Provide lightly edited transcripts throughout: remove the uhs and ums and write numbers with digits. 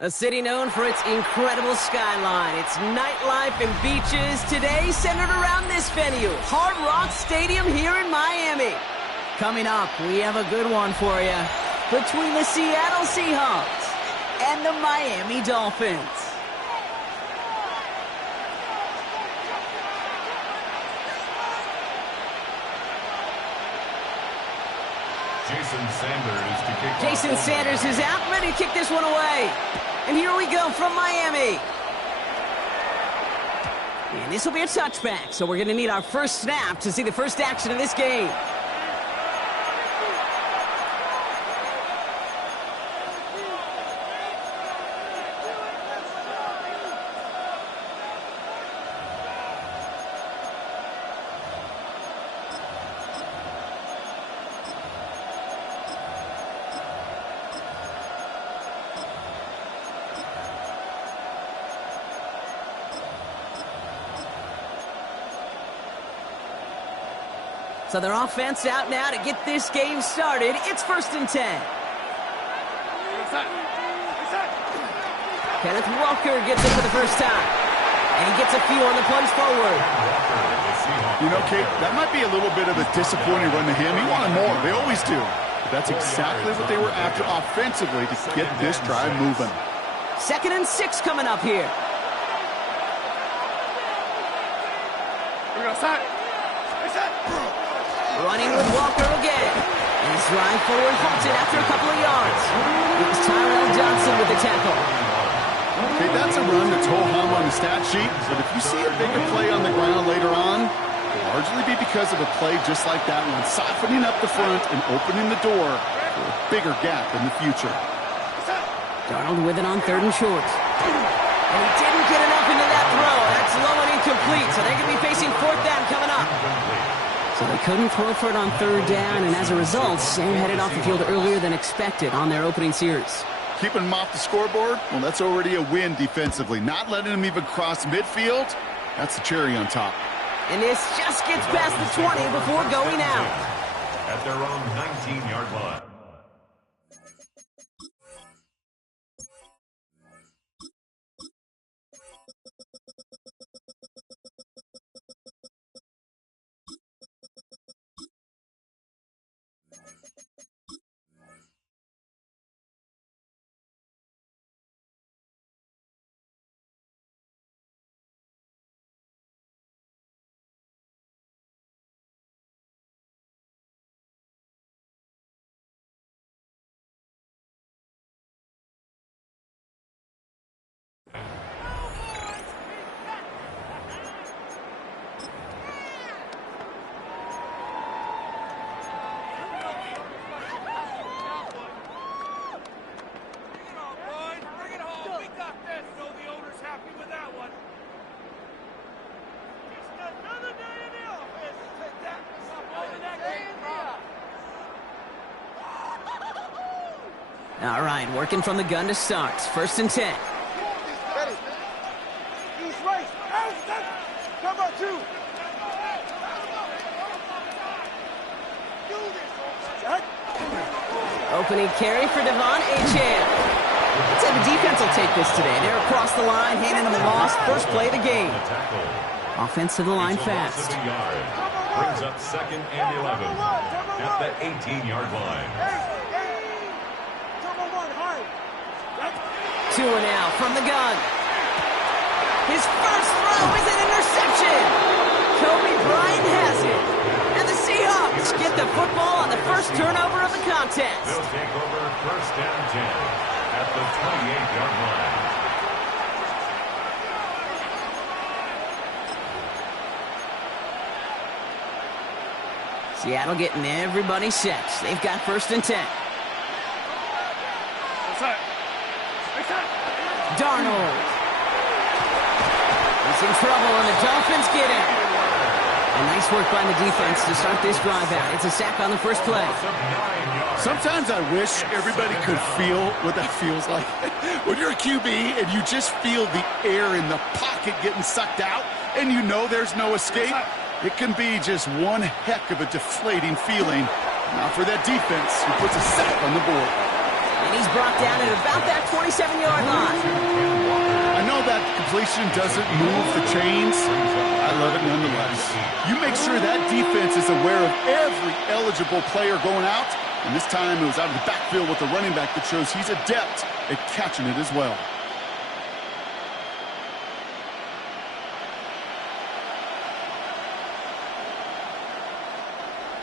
A city known for its incredible skyline, its nightlife and beaches, today centered around this venue, Hard Rock Stadium here in Miami. Coming up, we have a good one for you between the Seattle Seahawks and the Miami Dolphins. Jason Sanders is out, ready to kick this one away. And here we go from Miami. And this will be a touchback, so we're going to need our first snap to see the first action of this game. So their offense out now to get this game started. It's 1st and 10. Kenneth Walker gets it for the first time. And he gets a few on the plunge forward. You know, Kate, that might be a little bit of a disappointing run to him. He wanted more. They always do. But that's exactly what they were after offensively to get this drive moving. 2nd and 6 coming up here. Running with Walker again. And his drive forward halted after a couple of yards. It was Tyrell Johnson with the tackle. Okay, that's a run that's ho-hum on the stat sheet, but if you see a bigger play on the ground later on, it'll largely be because of a play just like that one, softening up the front and opening the door for a bigger gap in the future. Darnold with it on 3rd and short. And he didn't get enough into that throw. That's low and incomplete, so they're going to be facing 4th down coming up. So they couldn't throw for it on 3rd down, and as a result, Sam headed off the field earlier than expected on their opening series. Keeping them off the scoreboard, well, that's already a win defensively. Not letting them even cross midfield, that's the cherry on top. And this just gets past the 20 before going out. At their own 19-yard line. All right, working from the gun to start. 1st and 10. Ready. East right. Come on, 2. Opening carry for Devon Achane. Let's say the defense will take this today. They're across the line, handing them a loss. First play of the game. Offense to the line fast. Brings up 2nd and 11 at the 18-yard line. 2 and out from the gun. His first throw is an interception. Kobe Bryant has it. And the Seahawks get the football on the first turnover of the contest. They'll take over 1st and 10 at the 28-yard line. Seattle getting everybody set. They've got 1st and 10. Darnold. He's in trouble, and the Dolphins get him. And nice work by the defense to start this drive out. It's a sack on the first play. Sometimes I wish everybody could feel what that feels like. When you're a QB and you just feel the air in the pocket getting sucked out, and you know there's no escape, it can be just one heck of a deflating feeling. Now for that defense who puts a sack on the board. And he's brought down at about that 27-yard line. I know that completion doesn't move the chains. I love it nonetheless. You make sure that defense is aware of every eligible player going out. And this time it was out of the backfield with the running back that shows he's adept at catching it as well.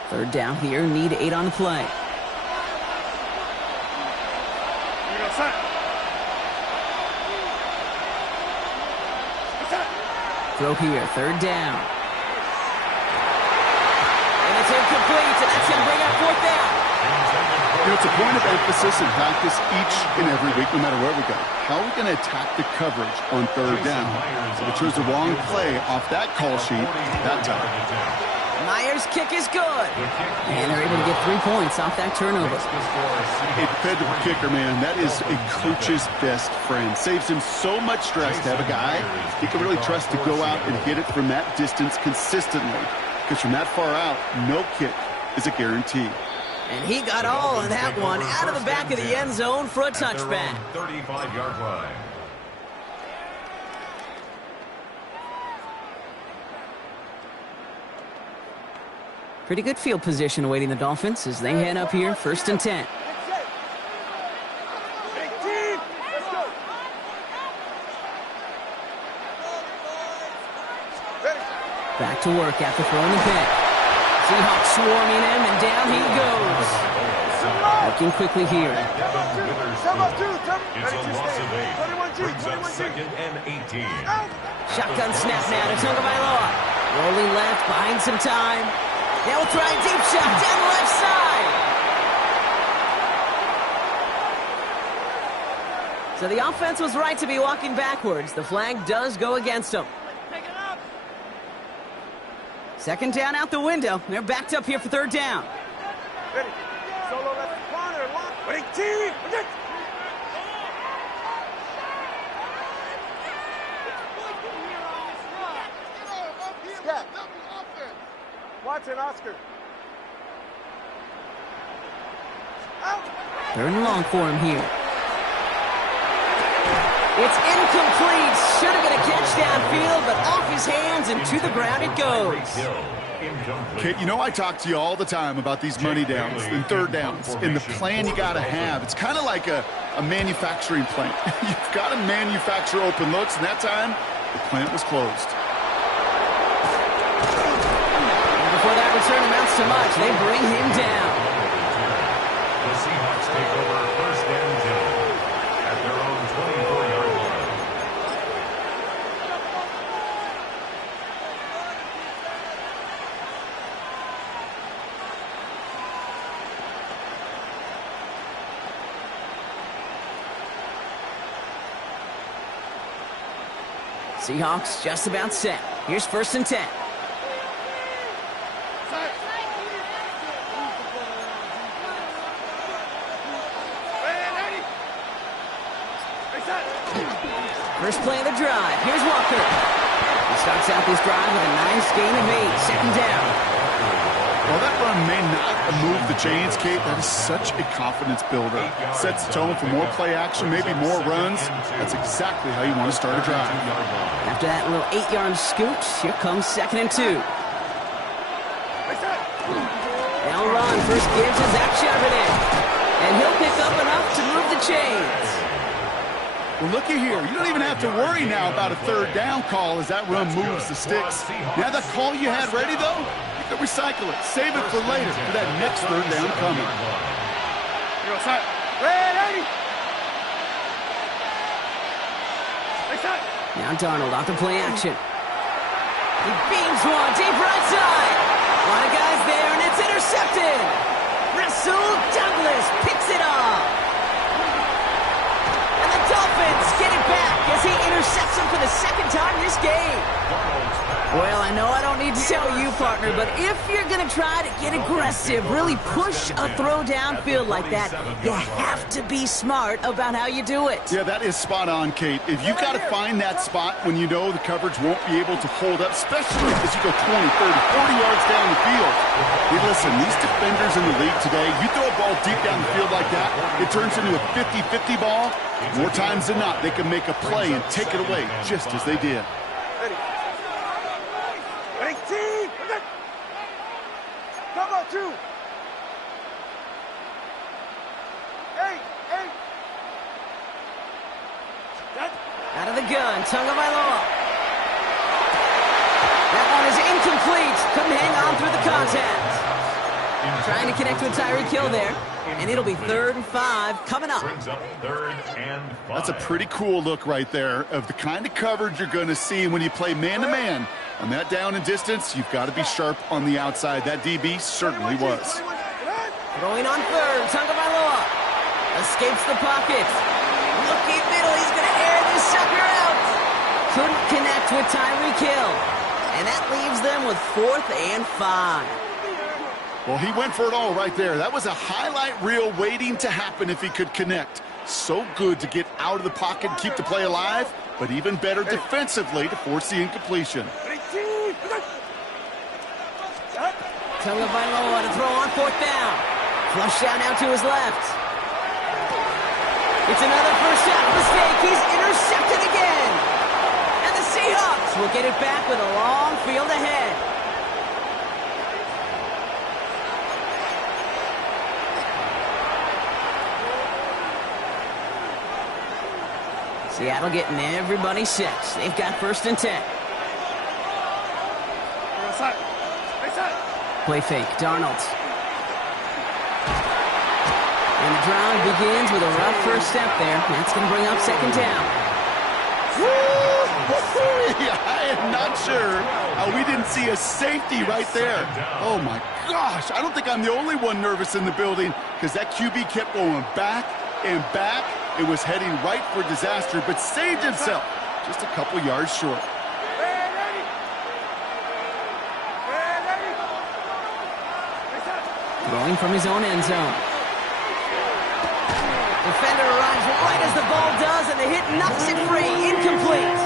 Third down here, need 8 on the play. Throw here, third down. And it's incomplete, and that's going to bring up fourth down. You know, it's a point of emphasis in practice each and every week, no matter where we go. How are we going to attack the coverage on third down? So we chose the wrong play off that call sheet that time. Myers' kick is good. And they're able to get 3 points off that turnover. A dependable kicker, man. That is a coach's best friend. Saves him so much stress to have a guy he can really trust to go out and hit it from that distance consistently. Because from that far out, no kick is a guarantee. And he got all of that one out of the back of the end zone for a touchback. 35-yard line. Pretty good field position awaiting the Dolphins as they head up here, 1st and 10. Back to work after throwing the pick. Seahawks swarming him, and down he goes. Working quickly here. It's a loss of 8. Brings up 2nd and 18. Shotgun snap now to Tagovailoa. Rolling left, buying some time. They'll try a deep shot down the left side. So the offense was right to be walking backwards. The flag does go against them. Second down out the window. They're backed up here for third down. Ready. Solo left corner. Ready, team. Yeah. Watson, Oscar. Out. Third and long for him here. It's incomplete. Should have been a catch downfield, but off his hands and to the ground it goes. Kit, you know I talk to you all the time about these money downs and third downs and the plan you got to have. It's kind of like a manufacturing plant. You've got to manufacture open looks, and that time the plant was closed. And before that return amounts to much, they bring him down. The Seahawks take over 1st and 10 at their own 24-yard line. Seahawks just about set. Here's 1st and 10. First play of the drive. Here's Walker. He starts out this drive with a nice gain of 8. Second down. Well, that run may not move the chains, Kate. That is such a confidence builder. Sets the tone for more play action, maybe more runs. That's exactly how you want to start a drive. After that little 8-yard scoot, here comes 2nd and 2. Now Ron first gives to Zach Charbonnet. And he'll pick up enough to move the chains. Well, looky here. You don't even have to worry now about a third down call as that run moves the sticks. Now that call you had ready, though, you can recycle it. Save it for later for that next third down coming. Now Darnold off the play action. He beams one deep right side. A lot of guys there, and it's intercepted. Rasul Douglas picks it off. Dolphins get it back as he intercepts him for the 2nd time this game. Well, I know I don't need to tell you, partner, but if you're going to try to get aggressive, really push a throw downfield like that, you have to be smart about how you do it. Yeah, that is spot on, Kate. If you've got to find that spot when you know the coverage won't be able to hold up, especially as you go 20, 30, 40 yards down the field. Hey, listen, these defenders in the league today, you throw a ball deep down the field like that, it turns into a 50-50 ball. More times than not, they can make a play and take it away just as they did. Come on, two. Hey. Out of the gun, Tagovailoa. That one is incomplete. Couldn't hang on through the contact. Trying to connect with Tyreek Hill there. And it'll be 3rd and 5 coming up. That's a pretty cool look right there of the kind of coverage you're going to see when you play man-to-man. On that down and distance, you've got to be sharp on the outside. That DB certainly was. Throwing on 3rd, Tagovailoa. Escapes the pocket. Looking middle, he's going to air this sucker out. Couldn't connect with Tyreek Hill. And that leaves them with 4th and 5. Well, he went for it all right there. That was a highlight reel waiting to happen if he could connect. So good to get out of the pocket and keep the play alive, but even better defensively to force the incompletion. Tagovailoa to throw on 4th down. Flush down now to his left. It's another first down mistake. He's intercepted again. And the Seahawks will get it back with a long field ahead. Seattle getting everybody set. They've got 1st and 10. Play fake, Darnold. And the drive begins with a rough first step there. That's going to bring up 2nd down. I am not sure how we didn't see a safety right there. Oh, my gosh. I don't think I'm the only one nervous in the building because that QB kept going back and back. It was heading right for disaster, but saved himself just a couple yards short. Throwing from his own end zone. Defender arrives right as the ball does, and the hit knocks it free. Incomplete.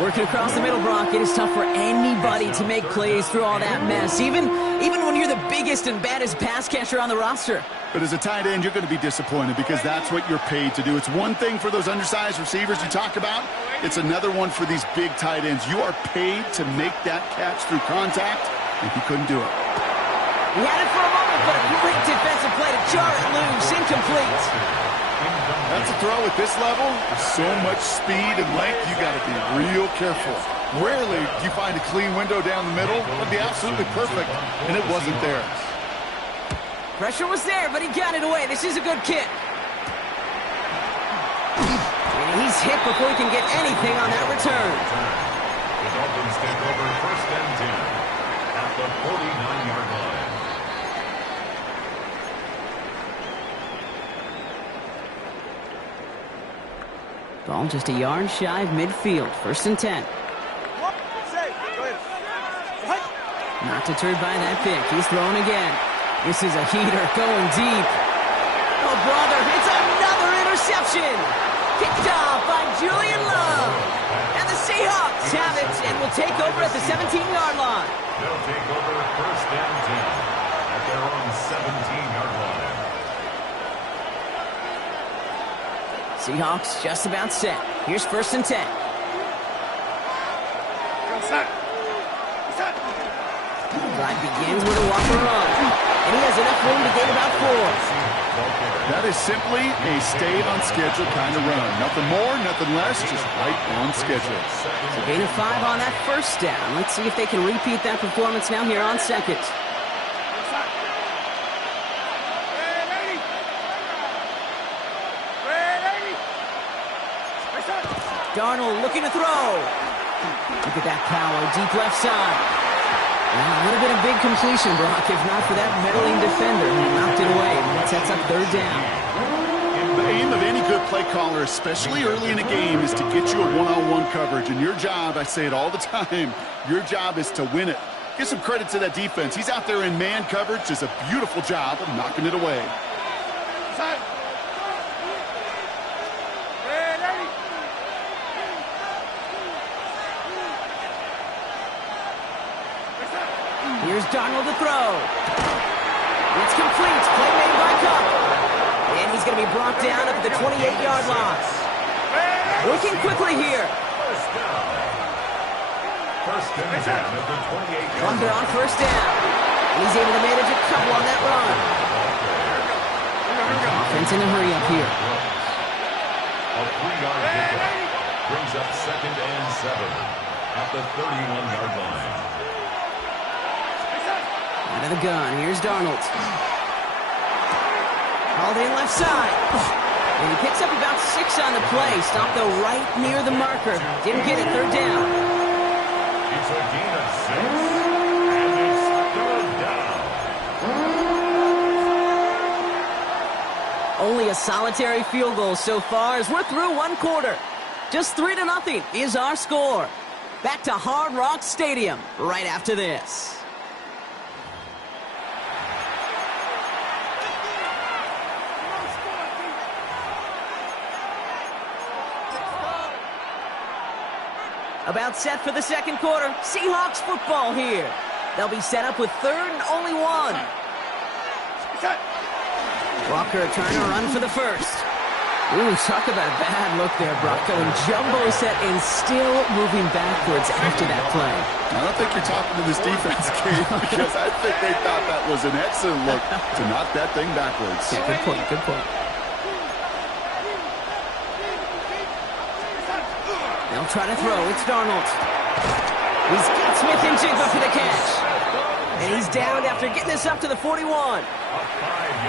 Working across the middle, Brock, it is tough for anybody to make plays through all that mess, even when you're the biggest and baddest pass catcher on the roster. But as a tight end, you're going to be disappointed because that's what you're paid to do. It's one thing for those undersized receivers you talk about. It's another one for these big tight ends. You are paid to make that catch through contact, and he couldn't do it. He had it for a moment, but a great defensive play to jar it loose. Incomplete. That's a throw at this level. So much speed and length, you got to be real careful. Rarely do you find a clean window down the middle. It would be absolutely perfect, and it wasn't there. Pressure was there, but he got it away. This is a good kick. And he's hit before he can get anything on that return. The Dolphins take over 1st and 10 at the 49-yard line. Ball just a yard shy of midfield. 1st and 10. Not deterred by that pick. He's throwing again. This is a heater going deep. Oh, brother, it's another interception. Kicked off by Julian Love. And the Seahawks have it and will take over at the 17-yard line. They'll take over 1st and 10 at their own 17-yard line. Seahawks just about set. Here's 1st and 10. Drive begins with a walker run. And he has enough room to gain about 4. That is simply a stayed-on-schedule kind of run. Nothing more, nothing less, just right on schedule. So gain of 5 on that 1st down. Let's see if they can repeat that performance now here on 2nd. Darnold looking to throw. Look at that power, deep left side. Well, it would have been a big completion, Brock, if not for that meddling defender. He knocked it away, and that sets up 3rd down. The aim of any good play caller, especially early in a game, is to get you a one-on-one coverage. And your job, I say it all the time, your job is to win it. Give some credit to that defense. He's out there in man coverage. Does a beautiful job of knocking it away. Here's Darnold to throw. It's complete. Play made by Cup. And he's going to be brought down up at the 28-yard line. Working quickly here. First down at the 28-yard They're on first down. And he's able to manage a couple on that run. Offense in a hurry up here. A 3-yard pickup brings up 2nd and 7 at the 31-yard line. Out of the gun. Here's Darnold. Hauled in left side. And he picks up about 6 on the play. Stopped, though, right near the marker. Didn't get it. 3rd down. It's a gain of 6. And it's 3rd down. Only a solitary field goal so far as we're through 1 quarter. Just 3-0 is our score. Back to Hard Rock Stadium right after this. About set for the 2nd quarter. Seahawks football here. They'll be set up with 3rd and only 1. Walker trying to run for the 1st. Ooh, talk about a bad look there, Brock. Going jumbo set and still moving backwards after that play. I don't think you're talking to this defense, Kate, because I think they thought that was an excellent look to knock that thing backwards. Yeah, good point, good point. They'll try to throw. It's Darnold. He's got Smith and Jigba for the catch. And he's downed after getting this up to the 41.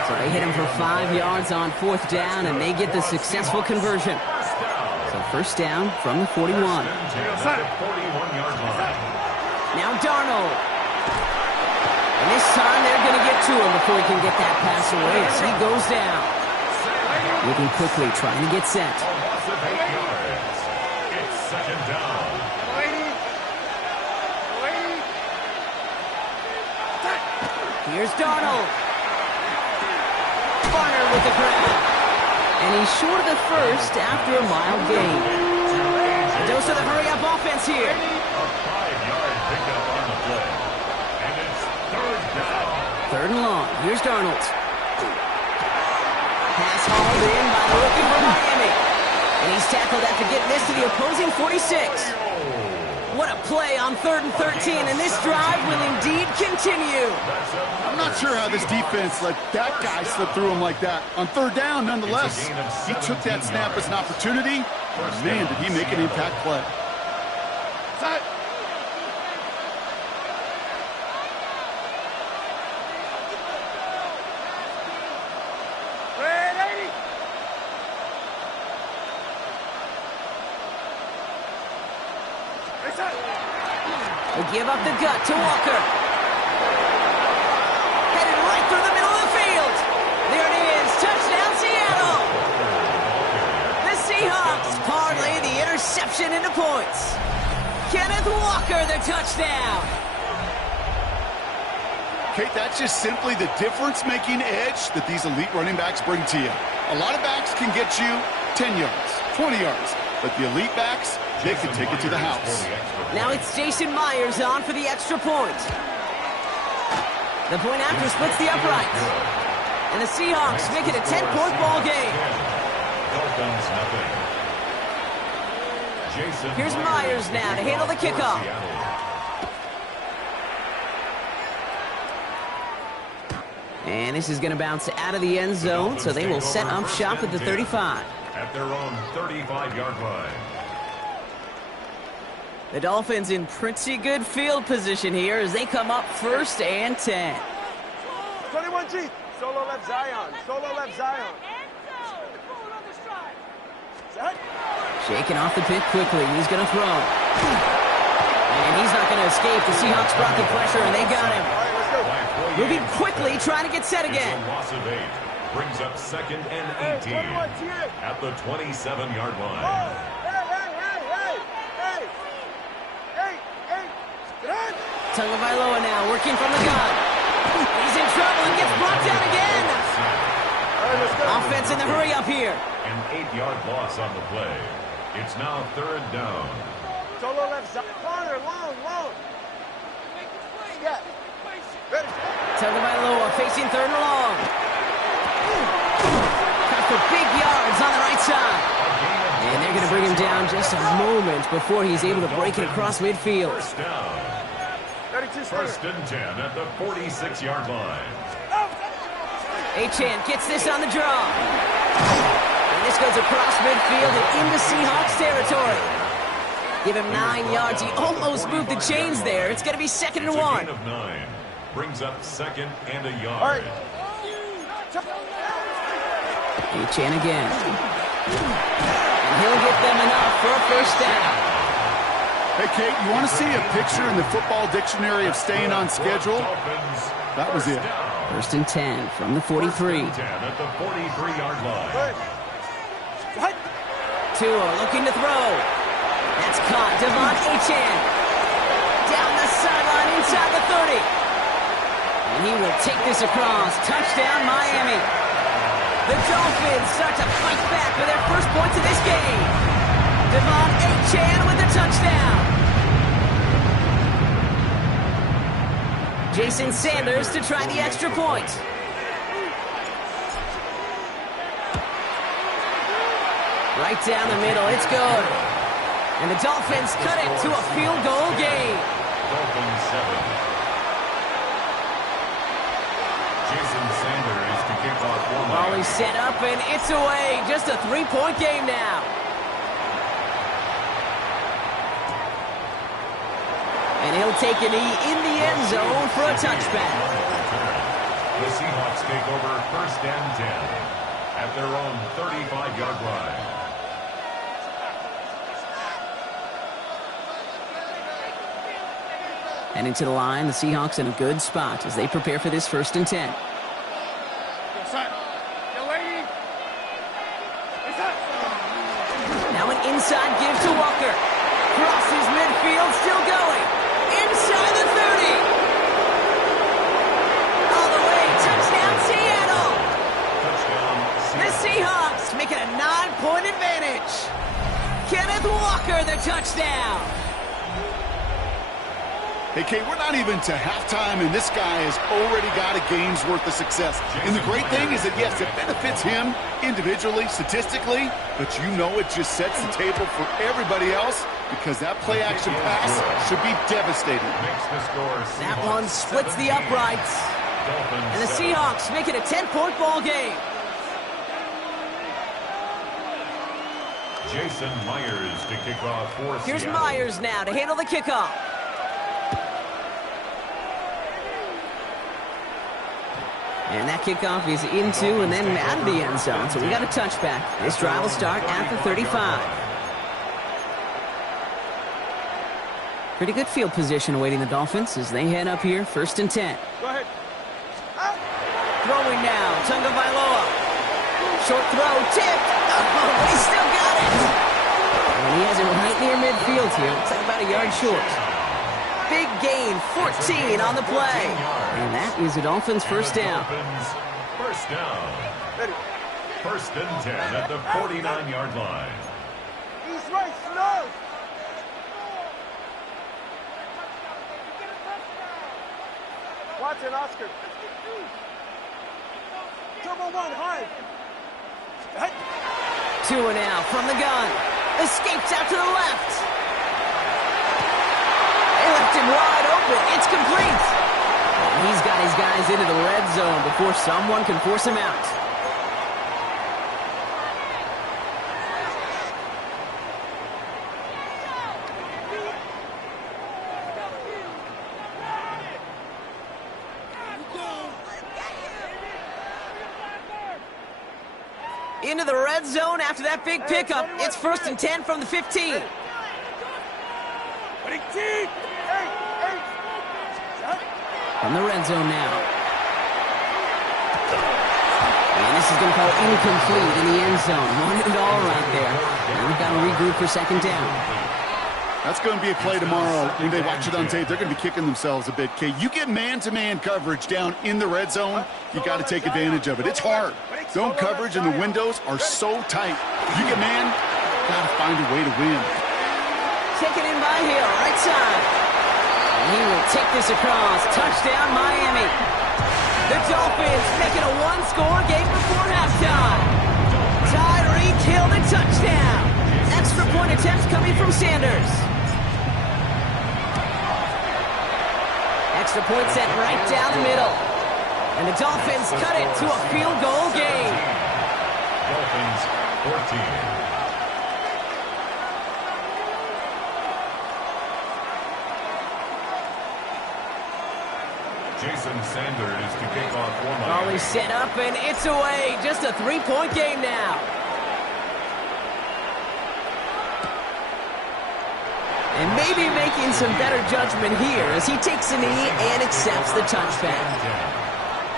So they hit him for 5 yards on 4th down, and they get the successful conversion. So first down from the 41. Now Darnold. And this time they're going to get to him before he can get that pass away as he goes down. Moving quickly, trying to get set. Second down. Here's Darnold. Barner with the grab. And he's short of the 1st after a mild gain. A dose of the hurry-up offense here. A 5-yard pickup on the play. And it's 3rd down. 3rd and long. Here's Darnold. Pass hauled in by the rookie from Miami. And he's tackled after getting this to the opposing 46. What a play on 3rd and 13, and this drive will indeed continue. I'm not sure how this defense let that guy slip through him like that. On 3rd down, nonetheless, he took that snap as an opportunity. Man, did he make an impact play. They give up the gut to Walker. Headed right through the middle of the field. There it is. Touchdown, Seattle. The Seahawks parlay the interception into points. Kenneth Walker, the touchdown. Kate, that's just simply the difference-making edge that these elite running backs bring to you. A lot of backs can get you 10 yards, 20 yards, but the elite backs, they can take it to the house. Now it's Jason Myers on for the extra point. The point after splits the uprights. And the Seahawks make it a 10-point ball game. Here's Myers now to handle the kickoff. And this is going to bounce out of the end zone, so they will set up shop at the 35. At their own 35-yard line. The Dolphins in pretty good field position here as they come up 1st and 10. 21G. Solo left Zion. Solo left Zion. Shaking off the pick quickly. He's going to throw. And he's not going to escape. The Seahawks brought the pressure, and they got him. Moving quickly, trying to get set again. Brings up second and 18 at the 27-yard line. Tagovailoa now working from the gun. He's in trouble and gets brought down again. Offense in the hurry up here. An 8-yard loss on the play. It's now third down. Solo left side. Corner, long. Yeah. Tagovailoa facing third and long. Cut for big yards on the right side. And they're going to bring him down just a moment before he's able to break it across midfield. First down. First and 10 at the 46-yard line. Achane gets this on the draw. And this goes across midfield and into Seahawks territory. Give him 9 yards. He almost moved the chains there. It's going to be second and 1. Gain of 9. Brings up second and a yard. Achane again. And he'll get them enough for a first down. Hey, Kate, you want to see a picture in the football dictionary of staying on schedule? That was it. First and 10 from the 43. First and 10 at the 43-yard line. Tua looking to throw. That's caught. Devon Achane. Down the sideline inside the 30. And he will take this across. Touchdown, Miami. The Dolphins start to fight back with their first points of this game. Devon Achane with the touchdown. Jason Sanders to try the extra point. Right down the middle, it's good. And the Dolphins cut it to a field goal game. Dolphins 7. Jason Sanders to kick off one. Ball is set up and it's away. Just a 3-point game now. And he'll take a knee in the end zone for a touchback. The Seahawks take over first and 10 at their own 35-yard line. And into the line, the Seahawks in a good spot as they prepare for this first and 10. Now an inside give to Walker. Crosses midfield, still going. Inside the 30. All the way, touchdown Seattle. Touchdown The Seattle. Seahawks make it a 9-point advantage. Kenneth Walker, the touchdown. Hey, Kate, we're not even to halftime, and this guy has already got a game's worth of success. And the great thing is that, yes, it benefits him individually, statistically, but you know it just sets the table for everybody else because that play-action pass should be devastating. Makes the score. That one splits the uprights. And the Seahawks make it a 10-point ball game. Jason Myers to kick off for Here's Seattle. Myers now to handle the kickoff. And that kickoff is into and then out of the end zone. So we got a touchback. This drive will start at the 35. Pretty good field position awaiting the Dolphins as they head up here, first and 10. Go ahead. Throwing now, Tagovailoa. Short throw, tipped. Oh, but he's still got it. And he has it right near midfield here. Looks like about a yard short. Big gain, 14 on the play. And that is the Dolphins' first down. First down. First and 10 at the 49-yard line. He's right, slow. Watch it, Oscar. Double one, high. Tua now from the gun. Escapes out to the left. They left him wide open. It's complete. And he's got his guys into the red zone before someone can force him out. Into the red zone after that big pickup. It's first and 10 from the 15. From the red zone now. And this is going to fall incomplete in the end zone. Wanted it all right there. Now we've got to regroup for second down. That's going to be a play tomorrow. When they watch it on tape, they're going to be kicking themselves a bit. Okay, you get man-to-man coverage down in the red zone, you got to take advantage of it. It's hard. Zone coverage and the windows are so tight. If you get man, you got to find a way to win. Taken in by Hill, right side. And he will take this across. Touchdown, Miami. The Dolphins make it a one-score game before halftime. Tyreek Hill, the touchdown. Extra point attempts coming from Sanders. Extra point set right down the middle. And the Dolphins cut it to a field goal game. Dolphins 14. Jason Sanders to kick off for Miami. Raleigh set up and it's away. Just a three-point game now. And maybe making some better judgment here as he takes a knee and accepts the touchback.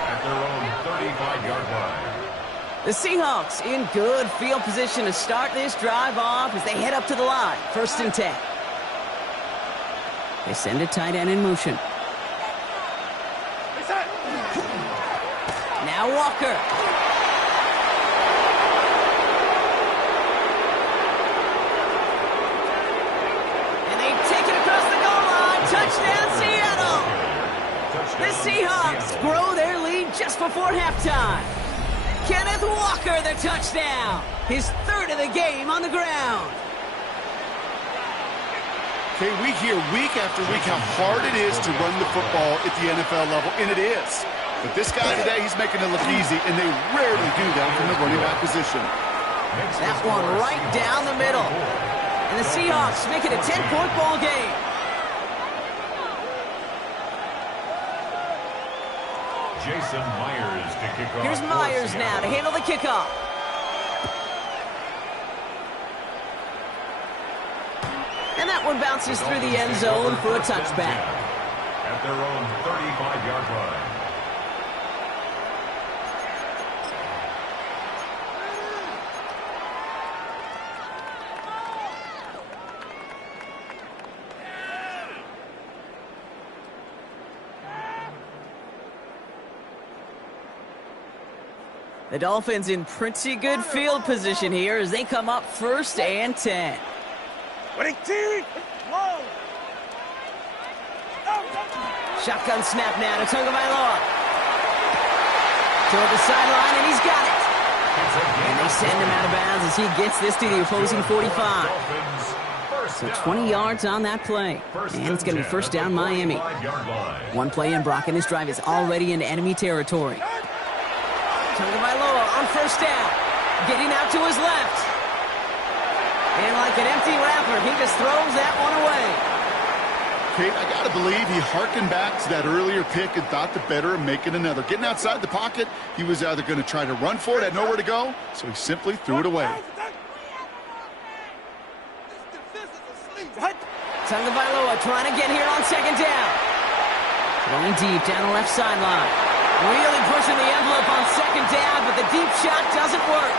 At their own 35-yard line. The Seahawks in good field position to start this drive off as they head up to the line. 1st and 10. They send a tight end in motion. Now Walker. And they take it across the goal line. Touchdown, Seattle. The Seahawks grow their lead just before halftime. Kenneth Walker, the touchdown. His 3rd of the game on the ground. Okay, we hear week after week how hard it is to run the football at the NFL level, and it is. But this guy today, he's making it look easy, and they rarely do that from the running back position. That one right down the middle. And the Seahawks make it a 10-point ball game. Jason Myers to kick off. Here's Myers now to handle the kickoff. And that one bounces through the end zone for a touchback. At their own 35-yard line. The Dolphins in pretty good field position here as they come up 1st and 10. Shotgun snap now to Tagovailoa. Toward the sideline, and he's got it. And they send him out of bounds as he gets this to the opposing 45. So 20 yards on that play. And it's going to be 1st down Miami. One play in, Brock, and this drive is already in enemy territory. Tagovailoa on 1st down. Getting out to his left. And like an empty wrapper, he just throws that one away. Kate, I got to believe he hearkened back to that earlier pick and thought the better of making another. Getting outside the pocket, he was either going to try to run for it, had nowhere to go, so he simply threw it away. Tagovailoa trying to get here on 2nd down. Going deep down the left sideline. Really pushing the envelope on 2nd down, but the deep shot doesn't work.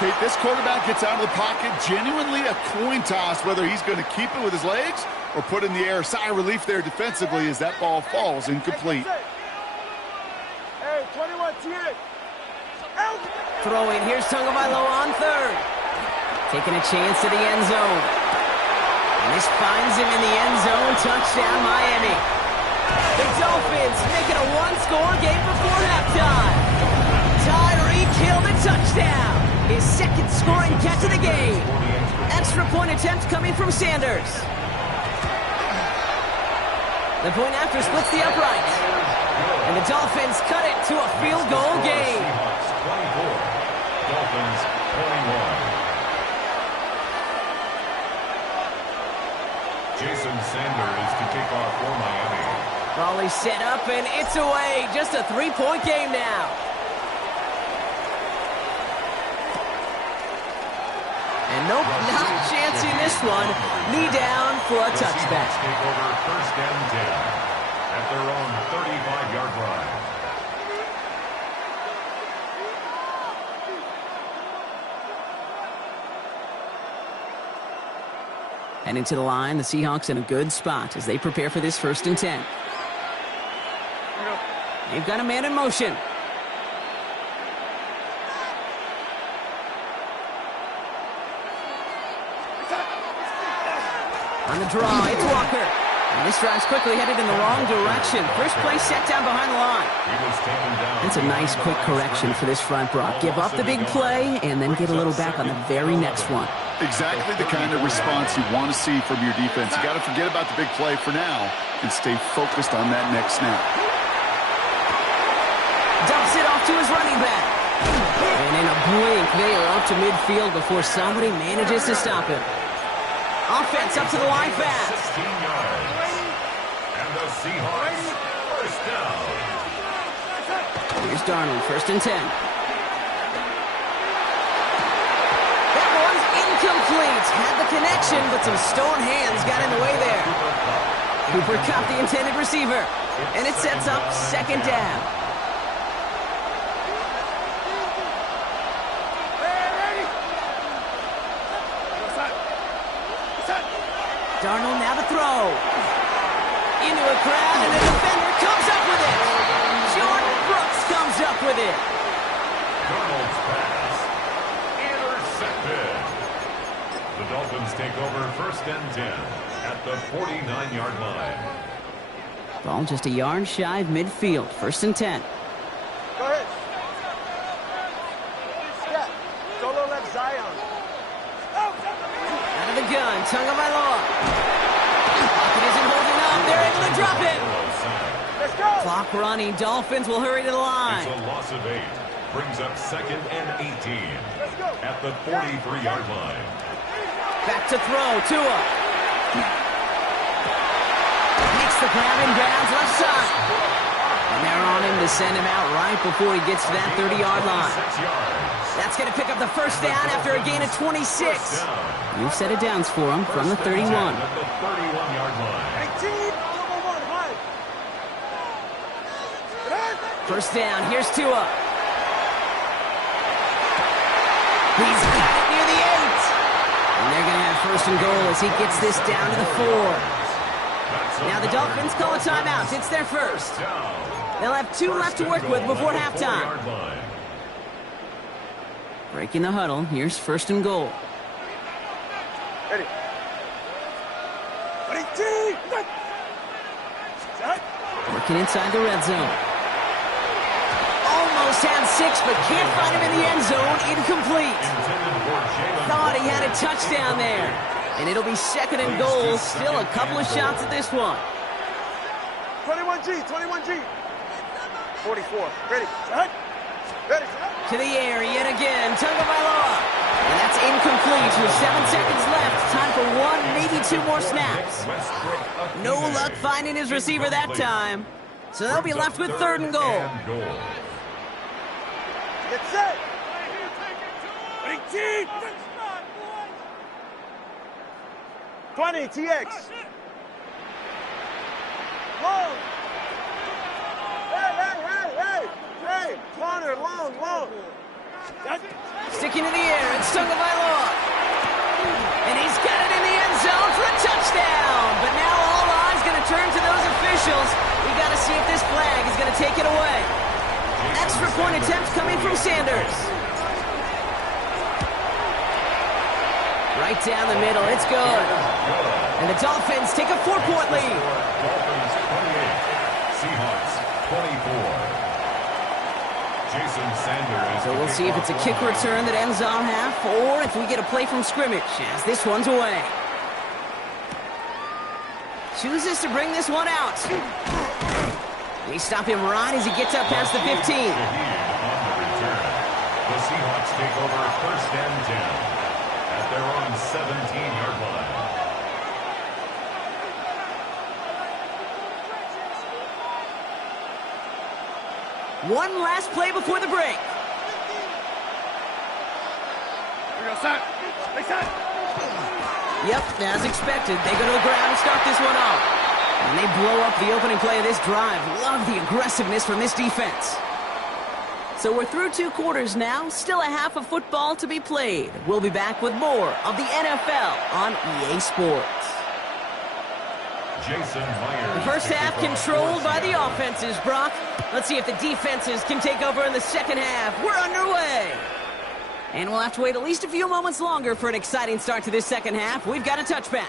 Kate, this quarterback gets out of the pocket, genuinely a coin toss whether he's going to keep it with his legs or put in the air. Sigh of relief there defensively as that ball falls incomplete. Hey, 21 T8. Throwing, here's Tagovailoa on 3rd. Taking a chance to the end zone. And this finds him in the end zone. Touchdown, Miami. The Dolphins make it a one-score game before halftime. Tyreek Hill, the touchdown. His 2nd scoring catch of the game. Extra point attempt coming from Sanders. The point after splits the uprights. And the Dolphins cut it to a field goal game. Seahawks 24. Dolphins 21. Jason Sanders to kick off for Miami. Raleigh set up and it's away. Just a 3-point game now. And nope, not chancing this one. Knee down for a touchback. Take over 1st and 10 at their own 35-yard line. And into the line, the Seahawks in a good spot as they prepare for this 1st and 10. They've got a man in motion. On the draw, it's Walker. And this drive's quickly headed in the wrong direction. First play set down behind the line. It's a nice quick correction for this front, Brock. Give up the big play and then get a little back on the very next one. Exactly the kind of response you want to see from your defense. You got to forget about the big play for now and stay focused on that next snap. Dumps it off to his running back. And in a blink, they are up to midfield before somebody manages to stop him. Offense up to the line fast. 16 yards. And the Seahawks, first down. Here's Darnold, 1st and 10. That one's incomplete. Had the connection, but some stone hands got in the way there. Cooper Kupp, the intended receiver. And it sets up 2nd down. Darnold now to throw. Into a crowd, and the defender comes up with it. Jordan Brooks comes up with it. Darnold's pass. Intercepted. The Dolphins take over 1st and 10 at the 49-yard line. Ball just a yard shy of midfield. 1st and 10. Go ahead. Step. Solo left Zion. Out of the gun, Tagovailoa. Pocket isn't holding up. They're able to drop it. Let's go. Clock running. Dolphins will hurry to the line. It's a loss of 8. Brings up 2nd and 18 at the 43-yard line. Back to throw. Tua. Makes the grab in bounds left side. And they're on him to send him out right before he gets to that 30-yard line. 6 yards. That's going to pick up the 1st down after a gain of 26. You've set it downs for him from the 31. At the 31-yard line. 18. Number 1. High. 1st down. Here's Tua. He's got it near the 8. And they're going to have 1st and goal as he gets this down to the 4. Now the Dolphins call a timeout. It's their 1st. They'll have 2 left to work with before halftime. Breaking the huddle. Here's 1st and goal. Ready. Working inside the red zone. Almost had 6, but can't find him in the end zone. Incomplete. Thought he had a touchdown there. And it'll be 2nd and goal. Still a couple of shots at this one. 21G. 21G. 44. Ready. Set. Ready. Set. To the air yet again. Tagovailoa. And that's incomplete with 7 seconds left. Time for 1, maybe 2 more snaps. No luck finding his receiver that time. So they'll be left with 3rd and goal. Get set. 18. 20. TX. Long. Hey. Corner. Long. Sticking to the air. It's Tagovailoa. And he's got it in the end zone for a touchdown. But now all eyes going to turn to those officials. We got to see if this flag is going to take it away. Extra point attempt coming from Sanders. Right down the middle. It's good. And the Dolphins take a 4-point lead. Dolphins 28. Seahawks 24. Jason Sanders. So we'll see if it's a kick return that ends on half or if we get a play from scrimmage as this one's away. Chooses to bring this one out. We stop him right as he gets up past the 15. On the return. The Seahawks take over 1st and 10 at their own 17-yard line. One last play before the break. Yep, as expected, they go to the ground and start this one off. And they blow up the opening play of this drive. Love the aggressiveness from this defense. So we're through 2 quarters now, still a half of football to be played. We'll be back with more of the NFL on EA Sports. Jason Myers. The first half controlled by the offenses, Brock. Let's see if the defenses can take over in the second half. We're underway. And we'll have to wait at least a few moments longer for an exciting start to this second half. We've got a touchback.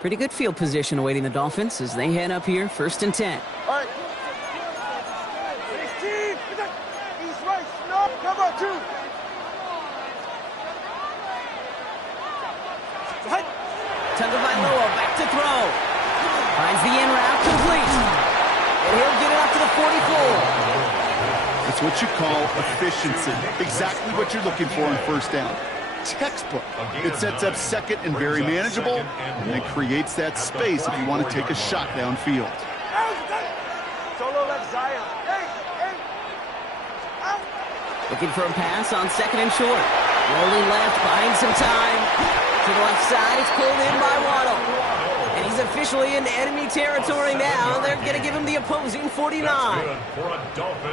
Pretty good field position awaiting the Dolphins as they head up here, 1st and 10. All right. 16. He's right. No, cover 2. Tagovailoa back to throw. Finds the in route complete. And he'll get it up to the 44. It's what you call efficiency. Exactly what you're looking for on 1st down. Textbook. It sets up 2nd and very manageable, and then creates that space if you want to take a shot downfield. Solo left Zion. Hey. Looking for a pass on 2nd and short. Rolling left, buying some time. To the left side, it's pulled in by Waddle. And he's officially in enemy territory now. They're going to give him the opposing 49.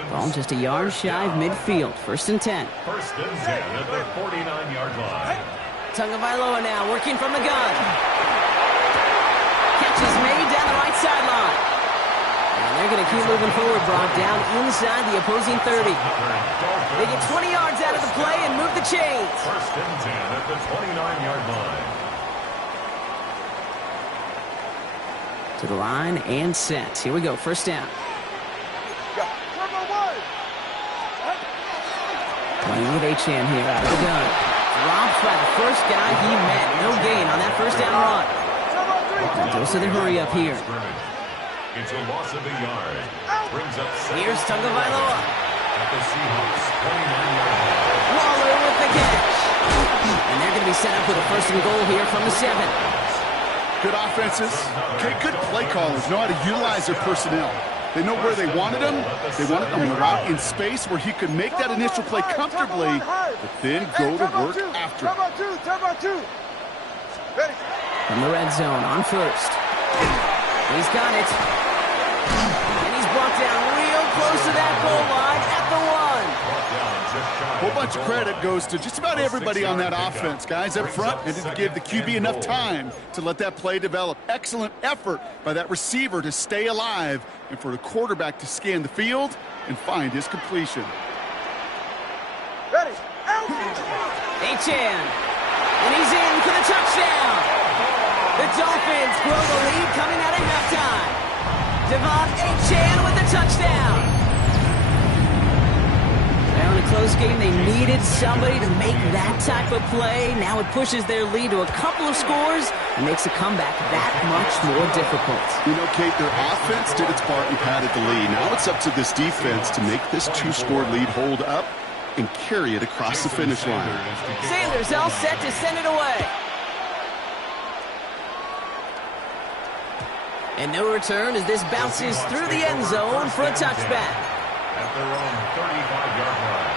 Ball just a yard shy of midfield. 1st and 10. 1st and 10 at the 49-yard line. Tagovailoa now working from the gun. Catch is made down the right sideline. And they're going to keep moving forward, Brock, down inside the opposing 30. They get 20 yards out of the play and move the chains. 1st and 10 at the 29-yard line. To the line and set. Here we go, 1st down. Playing with Achane here out of the gun. Dropped by the first guy he met. No gain on that 1st down run. And goes to the hurry up here. It's a loss of a yard. Brings up Here's Tagovailoa. At the Seahawks 29-yard line. Waller with the catch. And they're going to be set up with a 1st and goal here from the 7. Good offenses. Okay, good play callers know how to utilize their personnel. They know where they wanted him. They wanted him on the route in space where he could make that initial play comfortably, but then go to work after. From the red zone on 1st. He's got it. And he's brought down real close to that goal line at the 1. A whole bunch of credit goes to just about everybody on that offense. Guys up front, and to give the QB enough time to let that play develop. Excellent effort by that receiver to stay alive and for the quarterback to scan the field and find his completion. Ready. Achane. And he's in for the touchdown. The Dolphins grow the lead coming out of halftime. Devon Achane with the touchdown. Now in a close game, they needed somebody to make that type of play. Now it pushes their lead to a couple of scores and makes the comeback that much more difficult. You know, Kate, their offense did its part and padded the lead. Now it's up to this defense to make this 2-score lead hold up and carry it across the finish line. Sanders all set to send it away. And no return as this bounces through the end zone for a touchback. At their own 35-yard line.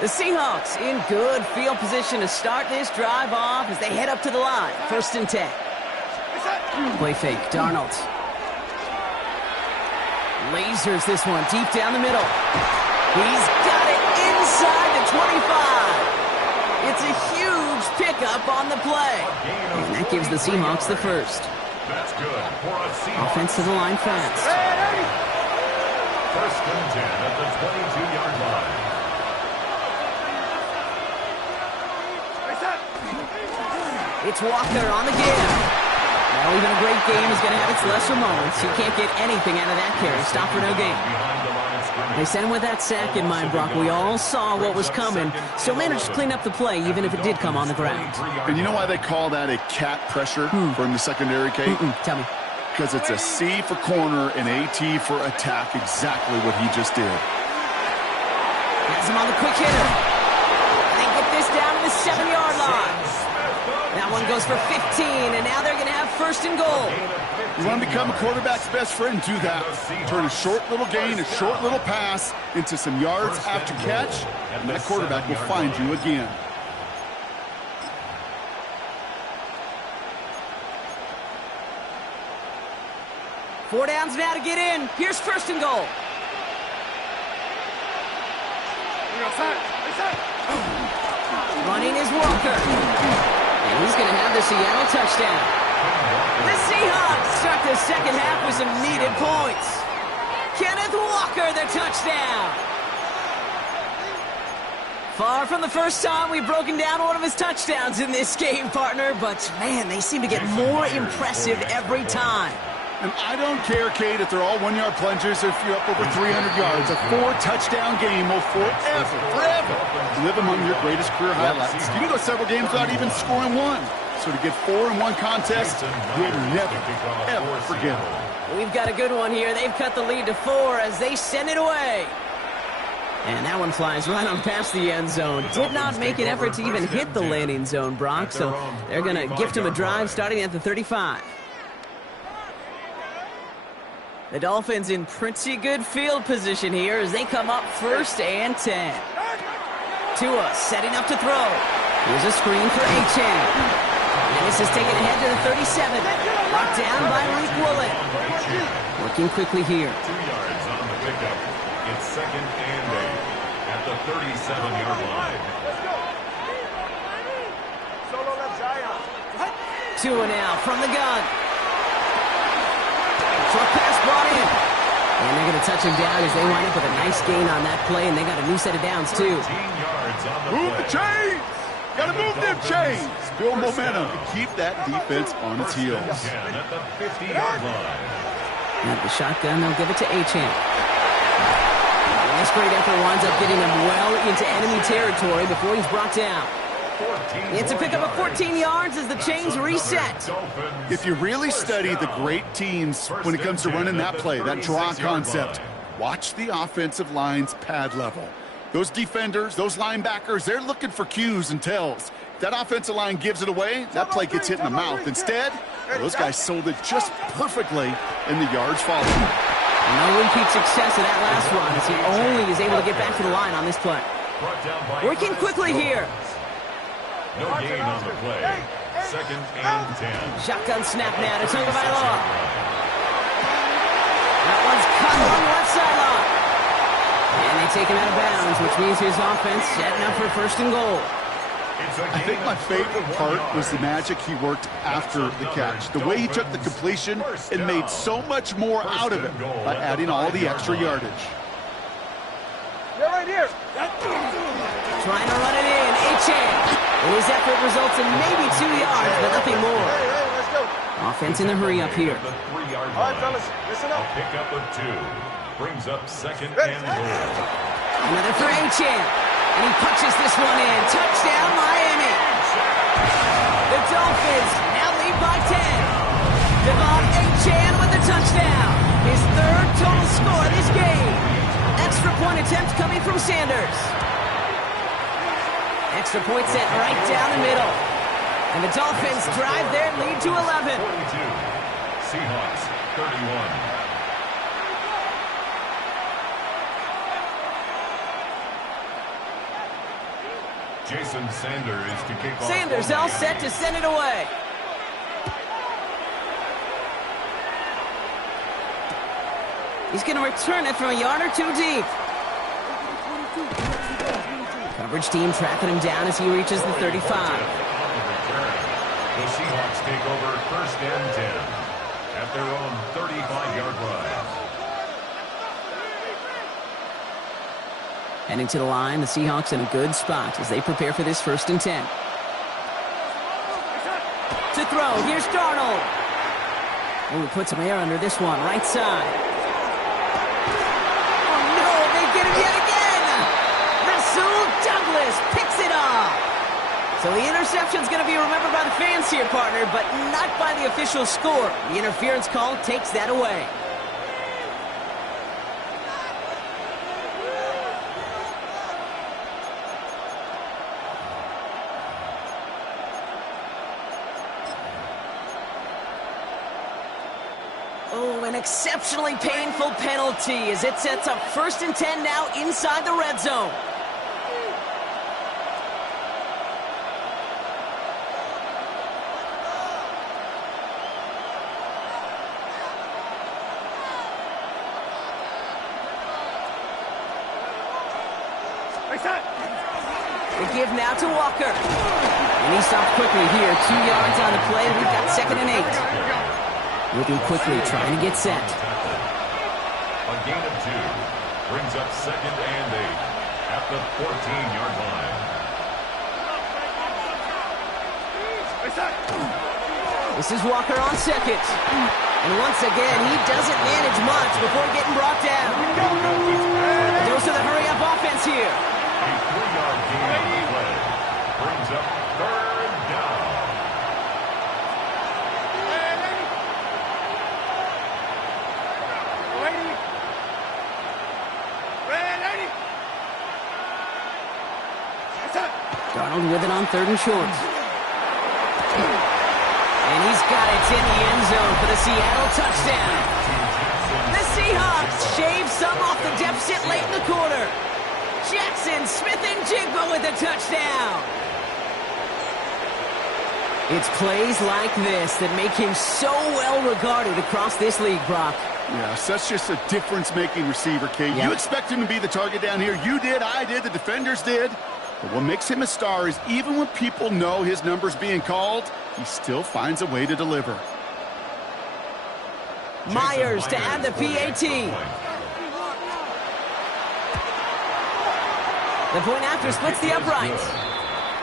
The Seahawks in good field position to start this drive off as they head up to the line. 1st and 10. Play fake, Darnold. Lasers this one deep down the middle. He's got it inside the 25. It's a huge pickup on the play. And that gives the Seahawks the 1st. That's good for a Seahawks. Offense to the line fast. 1st and 10 at the 22-yard line. It's Walker on the give. Now even a great game is going to have its lesser moments. You can't get anything out of that carry. Stop for no gain. They sent him with that sack in mind, Brock. We all saw what was coming, so managed to clean up the play, even if it did come on the ground. And you know why they call that a cat pressure from the secondary, Kate? Tell me. Because it's a C for corner and a T for attack, exactly what he just did. Has him on the quick hitter. They get this down to the 7-yard line. That one goes for 15, and now they're going to have 1st and goal. You want to become a quarterback's best friend, do that. Turn a short little gain, a short little pass into some yards after catch, and that quarterback will find you again. 4 downs now to get in. Here's first and goal. Running is Walker. And he's going to have the Seattle touchdown. The Seahawks start the second half with some needed points. Kenneth Walker, the touchdown. Far from the first time we've broken down one of his touchdowns in this game, partner. But, man, they seem to get more impressive every time. And I don't care, Kate, if they're all 1-yard plungers or if you're up over 300 yards. A 4-touchdown game will forever live among your greatest career highlights. You can go several games without even scoring one. So to get 4 in one contest, you'll never, ever forget it. We've got a good one here. They've cut the lead to 4 as they send it away. And that one flies right on past the end zone. Did not make an effort to even hit the landing zone, Brock. So they're going to gift him a drive starting at the 35. The Dolphins in pretty good field position here as they come up 1st and 10. Tua setting up to throw. Here's a screen for Achane. And this is taken ahead to the 37. Brought down by Malik Woolen. Working quickly here. 2 yards on the pickup. It's 2nd and 8 at the 37-yard line. Solo left Zion. Tua now from the gun. Short pass brought in. And they're going to touch him down as they wind up with a nice gain on that play, and they got a new set of downs, too. 14 yards on the Move play. the chains! Gotta move them chains! Build momentum and keep that defense on its heels. At the 50-yard line. Now the shotgun, they'll give it to Achane. And this great effort winds up getting him well into enemy territory before he's brought down. It's a pickup of 14 yards as the chains reset. If you really study the great teams when it comes to running that play, that draw concept, watch the offensive line's pad level. Those defenders, those linebackers, they're looking for cues and tells. If that offensive line gives it away, that play gets hit in the mouth. Instead, those guys sold it just perfectly, and the yards follow. No repeat success of that last run as he only is able to get back to the line on this play. Working quickly here. No gain on the play. 2nd and 10. Shotgun snap now to Tagovailoa. That one's cut on the left sideline. And they take him out of bounds, which means his offense setting up for 1st and goal. I think my favorite part was the magic he worked after the catch. The way he took the completion and made so much more out of it by adding all the extra yardage. They're right here. Trying to run it in. Achane. And his effort results in maybe 2 yards, but nothing more. Hey, let's go. Offense in the hurry up here. The 3-yard All right, line. fellas, listen A up. pickup of 2. Brings up 2nd and goal. Another for Achane. And he punches this one in. Touchdown, Miami. The Dolphins now lead by 10. Devon Achane with the touchdown. His 3rd total score of this game. Extra point attempt coming from Sanders. Extra point set right down the middle. And the Dolphins drive their lead to 11. 42. Seahawks 31. Jason Sanders to kick off. Sanders all set to send it away. He's going to return it from a yard or 2 deep. Coverage team tracking him down as he reaches the 35. The Seahawks take over 1st and 10 at their own 35-yard line. Heading to the line, the Seahawks in a good spot as they prepare for this 1st and 10. To throw, here's Darnold. Oh, he puts some air under this one, right side. Oh no, they get him yet again! Rasul Douglas picks it off. So the interception's going to be remembered by the fans here, partner, but not by the official score. The interference call takes that away. Oh, an exceptionally painful penalty as it sets up 1st and 10 now inside the red zone. The give now to Walker. And he stopped quickly here. 2 yards on the play. We've got 2nd and 8. Moving quickly, trying to get set. A gain of 2 brings up 2nd and 8 at the 14-yard line. This is Walker on 2nd. And once again, he doesn't manage much before getting brought down. Goes to the hurry-up offense here. A 3-yard gain on the play brings up 3rd down. Darnold with it on 3rd and short. And he's got it in the end zone for the Seattle touchdown. The Seahawks shave some off the deficit late in the quarter. Jackson Smith-Njigba with the touchdown. It's plays like this that make him so well regarded across this league, Brock. Yeah, such just a difference-making receiver, Kate. Yep. You expect him to be the target down here. You did, I did, the defenders did. But what makes him a star is even when people know his number's being called, he still finds a way to deliver. Myers to add the PAT. The point after splits the uprights.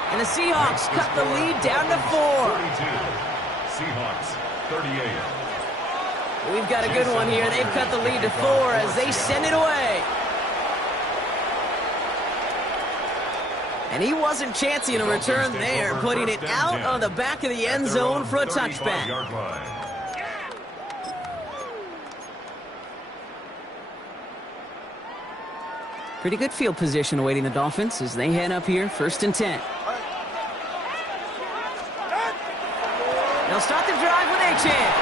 And the Seahawks cut the lead down to 4. 42. Seahawks 38. We've got a good one here. They've cut the lead to 4 as they send it away. And he wasn't chancing a return there, putting it out on the back of the end zone for a touchback. Pretty good field position awaiting the Dolphins as they head up here, 1st and 10. They'll start the drive with Achane.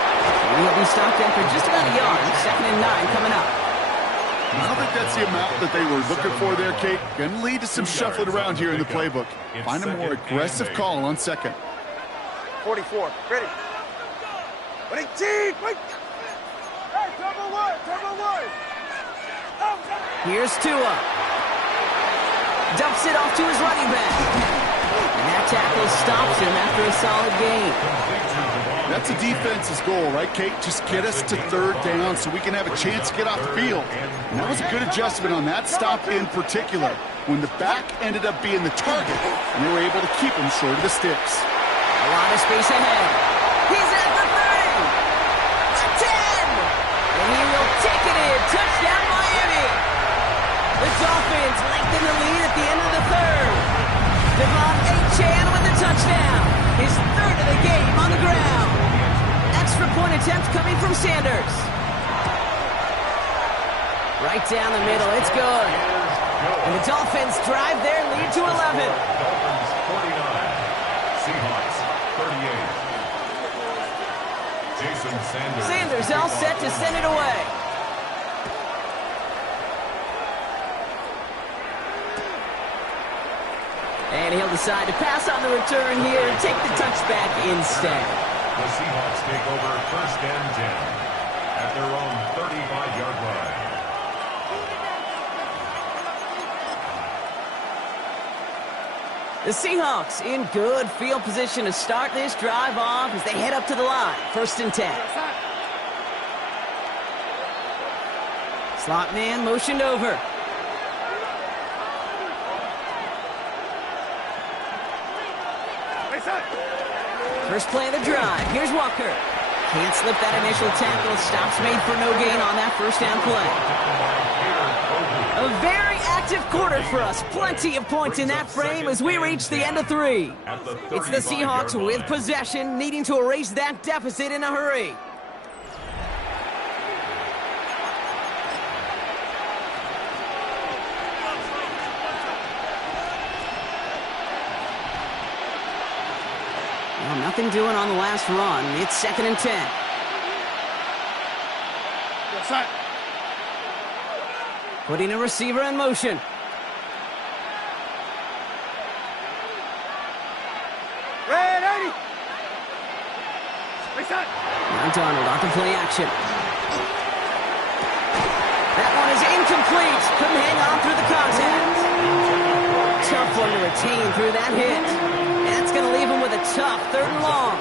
He'll be stopped after just about a yard. 2nd and 9 coming up. I don't think that's the amount that they were looking for there, Kate. Going to lead to some shuffling around here in the playbook. Find a more aggressive call on 2nd. 44. Ready. 18. Wait. Hey, double one. Here's Tua. Dumps it off to his running back. And that tackle stops him after a solid gain. That's a defense's goal, right, Kate? Just get us to 3rd down so we can have a chance to get off the field. And that was a good adjustment on that stop in particular, when the back ended up being the target, and they were able to keep him short of the sticks. A lot of space ahead. He's at the 30. The 10. And he will take it in. Touchdown, Miami. The Dolphins lengthen the lead at the end of the 3rd. Devon Achane with the touchdown. His 3rd of the game on the ground. Extra point attempt coming from Sanders. Right down the middle. It's good. And the Dolphins drive their lead to 11. Dolphins 49. Seahawks 38. Jason Sanders. Sanders all set to send it away. And he'll decide to pass on the return here and take the touchback instead. The Seahawks take over 1st and 10 at their own 35-yard line. The Seahawks in good field position to start this drive off as they head up to the line. 1st and 10. Slot man motioned over. First play of the drive. Here's Walker. Can't slip that initial tackle. Stops made for no gain on that 1st down play. A very active quarter for us. Plenty of points in that frame as we reach the end of 3. It's the Seahawks with possession, needing to erase that deficit in a hurry. Well, nothing doing on the last run. It's 2nd and 10. Putting a receiver in motion. Ready. Now Darnold on to play action. That one is incomplete. Couldn't hang on through the contact. contained through that hit. That's going to leave him with a tough 3rd and long.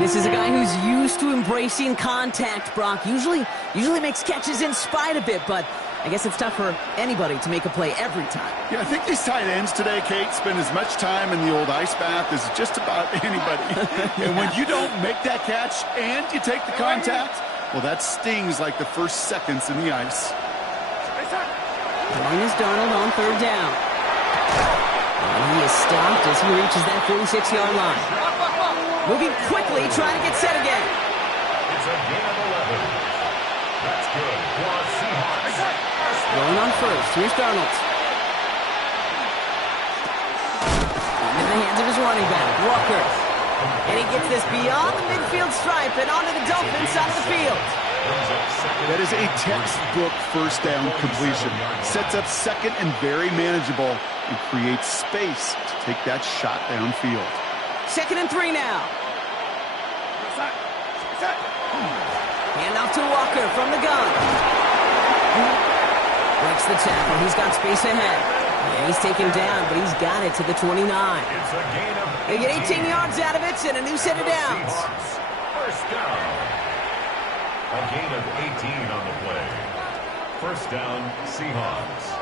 This is a guy who's used to embracing contact, Brock. Usually makes catches in spite of it, but I guess it's tough for anybody to make a play every time. Yeah, I think these tight ends today, Kate, spend as much time in the old ice bath as just about anybody. And when you don't make that catch and you take the contact, well, that stings like the first seconds in the ice. Join is Darnold on 3rd down. And he is stopped as he reaches that 46-yard line. Moving quickly, trying to get set again. It's a gain of 11. That's good for Seahawks. Going on first. Here's Darnold. In the hands of his running back, Walker. And he gets this beyond the midfield stripe and onto the Dolphins side of the field. That is a textbook first down completion. Sets up 2nd and very manageable and creates space to take that shot downfield. 2nd and 3 now. Hand off to Walker from the gun. Breaks the tackle. He's got space ahead. And he's taken down, but he's got it to the 29. It's a gain of 18. They get 18 yards out of it and a new set of downs. First down. A gain of 18 on the play. First down, Seahawks.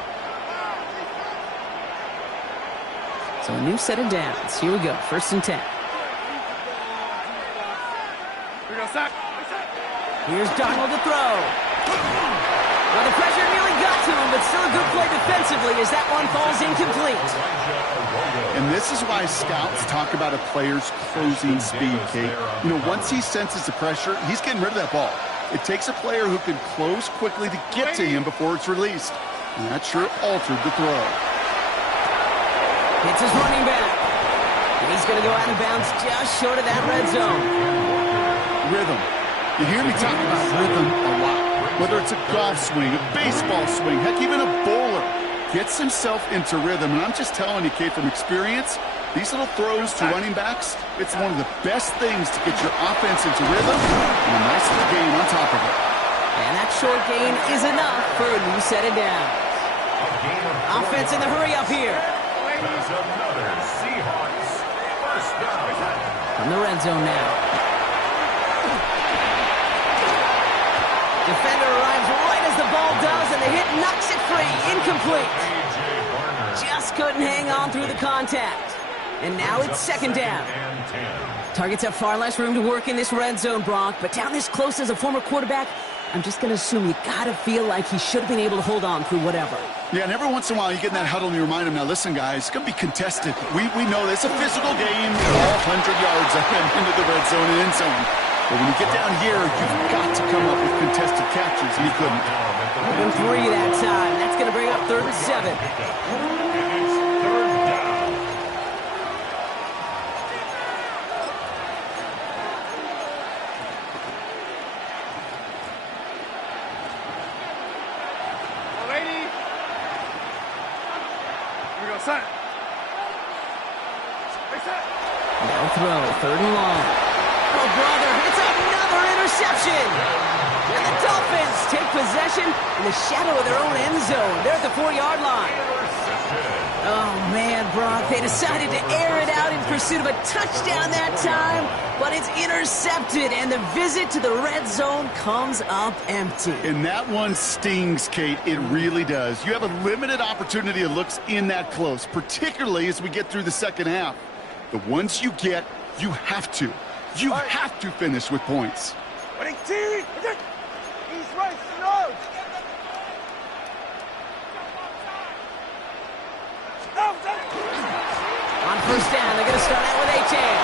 So a new set of downs. Here we go. 1st and 10. Here's Darnold to throw. Well, the pressure nearly got to him, but still a good play defensively as that one falls incomplete. And this is why scouts talk about a player's closing speed, Kate. You know, once he senses the pressure, he's getting rid of that ball. It takes a player who can close quickly to get to him before it's released. And that sure altered the throw. Hits his running back. And he's going to go out of bounds just short of that red zone. Rhythm. You hear me talk about rhythm a lot. Whether it's a golf swing, a baseball swing, heck, even a bowler gets himself into rhythm. And I'm just telling you, Kate, from experience, these little throws to running backs, it's one of the best things to get your offense into rhythm and a nice little gain on top of it. And that short gain is enough for a new set of downs. Offense in the hurry up here. There's another Seahawks first down. From the red zone now. Defender arrives right as the ball does, and the hit knocks it free. Incomplete. Just couldn't hang on through the contact. And now it's 2nd down. Targets have far less room to work in this red zone, Brock, but down this close as a former quarterback, I'm just going to assume you got to feel like he should have been able to hold on through whatever. Yeah, and every once in a while you get in that huddle and you remind him, now listen, guys, it's going to be contested. We know this. It's a physical game, all 100 yards up and into the red zone and end zone. But when you get down here, you've got to come up with contested catches, and he couldn't. And 3 that time. That's going to bring up 3rd and 7. No throw, 3rd and long. Oh, brother, it's another interception. And the Dolphins take possession in the shadow of their own end zone. They're at the 4-yard line. Oh, man, Brock, they decided to air it out in pursuit of a touchdown that time, but it's intercepted, and the visit to the red zone comes up empty. And that one stings, Kate. It really does. You have a limited opportunity of looks in that close, particularly as we get through the second half. The ones you get, you have to. You have to finish with points. He's right, slow. On 1st down, they're going to start out with Achane.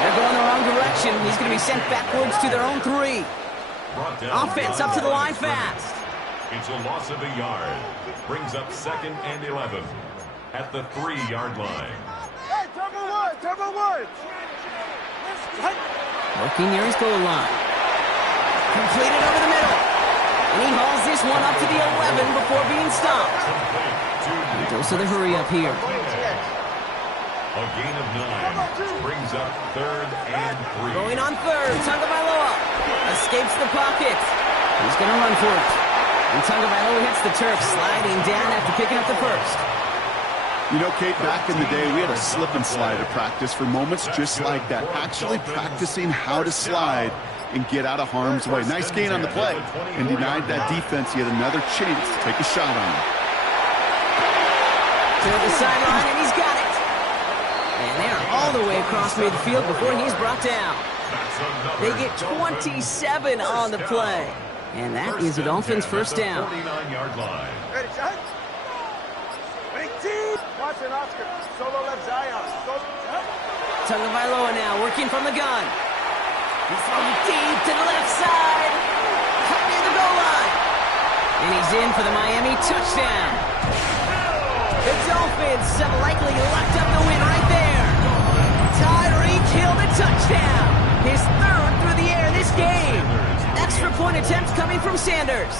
They're going the wrong direction. He's going to be sent backwards to their own 3. Offense up to the line fast. It's a loss of a yard. Brings up 2nd and 11 at the 3-yard line. Hey, turbo one. Working near his goal line. Completed over the middle. And he hauls this one up to the 11 before being stopped. He goes to the hurry up here. A gain of 9 brings up 3rd and 3. Going on 3rd, Tagovailoa escapes the pocket. He's going to run for it. And Tagovailoa hits the turf, sliding down after picking up the first. You know, Kate, back in the day, we had a slip and slide at practice for moments just like that. Actually practicing how to slide and get out of harm's way. Nice gain on the play, and denied that defense yet another chance to take a shot on him. To the sideline, and he's got it. And they're all the way across midfield before he's brought down. They get 27 on the play. And that is the Dolphins' first down. 49-yard line. Ready, shot. Watson, Oscar. Solo left Zion. Tagovailoa now working from the gun. He's throwing deep to the left side. Cut near the goal line. And he's in for the Miami touchdown. The Dolphins have likely locked up the win right there. Tyreek Hill the touchdown. His third through the air this game. Extra point attempt coming from Sanders.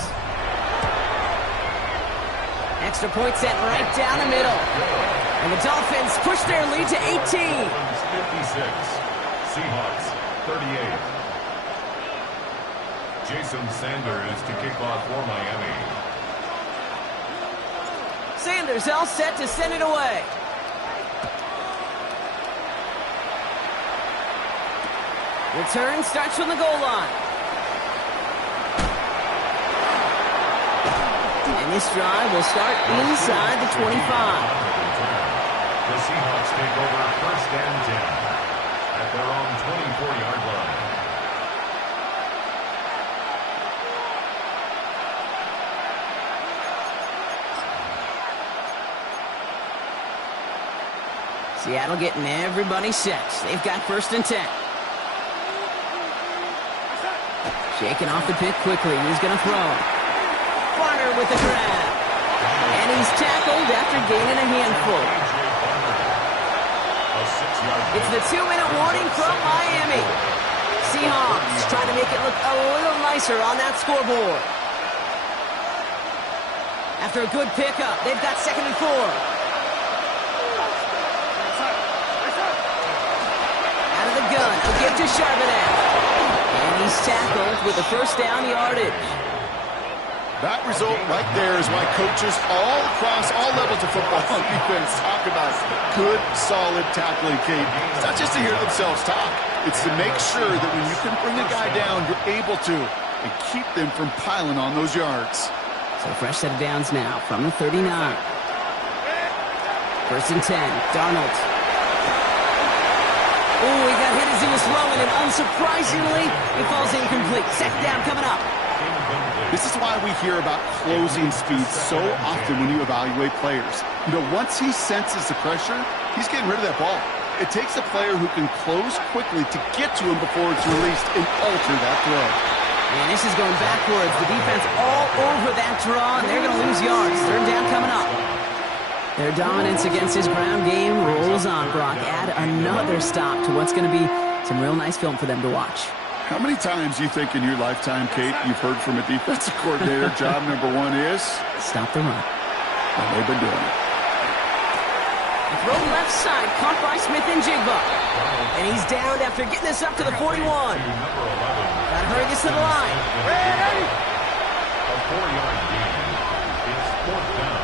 Extra point set right down the middle. And the Dolphins push their lead to 18. 56. Seahawks 38. Jason Sanders to kick off for Miami. Sanders all set to send it away. Return starts from the goal line. And this drive will start inside the 25. The Seahawks take over first and 10 at their own 24-yard line. Seattle getting everybody set. They've got first and 10. Shaking off the pick quickly. He's going to throw. Barner with the grab. And he's tackled after gaining a handful. It's the 2-minute warning from Miami. Seahawks trying to make it look a little nicer on that scoreboard. After a good pickup, they've got second and 4. Out of the gun, a give to Charbonnet. And he's tackled with the first down yardage. That result right there is why coaches all across all levels of football and defense talk about good, solid tackling, Kate. It's not just to hear themselves talk. It's to make sure that when you can bring a guy down, you're able to and keep them from piling on those yards. So fresh set of downs now from the 39. First and 10, Darnold. Oh, he got hit as he was throwing, and unsurprisingly, he falls incomplete. Second down coming up. This is why we hear about closing speed so often when you evaluate players. You know, once he senses the pressure, he's getting rid of that ball. It takes a player who can close quickly to get to him before it's released and alter that throw. And this is going backwards. The defense all over that draw, and they're going to lose yards. Third down coming up. Their dominance against his ground game rolls on, Brock. Add another stop to what's going to be some real nice film for them to watch. How many times do you think in your lifetime, Kate, you've heard from a defensive coordinator, job number one is? Stop the run. Well, they've been doing it. Throw left side, caught by Smith and Jigba. And he's down after getting this up to the 41. Gotta hurry this to the line. A 4-yard gain. It's fourth down.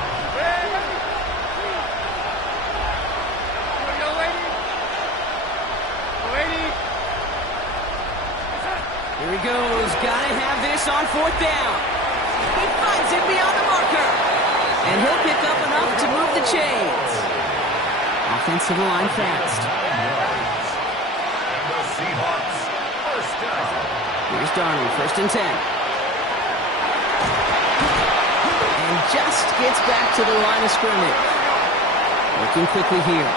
Here he goes. Gotta have this on fourth down. He finds it beyond the marker. And he'll pick up enough to move the chains. Offensive line fast. And the Seahawks first down. Here's Darnold, first and 10. And just gets back to the line of scrimmage. Working quickly here.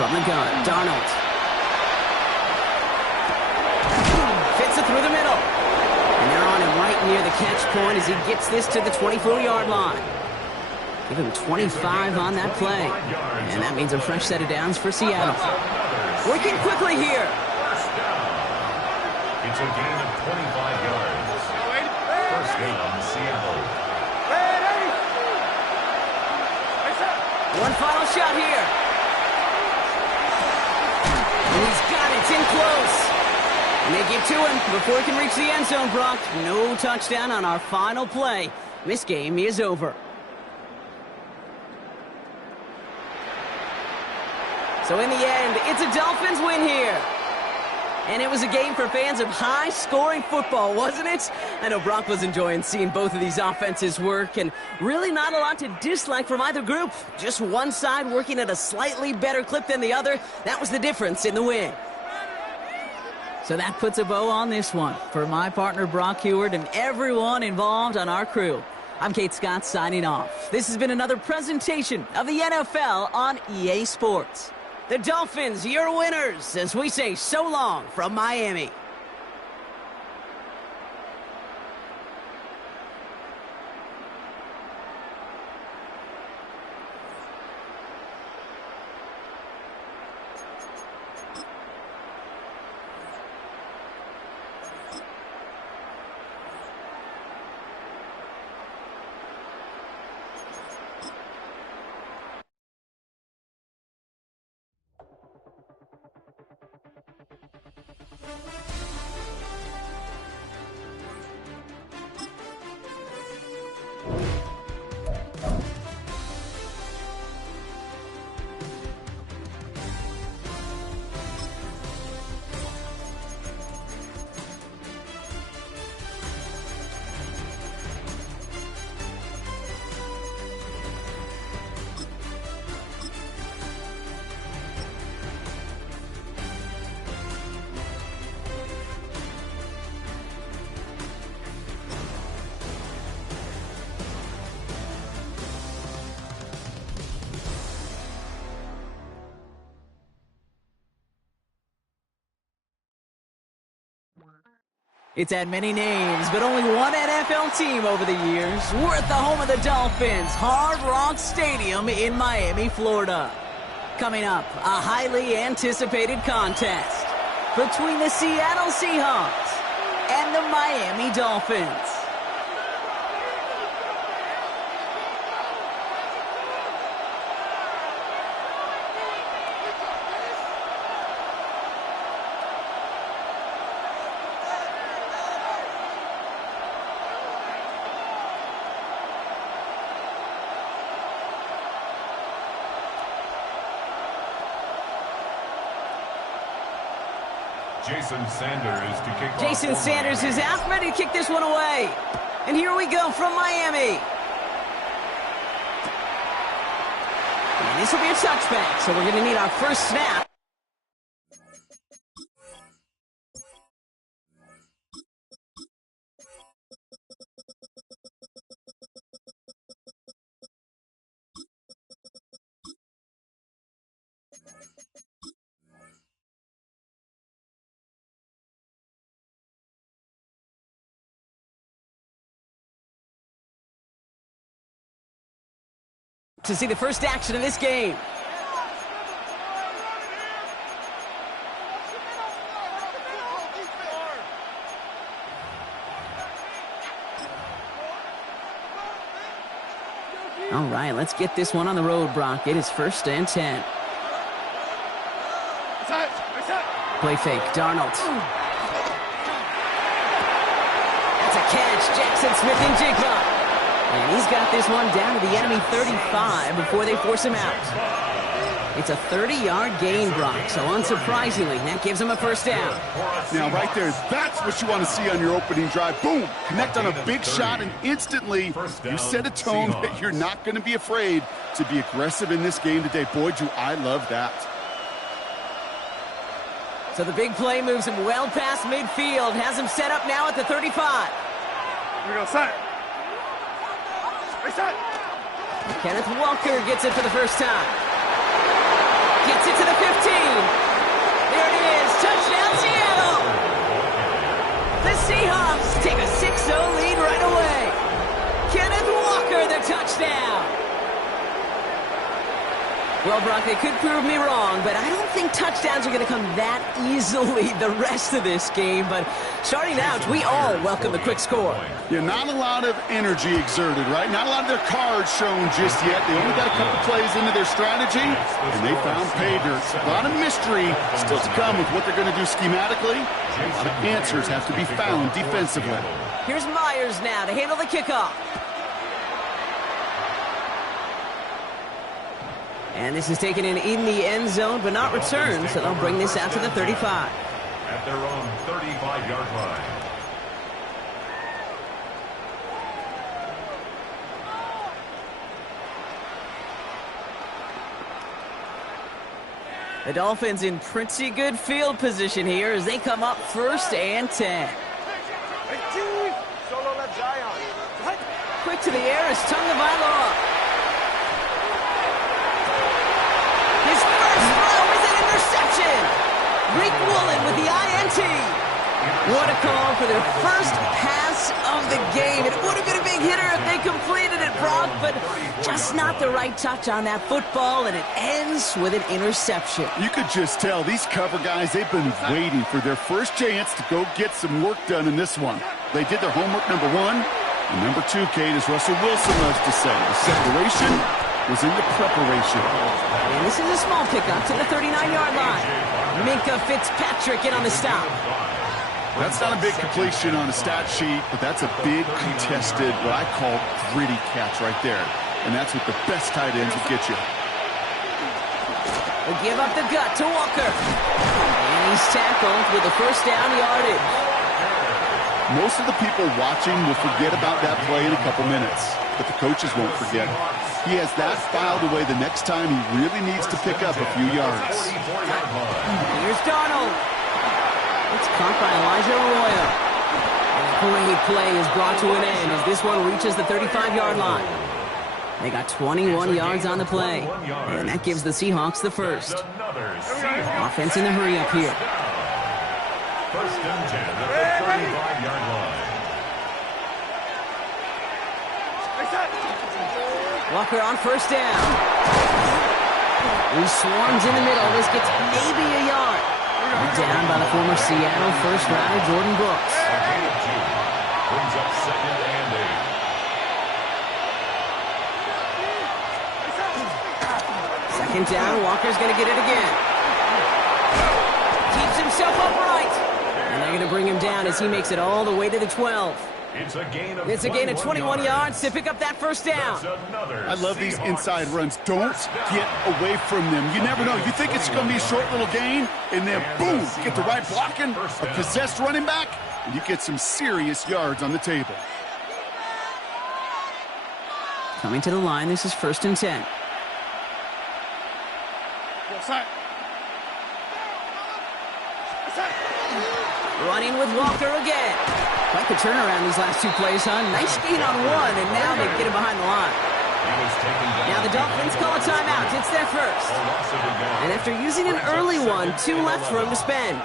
From the gun, Darnold. Fits it through the middle. And they're on him right near the catch point as he gets this to the 24-yard line. Give him 25 on that play. And that means a fresh set of downs for Seattle. Working quickly here. First down. It's a gain of 25 yards. First down, Seattle. One final shot here. And he's got it. It's in close. And they get to him before he can reach the end zone, Brock. No touchdown on our final play. This game is over. So in the end, it's a Dolphins win here. And it was a game for fans of high-scoring football, wasn't it? I know Brock was enjoying seeing both of these offenses work, and really not a lot to dislike from either group. Just one side working at a slightly better clip than the other. That was the difference in the win. So that puts a bow on this one. For my partner Brock Heward and everyone involved on our crew, I'm Kate Scott signing off. This has been another presentation of the NFL on EA Sports. The Dolphins, your winners, as we say so long from Miami. It's had many names, but only one NFL team over the years. We're at the home of the Dolphins, Hard Rock Stadium in Miami, Florida. Coming up, a highly anticipated contest between the Seattle Seahawks and the Miami Dolphins. Jason Sanders to kick off. Jason Sanders is out, ready to kick this one away. And here we go from Miami. And this will be a touchback, so we're going to need our first snap. To see the first action of this game. All right, let's get this one on the road, Brock. It is 1st and 10. Play fake, Darnold. That's a catch, Jackson Smith-Njigba. And he's got this one down to the enemy 35 before they force him out. It's a 30-yard gain, Brock, so unsurprisingly, that gives him a first down. Now, right there, that's what you want to see on your opening drive. Boom! Connect on a big shot, and instantly you set a tone that you're not going to be afraid to be aggressive in this game today. Boy, do I love that. So the big play moves him well past midfield, has him set up now at the 35. Here we go, set. Kenneth Walker gets it for the first time. Gets it to the 15. There it is. Touchdown, Seattle. The Seahawks take a 6-0 lead right away. Kenneth Walker, the touchdown. Well, Brock, they could prove me wrong, but I don't think touchdowns are going to come that easily the rest of this game. But starting out, we all welcome the quick score. Yeah, not a lot of energy exerted, right? Not a lot of their cards shown just yet. They only got a couple plays into their strategy, and they found pay dirt. A lot of mystery still to come with what they're going to do schematically. A lot of answers have to be found defensively. Here's Myers now to handle the kickoff. And this is taken in the end zone, but not returned, so they'll bring this out to the 35. At their own 35-yard line. The Dolphins in pretty good field position here as they come up 1st and 10. Solo left Zion. Quick to the air is Gtowncapp. His first throw is an interception. Rick Woolen with the INT. What a call for their first pass of the game. It would have been a big hitter if they completed it, Brock, but just not the right touch on that football, and it ends with an interception. You could just tell these cover guys, they've been waiting for their first chance to go get some work done in this one. They did their homework, number one. And number two, Kate, as Russell Wilson loves to say, the separation was in the preparation. And this is a small pickup to the 39-yard line. Minka Fitzpatrick in on the stop. That's not a big completion on a stat sheet, but that's a big contested, what I call gritty catch right there. And that's what the best tight ends will get you. They give up the gut to Walker. And he's tackled with a first down yardage. Most of the people watching will forget about that play in a couple minutes, but the coaches won't forget. He has that filed away the next time he really needs to pick up a few yards. Here's Darnold. It's caught by Elijah Arroyo. And a great play is brought to an end as this one reaches the 35-yard line. They got 21 yards on the play, and that gives the Seahawks the first. Offense in the hurry up here. First and 10 at the 35-yard line. Walker on first down. He swarms in the middle. This gets maybe a yard. Down by the former Seattle first-rounder Jordan Brooks. A gain of 2. Brings up 2nd and 8. Second down, Walker's going to get it again. Keeps himself upright. And they're going to bring him down as he makes it all the way to the 12. It's a gain of 21 yards to pick up that first down. I love these inside runs. Don't get away from them. You never know. You think it's going to be a short little gain, and then boom, get the right blocking, a possessed running back, and you get some serious yards on the table. Coming to the line, this is 1st and 10. Running with Walker again. Quite the turnaround these last two plays, huh? Nice gain on one, and now they get him behind the line. Now the Dolphins call a timeout. It's their first. And after using an early one, 2 left for him to spend.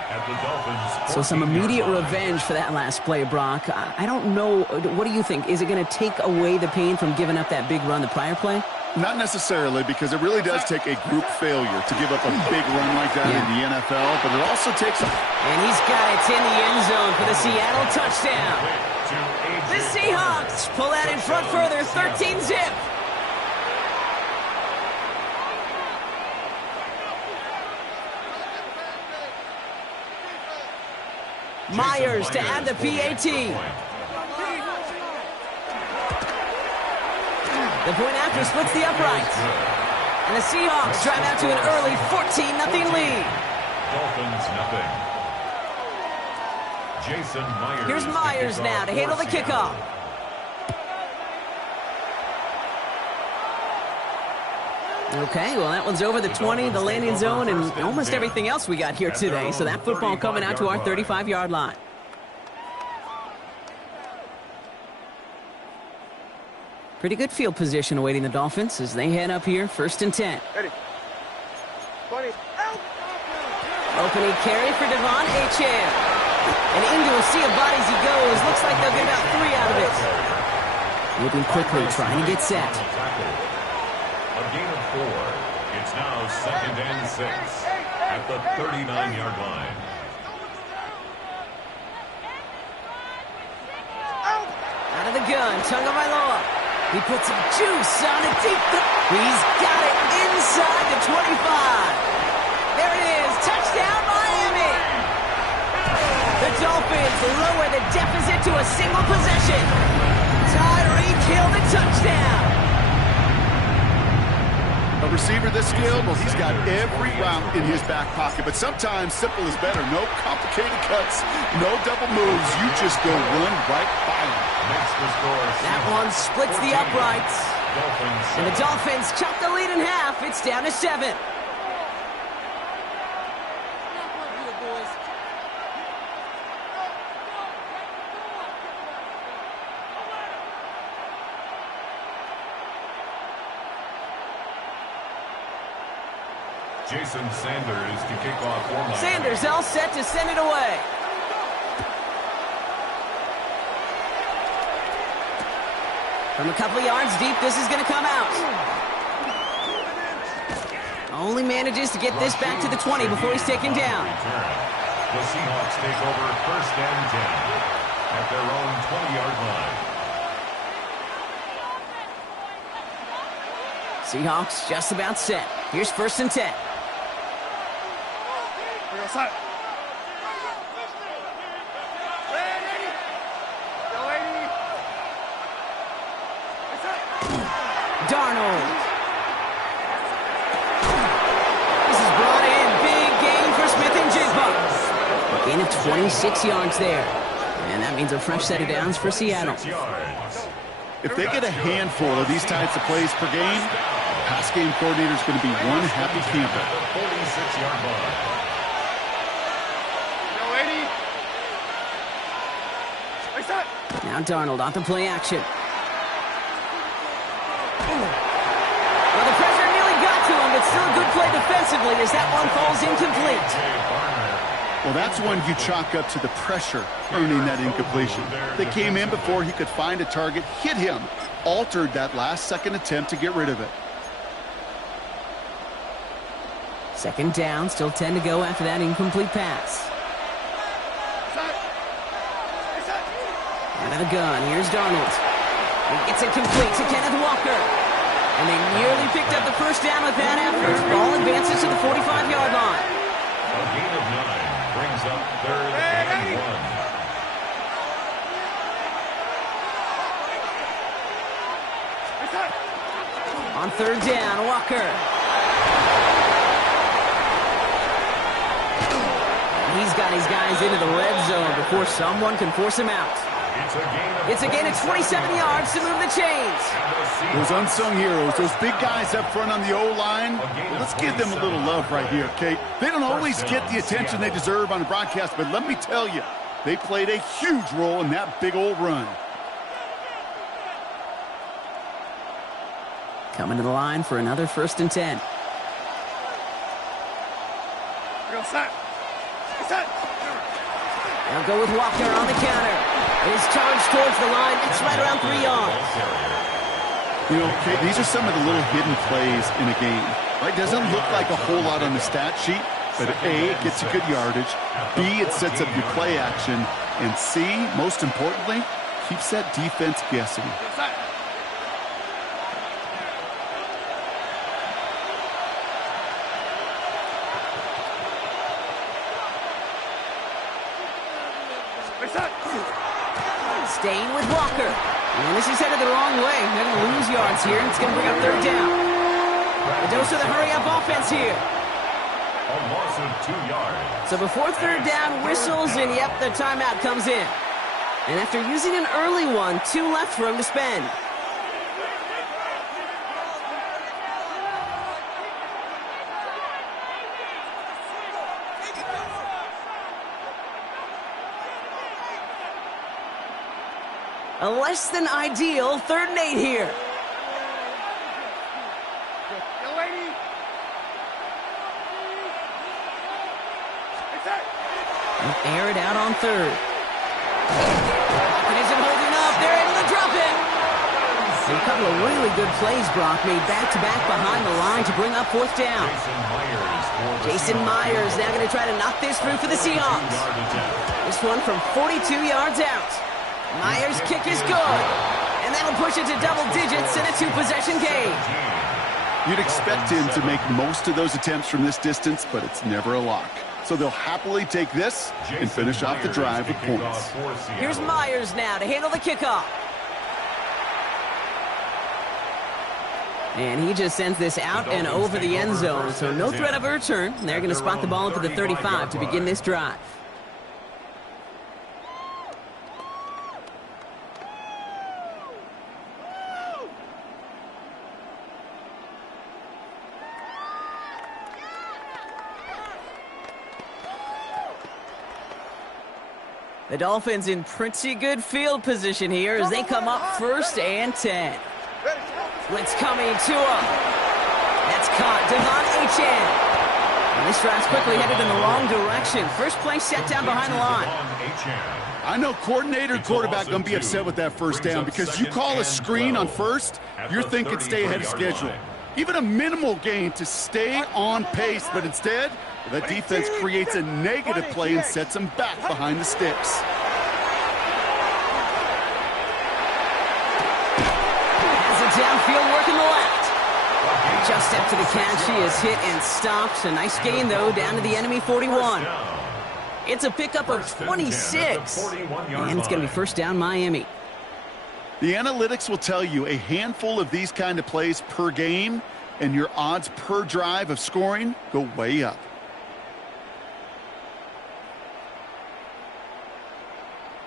So some immediate revenge for that last play, Brock. I don't know. What do you think? Is it going to take away the pain from giving up that big run the prior play? Not necessarily, because it really does take a group failure to give up a big run like that in the NFL, but it also takes a... And he's got it in the end zone for the Seattle touchdown. The Seahawks pull that in front further, 13-zip. Myers to add the PAT. The point after splits the uprights. And the Seahawks drive out to an early 14-0 lead. Dolphins nothing. Jason Myers. Here's Myers now to handle the kickoff. Okay, well, that one's over the 20, the landing zone, and almost everything else we got here today. So that football coming out to our 35-yard line. Pretty good field position awaiting the Dolphins as they head up here, 1st and 10. Ready. 20. Opening carry for Devon Achane. And into a sea of bodies he goes. Looks like they'll get about 3 out of it. Moving quickly, trying to get set. A gain of 4. It's now 2nd and 6 at the 39-yard line. Out of the gun, Tagovailoa. He puts some juice on a deep throw. He's got it inside the 25. There it is, touchdown Miami. The Dolphins lower the deficit to a single possession. Tyreek Hill the touchdown. A receiver this skilled, well, he's got every route in his back pocket, but sometimes simple is better. No complicated cuts, no double moves. You just go run right by him. That one splits the uprights. And the Dolphins chop the lead in half. It's down to 7. Jason Sanders to kick off for Miami. Sanders all set to send it away. From a couple of yards deep, this is going to come out. Only manages to get this back to the 20 before he's taken down. The Seahawks take over 1st and 10 at their own 20-yard line. Seahawks just about set. Here's 1st and 10. Darnold. This is brought in. Big gain for Smith and Jigba. Gain of 26 yards there. And that means a fresh set of downs for Seattle. If they get a handful of these types of plays per game, the pass game coordinator is going to be one happy camper. 46-yard line. Now Darnold off the play action. Well, the pressure nearly got to him, but still a good play defensively as that one falls incomplete. Well, that's one you chalk up to the pressure earning that incompletion. They came in before he could find a target, hit him, altered that last-second attempt to get rid of it. 2nd down, still 10 to go after that incomplete pass. Out of the gun, here's Darnold. He gets it complete to Kenneth Walker. And they nearly picked up the 1st down with that effort. Ball advances to the 45-yard line. A gain of 9 brings up 3rd and 1. On 3rd down, Walker. He's got his guys into the red zone before someone can force him out. It's a gain of 27 yards to move the chains. Those unsung heroes, those big guys up front on the O-line, well, let's give them a little love right here, okay? They don't always get the attention they deserve on the broadcast, but let me tell you, they played a huge role in that big old run. Coming to the line for another 1st and 10. They'll go with Walker on the counter. His charge towards the line. It's right around 3 yards. You know, Kate, these are some of the little hidden plays in a game. Right? Doesn't look like a whole lot on the stat sheet, but A, it gets you good yardage. B, it sets up your play action. And C, most importantly, keeps that defense guessing. Staying with Walker. And this is headed the wrong way. They're going to lose yards here, and it's going to bring up 3rd down. A dose of the hurry-up offense here. A loss of 2 yards. So before 3rd down whistles, and yep, the timeout comes in. And after using an early one, 2 left for him to spend. A less than ideal 3rd and 8 here. Air it out on 3rd. And isn't holding up. They're able to drop it. And a couple of really good plays, Brock, made back-to-back behind the line to bring up fourth down. Jason Myers now going to try to knock this through for the Seahawks. This one from 42 yards out. Myers' kick is good. And that'll push it to double digits in a two-possession game. You'd expect him to make most of those attempts from this distance, but it's never a lock. So they'll happily take this and finish off the drive with points. Here's Myers now to handle the kickoff. And he just sends this out and over the end zone, so no threat of a return. They're going to spot the ball up at the 35 to begin this drive. The Dolphins in pretty good field position here as they come up 1st and 10. Blitz coming to him. That's caught. Devon Achane. And this drive's quickly headed in the wrong direction. First play set down behind the line. I know coordinator and quarterback going to be upset with that first down because you call a screen on first, you're thinking stay ahead of schedule. Even a minimal gain to stay on pace, but instead, that defense creates a negative play and sets them back behind the sticks. Downfield work in the left. Just after the catch, he is hit and stopped. A nice gain, though, down to the enemy 41. It's a pickup of 26. And it's going to be first down Miami. The analytics will tell you a handful of these kind of plays per game, and your odds per drive of scoring go way up.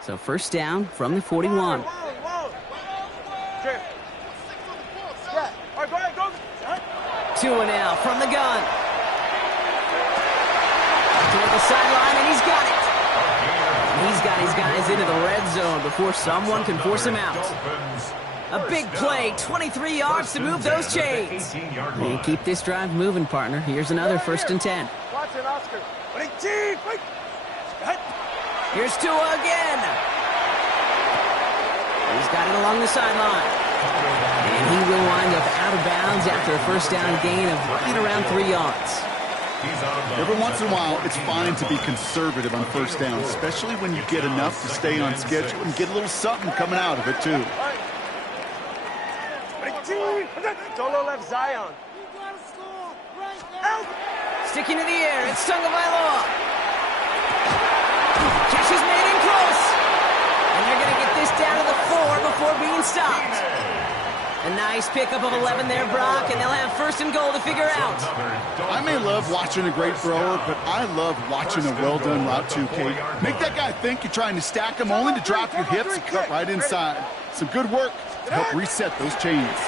So first down from the 41. Two and out from the gun. Toward the sideline, and he's got it. He's got his guys into the red zone before someone can force him out. A big play, 23 yards to move those chains. And keep this drive moving, partner. Here's another 1st and 10. Here's Tua again. He's got it along the sideline. And he will wind up out of bounds after a first down gain of right around 3 yards. Every once in a while, it's fine to be conservative on first down, especially when you get enough to stay on schedule and get a little something coming out of it, too. Solo left Zion. Sticking to the air, it's Tagovailoa. Catch is made in close. And they're going to get this down to the 4 before being stopped. A nice pickup of 11 there, Brock, and they'll have 1st and goal to figure out. I may love watching a great thrower, but I love watching a well-done route too, Kate. Make that guy think you're trying to stack him only to drop your hips and cut right inside. Some good work to help reset those chains.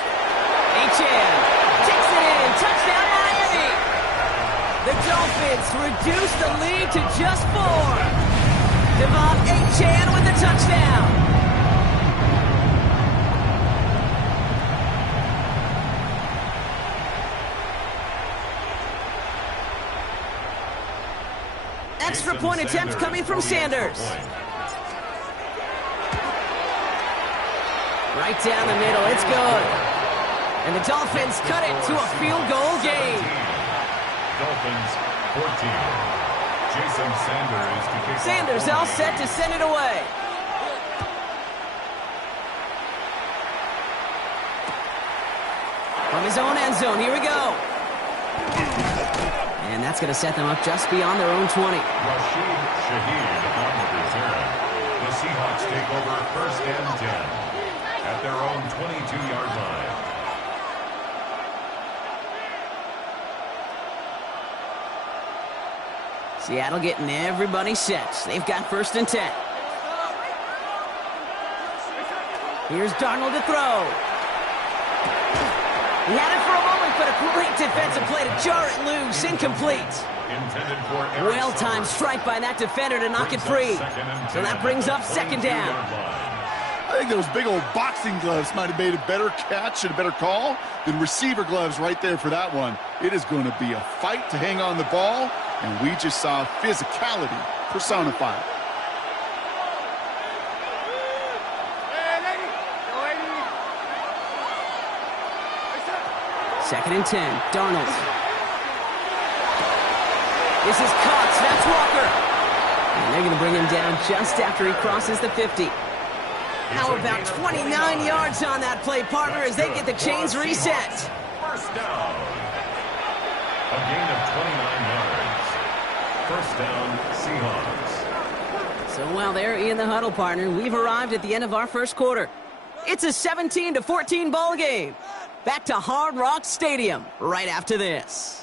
Achane takes it in. Touchdown, Miami. The Dolphins reduce the lead to just 4. Devon Achane with the touchdown. Extra point attempt coming from Sanders. Right down the middle, it's good. And the Dolphins cut it to a field goal game. Dolphins 14. Jason Sanders to kick off. Sanders all set to send it away. From his own end zone, here we go. And that's going to set them up just beyond their own 20. Rashid Shaheed on the return. The Seahawks take over 1st and 10 at their own 22-yard line. Seattle getting everybody set. They've got 1st and 10. Here's Darnold to throw. He had it for a moment, but a great defensive play to jar it loose. Incomplete. Well-timed strike by that defender to knock it free. So that brings up 2nd down. I think those big old boxing gloves might have made a better catch and a better call than receiver gloves right there for that one. It is going to be a fight to hang on the ball, and we just saw physicality personified. 2nd and 10. Darnold. This is caught. That's Walker. And they're going to bring him down just after he crosses the 50. How about 29 yards on that play, partner, as they get the chains reset? First down. A gain of 29 yards. First down, Seahawks. So while they're in the huddle, partner, we've arrived at the end of our first quarter. It's a 17-14 ball game. Back to Hard Rock Stadium right after this.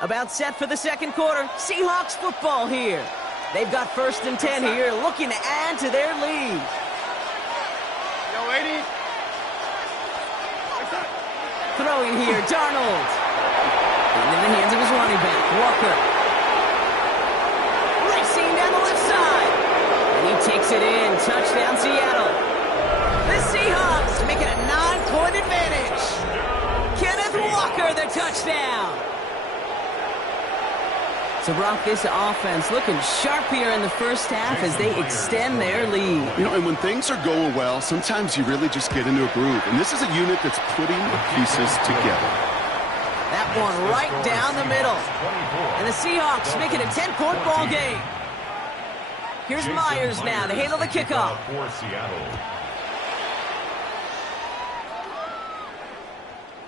About set for the second quarter. Seahawks football here. They've got 1st and 10 here, looking to add to their lead. Yo, 80. Throwing here, Darnold. Into the hands of his running back, Walker. Racing down the left side. And he takes it in. Touchdown, Seattle. The Seahawks make it a 9-point advantage. Kenneth Walker, the touchdown. So, Brock, this offense looking sharp here in the first half as they extend their lead. You know, and when things are going well, sometimes you really just get into a groove. And this is a unit that's putting the pieces together. That one right down the middle. And the Seahawks make it a 10-point ball game. Here's Myers now to handle the kickoff. For Seattle.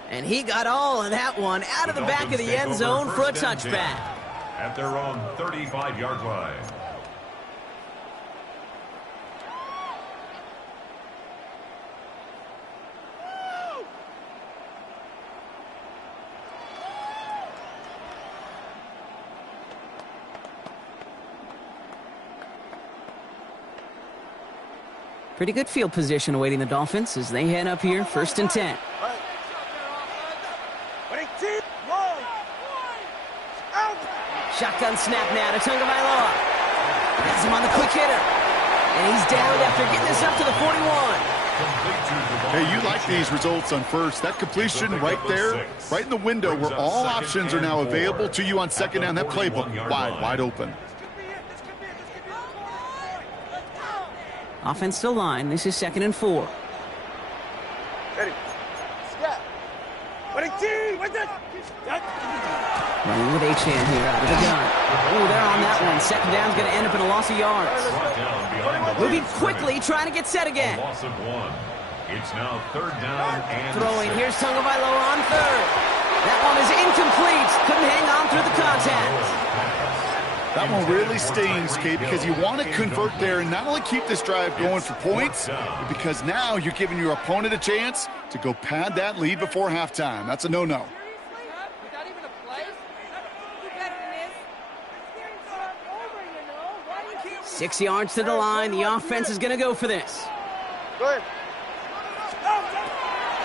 And he got all of that one out of the back of the end zone for a touchback. At their own 35-yard line. Pretty good field position awaiting the Dolphins as they head up here, 1st and 10. Shotgun snap now to Tagovailoa. Has him on the quick hitter. And he's down after getting this up to the 41. Hey, you like these results on first. That completion right there, right in the window where all options are now available to you on second down. That playbook wide open. Offensive line. This is 2nd and 4. Ready. Running with H-hand here out of the gun. Oh, they're on that one. Second down's going to end up in a loss of yards. Moving quickly, trying to get set again. A loss of 1. It's now 3rd down and Throwing. 6. Here's Tagovailoa on 3rd. That one is incomplete. Couldn't hang on through the contact. That one really stings, Kate, because you want to convert there and not only keep this drive going for points, but because now you're giving your opponent a chance to go pad that lead before halftime. That's a no-no. 6 yards to the line. The offense is going to go for this. Go ahead.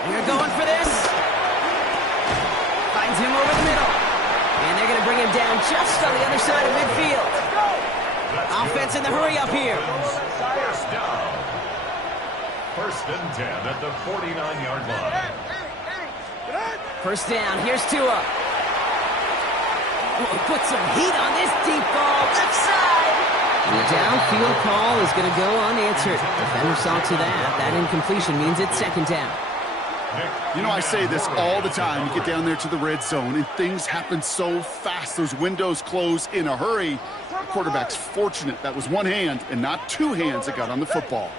They're going for this. Finds him over the middle. And they're going to bring him down just on the other side of midfield. Offense in the hurry up here. First down. 1st and 10 at the 49-yard line. First down. Here's Tua. Oh, put some heat on this deep ball. Left side. The downfield call is going to go unanswered. Defender saw to that. That incompletion means it's 2nd down. You know, I say this all the time. You get down there to the red zone, and things happen so fast. Those windows close in a hurry. The quarterback's fortunate that was one hand and not two hands that got on the football.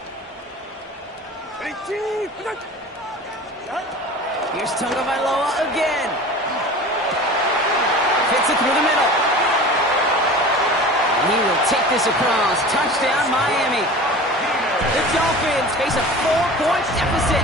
Here's Tagovailoa again. Fits it through the middle. And he will take this across. Touchdown, Miami. The Dolphins face a 4-point deficit.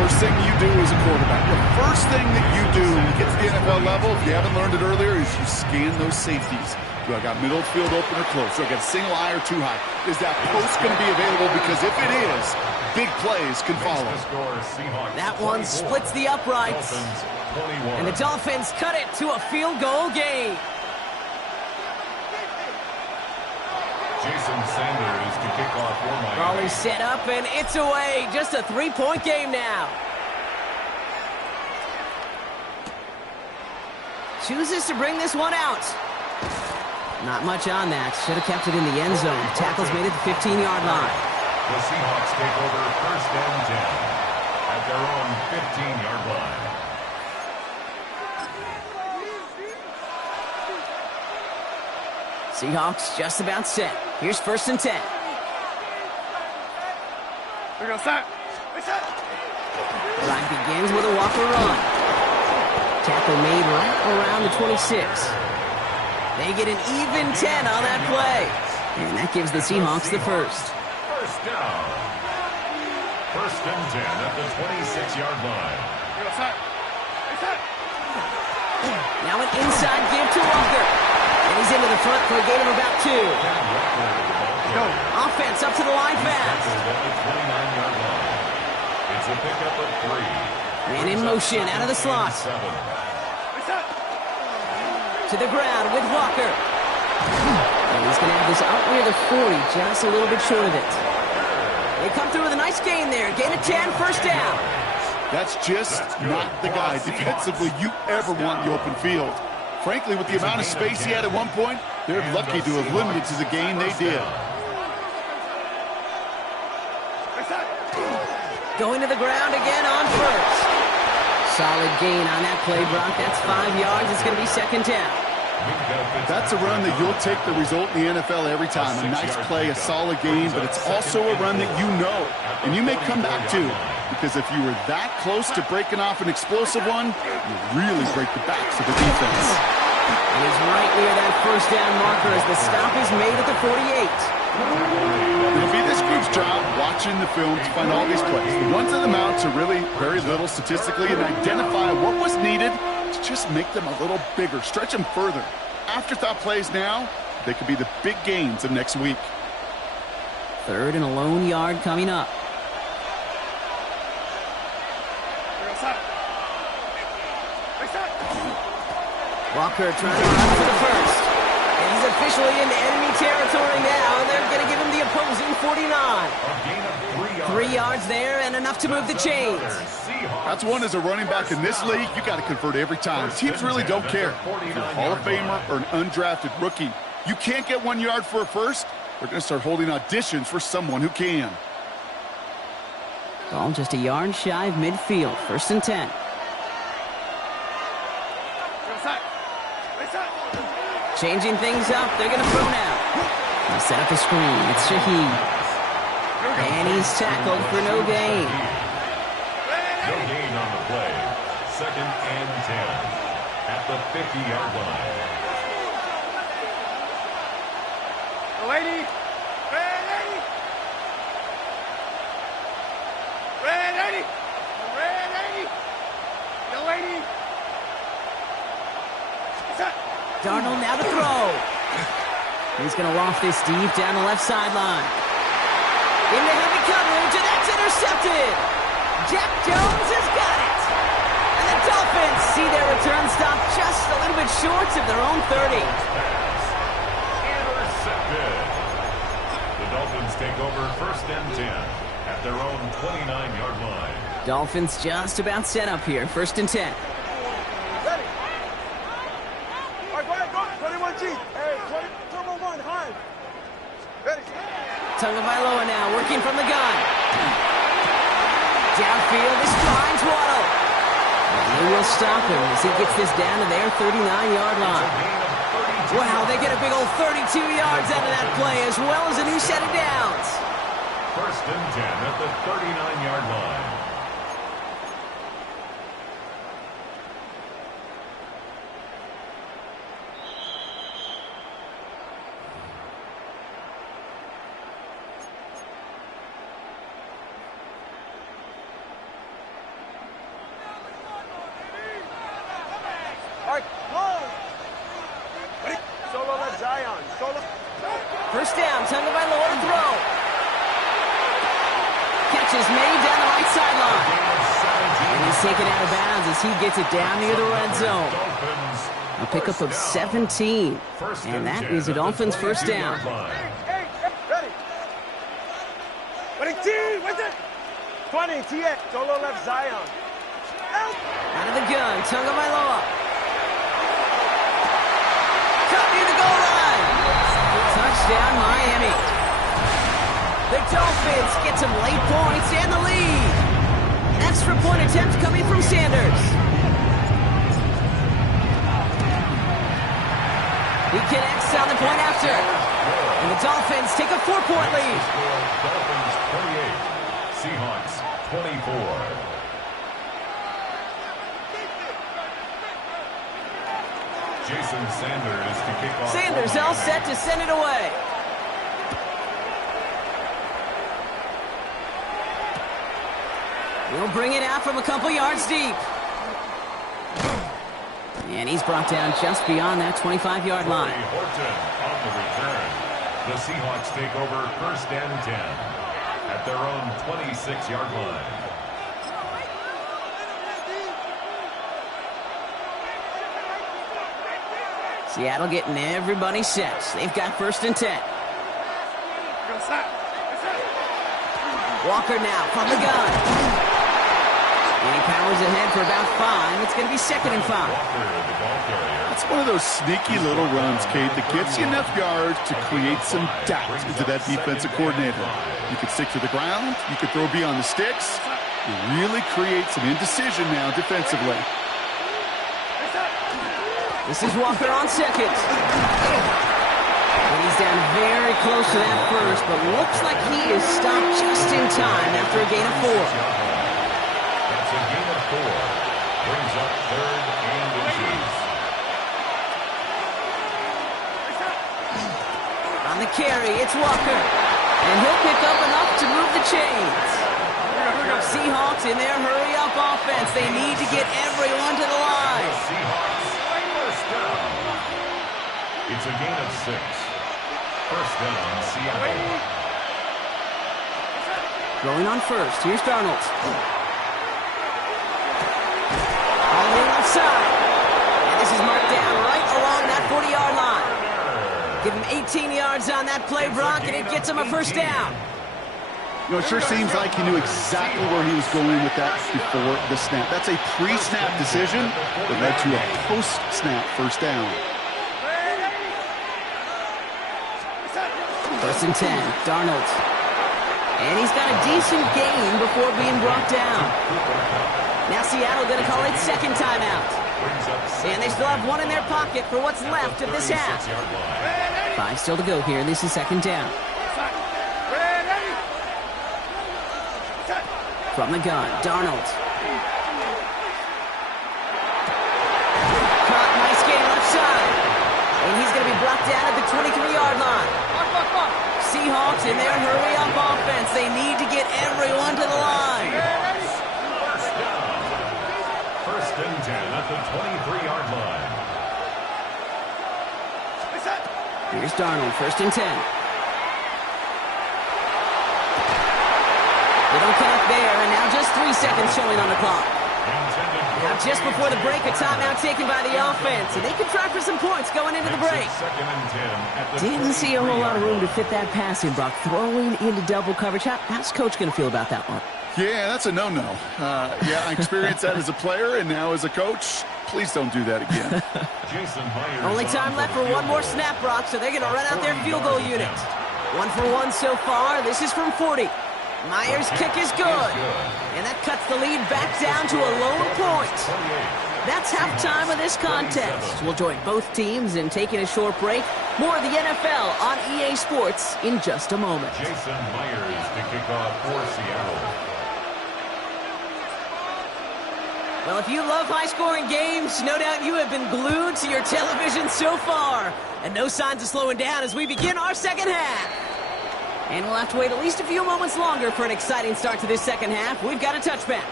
First thing you do as a quarterback, the first thing that you do when you get to the NFL level, if you haven't learned it earlier, is you scan those safeties. Do I got middle field open or close? Do I got single eye or too high? Is that post going to be available? Because if it is, big plays can follow. That one splits the uprights. And the Dolphins cut it to a field goal game. Jason Sanders to kick off for Miami. Brawley set up, and it's away. Just a 3-point game now. chooses to bring this one out. Not much on that. Should have kept it in the end zone. Tackle's made it to the 15-yard line. The Seahawks take over first and 10 at their own 15-yard line. Seahawks just about set. Here's first and 10. We're going to set. Drive begins with a Walker run. Tackle made right around the 26. They get an even 10 on that play. And that gives the Seahawks the first. First down. First and 10 at the 26-yard line. Now an inside give to Walker. And he's into the front for a gain of about 2. Offense up to the line fast. It's a pickup of 3. Man in motion out of the slot. To the ground with Walker. And he's going to have this out near the 40, just a little bit short of it. They come through with a nice gain there. Gain of 10, first down. That's just not the guy defensively you ever want in the open field. Frankly, with the amount of space he had at one point, they're lucky to have limited to the gain they did. Going to the ground again on first. Solid gain on that play, Brock. That's 5 yards. It's going to be second down. That's a run that you'll take the result in the NFL every time. A nice play, a solid gain, but it's also a run that you know and you may come back to, because if you were that close to breaking off an explosive one, you really break the backs of the defense. And he's right near that first down marker as the stop is made at the 48. It'll be this group's job watching the film to find all these plays. The ones that amount to really very little statistically and identify what was needed to just make them a little bigger, stretch them further. Afterthought plays now, they could be the big gains of next week. Third and a lone yard coming up. Walker trying to run for the first. And he's officially into enemy territory now, and they're going to give him the opposing 49. 3 yards there and enough to move the chains. That's one as a running back in this league, you got to convert every time. Teams really don't care. If you're a Hall of Famer or an undrafted rookie, you can't get 1 yard for a first, they're going to start holding auditions for someone who can. Ball just a yard shy of midfield. First and 10. Changing things up. They're going to throw now. They'll set up a screen. It's Shaheed. And he's tackled for no gain. No gain on the play. Second and 10 at the 50-yard line. Lady. Red lady. Red lady. Red lady. The lady. Darnold now to throw. He's going to loft this deep down the left sideline. Into heavy coverage, and that's intercepted. Jack Jones has got it. And the Dolphins see their return stop just a little bit short of their own 30. Intercepted. The Dolphins take over first and 10 at their own 29-yard line. Dolphins just about set up here. First and 10. Ready. All right, go ahead, go. 21G. Hey, 20, turbo 1, high. Ready. Tagovailoa now working from the gun. Downfield, this finds Waddle. And they will stop him as he gets this down to their 39-yard line. Wow, they get a big old 32 yards out of that play, as well as a new set of downs. First and 10 at the 39-yard line. First down, Tagovailoa to throw. Catch is made down the right sideline. And he's taken out of bounds as he gets it down near the red zone. A pickup of 17. And that is the Dolphins' first down. Ready. Ready, T, with it. 20, T-X, solo left Zion. Out of the gun, Tagovailoa. Touchdown, Miami. The Dolphins get some late points and the lead. Extra point attempt coming from Sanders. He connects on the point after. And the Dolphins take a 4-point lead. Dolphins 28, Seahawks 24. Jason Sanders to kick off. Sanders all set to send it away. He'll bring it out from a couple yards deep. And he's brought down just beyond that 25-yard line. Horton on the return. The Seahawks take over 1st and 10 at their own 26-yard line. Seattle getting everybody set. They've got 1st and 10. Walker now from the gun. And he powers ahead for about 5. It's going to be 2nd and 5. It's one of those sneaky little runs, Kate, that gets you enough yards to create some doubt into that defensive coordinator. You could stick to the ground. You could throw beyond the sticks. You really create some indecision now defensively. This is Walker on 2nd. And he's down very close to that first, but looks like he is stopped just in time after a gain of 4. That's a gain of 4. Brings up 3rd and inches. On the carry, it's Walker. And he'll pick up enough to move the chains. Seahawks in their hurry-up offense. They need to get everyone to the line. Seahawks, first down. It's a gain of 6. First down, Seattle. Going on first. Here's Darnold. On the left side. And this is marked down right along that 40-yard line. Give him 18 yards on that play, Brock, and it gets him a first down. You know, it sure seems like he knew exactly where he was going with that before the snap. That's a pre-snap decision that led to a post-snap first down. 1st and 10, Darnold. And he's got a decent gain before being brought down. Now Seattle going to call it 2nd timeout. And they still have 1 in their pocket for what's left of this half. 5 still to go here. This is 2nd down. From the gun, Darnold. Caught, nice gain left side. And he's going to be brought down at the 23-yard line. Seahawks in their hurry-up offense. They need to get everyone to the line. First down. 1st and 10 at the 23-yard line. Here's Darnold, 1st and 10. They don't connect there, and now just 3 seconds showing on the clock. Now just before the break, a timeout taken by the offense, and they can try for some points going into the break. Didn't see a whole lot of room to fit that pass in, Brock. Throwing into double coverage. How's Coach going to feel about that one? Yeah, that's a no-no. Yeah, I experienced that as a player and now as a coach. Please don't do that again. Only time left for one more snap, Brock, so they're going to run out their field goal unit. 1 for 1 so far. This is from 40. Myers' kick is good. And that cuts the lead back down to a lone point. That's halftime of this contest. We'll join both teams in taking a short break. More of the NFL on EA Sports in just a moment. Jason Myers to kick off for Seattle. Well, if you love high-scoring games, no doubt you have been glued to your television so far. And no signs of slowing down as we begin our second half. And we'll have to wait at least a few moments longer for an exciting start to this second half. We've got a touchback.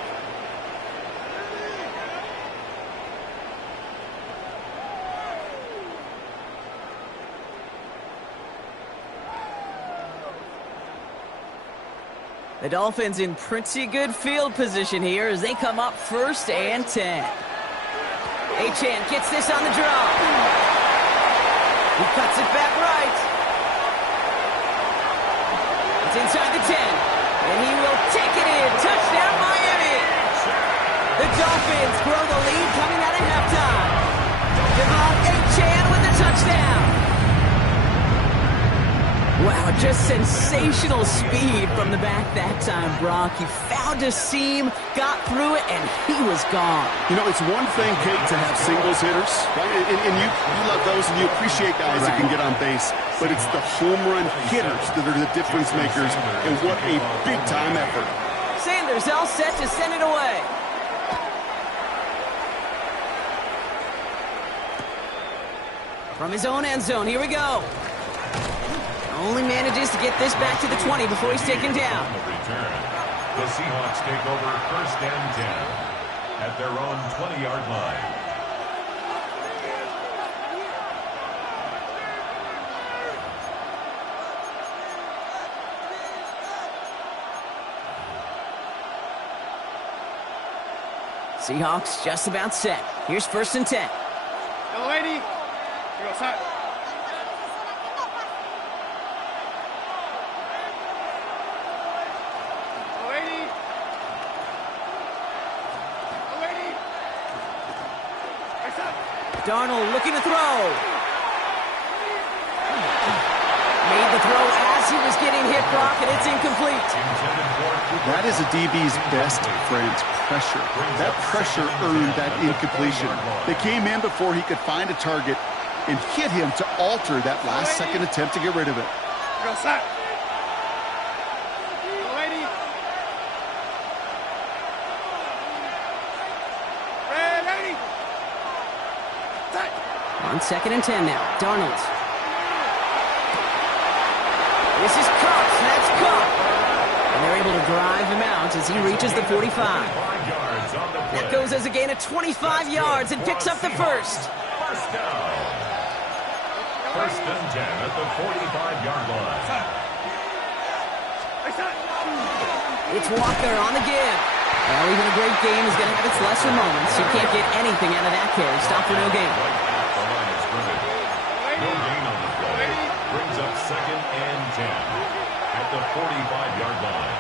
The Dolphins in pretty good field position here as they come up 1st and 10. Achane gets this on the draw. He cuts it back right. It's inside the 10. And he will take it in. Touchdown, Miami. The Dolphins grow the lead coming out of halftime. Devon Achane with the touchdown. Wow, just sensational speed from the back that time, Brock. He found a seam, got through it, and he was gone. You know, it's one thing, Kate, to have singles hitters, right? And you love those, and you appreciate guys that can get on base. But it's the home run hitters that are the difference makers, and what a big-time effort. Sanders all set to send it away. From his own end zone, here we go. Only manages to get this back to the 20 before he's taken down. The Seahawks take over 1st and 10 at their own 20-yard line. Seahawks just about set. Here's 1st and 10. Go, lady. Here goes that. Darnold looking to throw. Made the throw as he was getting hit, Brock, and it's incomplete. That is a DB's best friend, pressure. That pressure earned that incompletion. They came in before he could find a target and hit him to alter that last-second attempt to get rid of it. Go, sack. Go, lady. Red lady. On 2nd and 10 now. Darnold. This is Cox. That's Cox. And they're able to drive him out as he reaches the 45. That goes as a gain of 25 yards and picks up the first. First down. 1st and 10 at the 45-yard line. It's Walker on the give. Well, even a great game is going to have its lesser moments. You can't get anything out of that carry. Stop for no gain. No gain on the play. Brings up 2nd and 10 at the 45-yard line.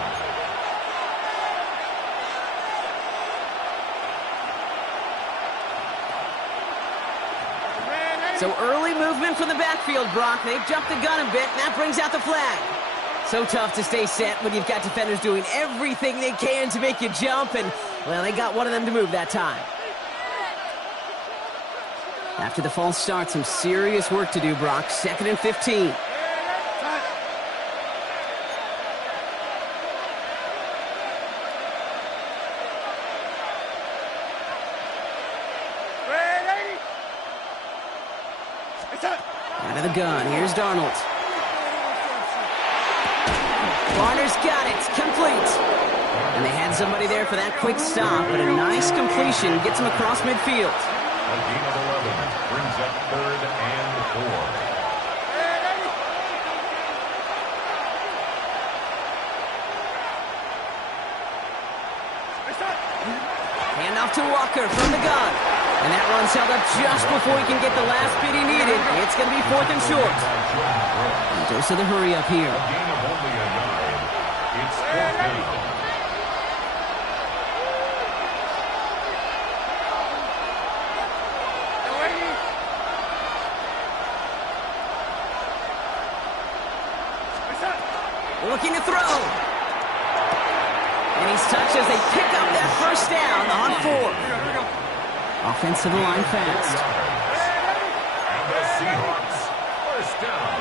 So early movement from the backfield, Brock. They've jumped the gun a bit, and that brings out the flag. So tough to stay set when you've got defenders doing everything they can to make you jump, and, well, they got one of them to move that time. After the false start, some serious work to do, Brock. 2nd and 15. Out of the gun, here's Darnold. Warner's got it, complete. And they had somebody there for that quick stop, but a nice completion gets him across midfield. A gain of 11 brings up 3rd and 4. Handoff to Walker from the gun. And that run's held up just before he can get the last bit he needed. It's going to be 4th and short. And dose of the hurry up here. A gain of only a yard. It's 4th down. Looking to throw. And he's touched as they pick up that first down on 4. Offensive line fast. And the Seahawks, 1st down.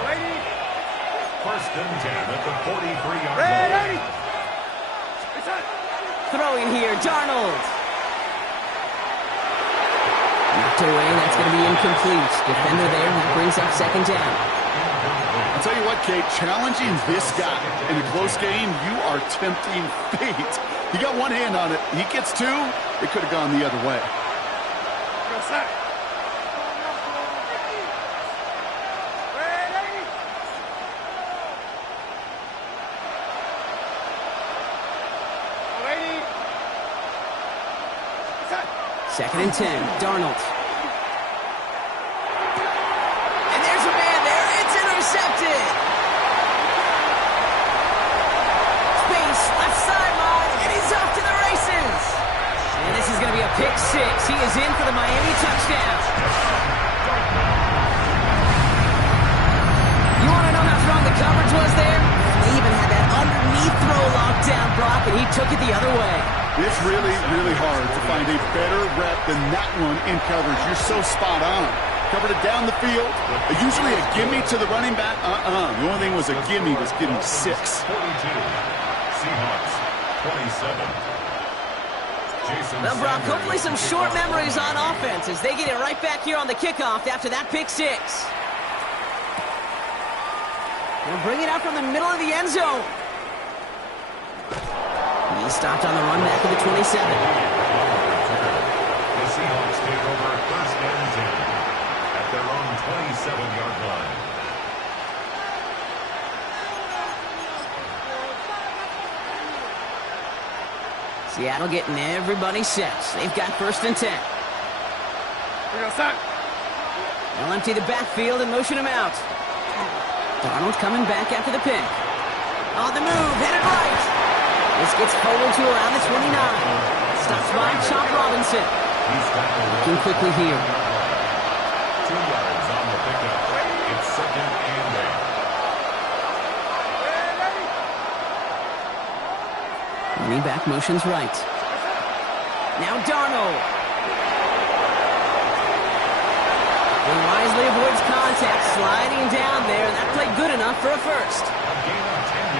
1st and 10 at the 43-yard line. Throwing here, Darnold. Knocked away, that's going to be incomplete. Defender there, that brings up 2nd down. I'll tell you what, Kate, challenging this guy in a close game, you are tempting fate. He got one hand on it. He gets 2. It could have gone the other way. Second and 10, Darnold. And there's a man there. It's intercepted. Space, left sideline, and he's off to the races. And this is going to be a pick 6. He is in for the Miami touchdown. You want to know how strong the coverage was there. And they even had that underneath throw locked down, Brock, and he took it the other way. It's really, really hard to find a better rep than that one in coverage. You're so spot on. Covered it down the field. Usually a gimme to the running back. The only thing was a gimme was getting 6. 42. Seahawks 27. Well, Brock, hopefully some short memories on offense as they get it right back here on the kickoff after that pick 6. They'll bring it out from the middle of the end zone. He stopped on the run back of the 27. The Seahawks take over first and 10 at their own 27-yard line. Seattle getting everybody set. They've got first and 10. They'll empty the backfield and motion him out. Darnold coming back after the pick. On the move, headed right. This gets forward to around the 29. Stops by Chop Robinson. Looking quickly here. 2 yards on the pickup. It's second and 8. Running back motions right. Now Darnold. He wisely avoids contact, sliding down there, and that played good enough for a first.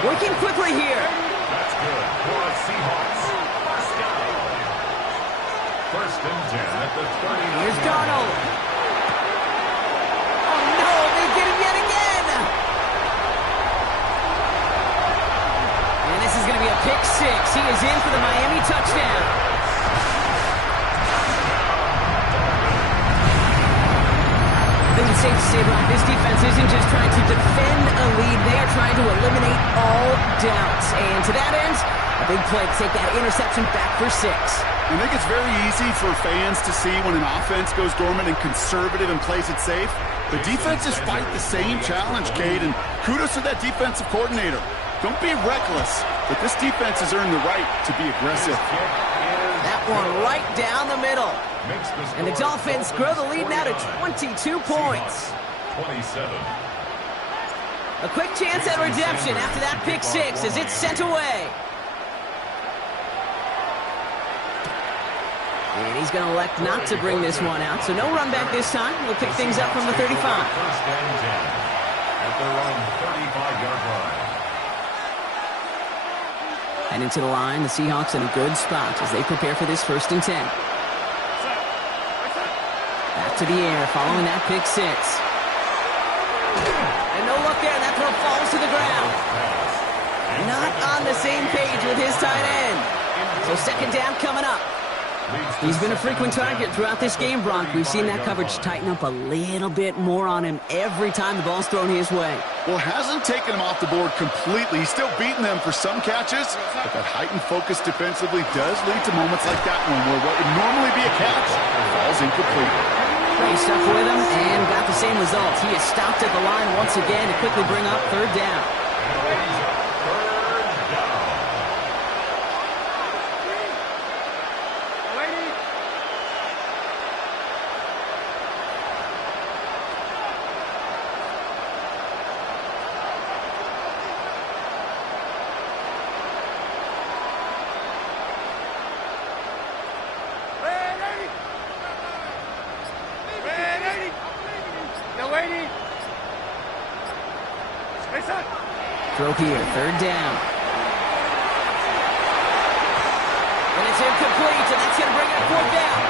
Working quickly here. That's good for the Seahawks. First down. First and 10 at the 30. Here's Darnold. Oh no, they get him yet again. And this is going to be a pick 6. He is in for the Miami touchdown. I think it's safe to say, Brock, this defense isn't just trying to defend a lead. They are trying to eliminate all doubts. And to that end, a big play to take that interception back for 6. I think it's very easy for fans to see when an offense goes dormant and conservative and plays it safe. The defenses fight the same challenge, Cade, and kudos to that defensive coordinator. Don't be reckless, but this defense has earned the right to be aggressive. That one right down the middle. And the Dolphins grow the lead now to 22 points. 27. A quick chance at redemption after that pick 6 as it's sent away. And he's going to elect not to bring this one out, so no run back this time. We'll pick things up from the 35. First and 10 at their own 35-yard line. And into the line, the Seahawks in a good spot as they prepare for this first and 10. Back to the air, following that pick 6. And no look there, that throw falls to the ground. Not on the same page with his tight end. So second down coming up. He's been a frequent target throughout this game, Brock. We've seen that coverage tighten up a little bit more on him every time the ball's thrown his way. Well, hasn't taken him off the board completely. He's still beating them for some catches, but that heightened focus defensively does lead to moments like that one where what would normally be a catch falls incomplete. He stuck with him and got the same results. He is stopped at the line once again to quickly bring up third down. Throw here, third down. And it's incomplete, and that's going to bring it to fourth down.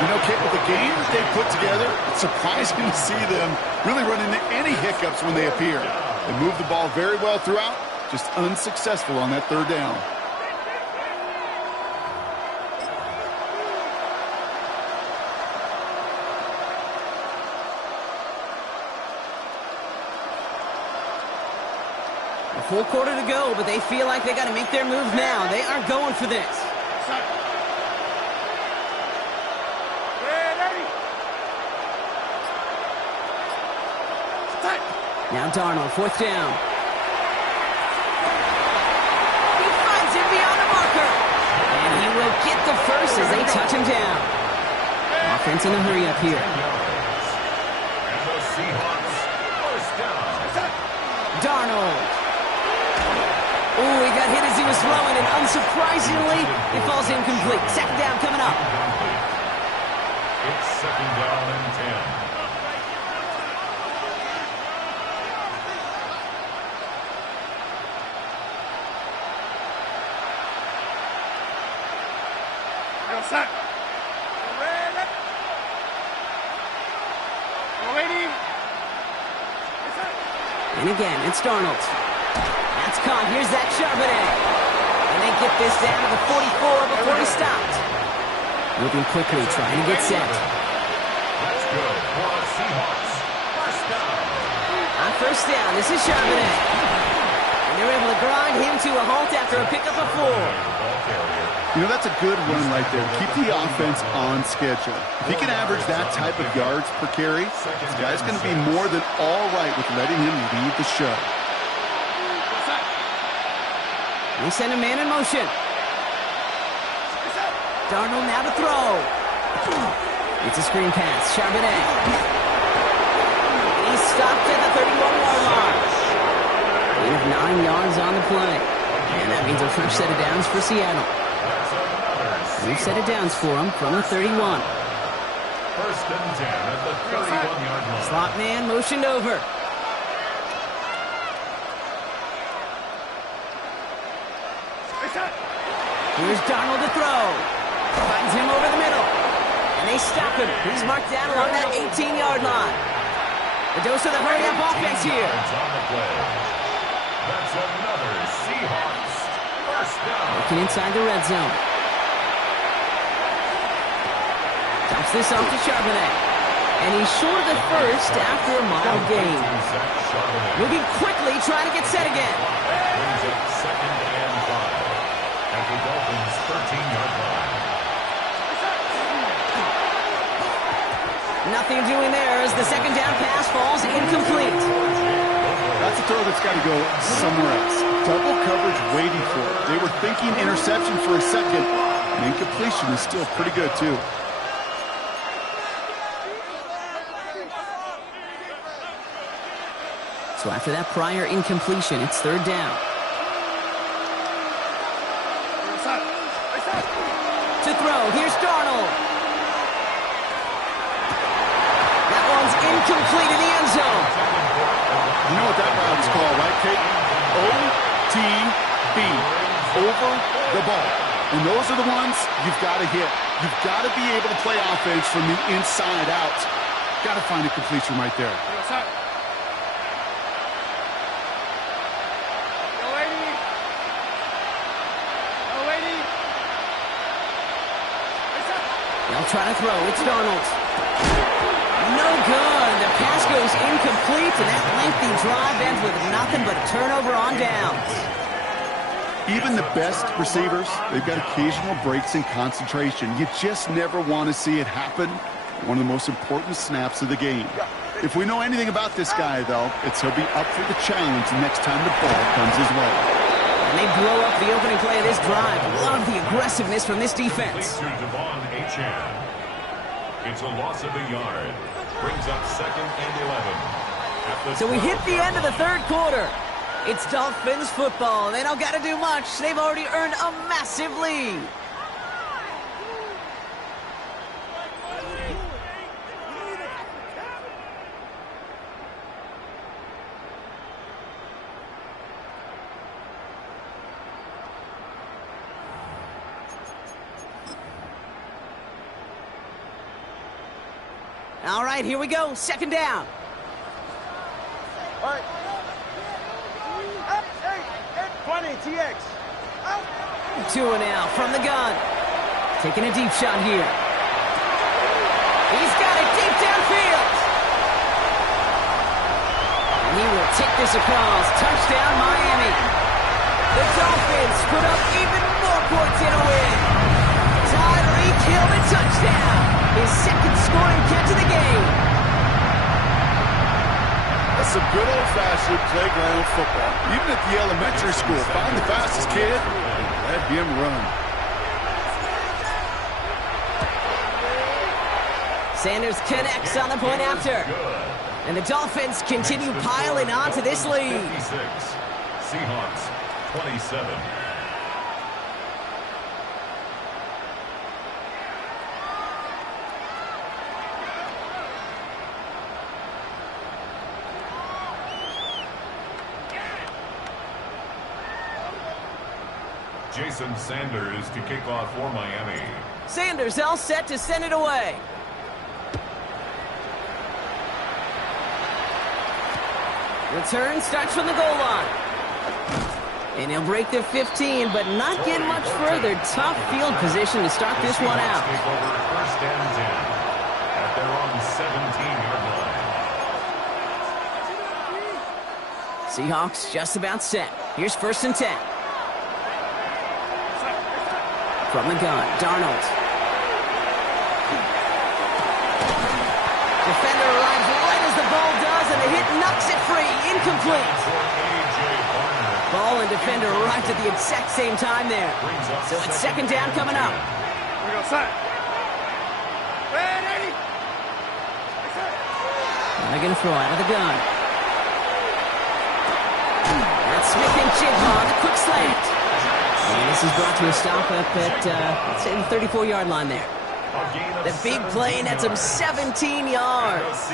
You know, Kate, with the game that they put together, it's surprising to see them really run into any hiccups when they appear. They move the ball very well throughout, just unsuccessful on that third down. Full quarter to go, but they feel like they got to make their move now. They are going for this. Now Darnold, fourth down. He finds him beyond the marker. And he will get the first as they touch him down. Offense in a hurry up here. And the Seahawks first down. Darnold. throwing, and unsurprisingly, it falls incomplete. Second down coming up. It's second down and 10. Set. Ready. And again, it's Darnold. That's caught. Here's that Charbonnet. And they get this down to the 44 before he stopped. Moving quickly, trying to get set. That's good for the Seahawks. First down. On first down, this is Charbonnet. And they're able to grind him to a halt after a pickup of 4. You know, that's a good run right there. Keep the offense on schedule. If he can average that type of yards per carry, this guy's going to be more than all right with letting him lead the show. They send a man in motion. Darnold now to throw. It's a screen pass. Charbonnet. He's stopped at the 31-yard line. Gain of 9 yards on the play. And that means a fresh set of downs for Seattle. New set of downs for him from the 31. First and 10 at the 31-yard line. Slot man motioned over. Here's Darnold to throw. Finds him over the middle. And they stop him. He's marked down along that 18-yard line. A dose of the hurry-up offense here. On the play. That's another Seahawks. First down. Looking inside the red zone. Dumps this off to Charbonnet. And he's short of the first after a mild gain. Moving quickly, trying to get set again. Brings up second and 5 at the Dolphins' 13-yard line. Nothing doing there as the second down pass falls incomplete. That's a throw that's got to go somewhere else. Double coverage waiting for it. They were thinking interception for a second. And incompletion is still pretty good, too. So after that prior incompletion, it's third down. To throw, here's Darnold. That one's incomplete in the end zone. You know what that route is called, right, Kate? OTB, over the ball. And those are the ones you've got to hit. You've got to be able to play offense from the inside out. Got to find a completion right there. They'll try to throw. It's Darnold. No good. The pass goes incomplete, and that lengthy drive ends with nothing but a turnover on downs. Even the best receivers, they've got occasional breaks in concentration. You just never want to see it happen. One of the most important snaps of the game. If we know anything about this guy, though, it's he'll be up for the challenge next time the ball comes his way. And they blow up the opening play of this drive. Love the aggressiveness from this defense. It's a loss of a yard. Brings up second and 11. So we hit the end of the third quarter. It's Dolphins football, and they don't got to do much. They've already earned a massive lead. All right, here we go. Second down. All right. 20, TX. Tua now from the gun. Taking a deep shot here. He's got it deep downfield. And he will take this across. Touchdown, Miami. The Dolphins put up even more points in a win. Tyreek Hill, a touchdown. His second scoring catch of the game. That's some good old-fashioned playground football. Even at the elementary school, find the fastest kid and let him run. Sanders connects on the point after. And the Dolphins continue piling on to this lead. 56. Seahawks 27. Jason Sanders to kick off for Miami. Sanders all set to send it away. Return starts from the goal line. And he'll break the 15, but not get much further. Tough field position to start this one out. Take over first and 10 at their own 17-yard line. Seahawks just about set. Here's first and 10. From the gun, Darnold. Defender arrives right as the ball does, and the hit knocks it free. Incomplete. Ball and defender arrived at the exact same time there. So it's second down coming up. We go set. Ready. They're going to throw out of the gun. That's Smith and Jigma, the quick slant. And this is brought to a stop up at, let's say, the 34-yard line there. The big play nets him 17 yards.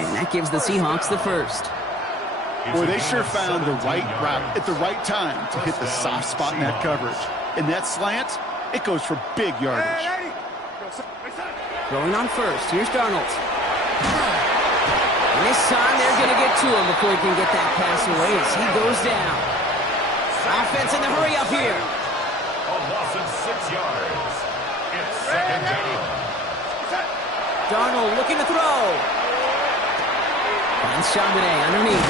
And that gives the Seahawks the first. Boy, they sure found the right route at the right time to hit the soft spot in that coverage. And that slant, it goes for big yardage. Going on first, here's Darnold. And this time they're going to get to him before he can get that pass away as he goes down. Offense in the hurry up here. A loss of 6 yards. It's second down. Darnold looking to throw. And Charbonnet underneath.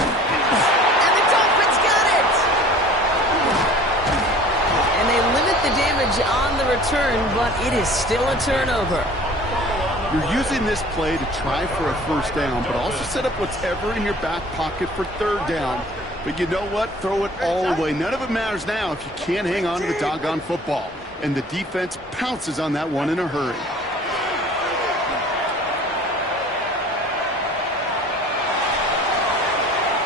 And the Dolphins got it! And they limit the damage on the return, but it is still a turnover. You're using this play to try for a first down, but also set up whatever in your back pocket for third down. But you know what? Throw it all away. None of it matters now if you can't hang on to the doggone football. And the defense pounces on that one in a hurry.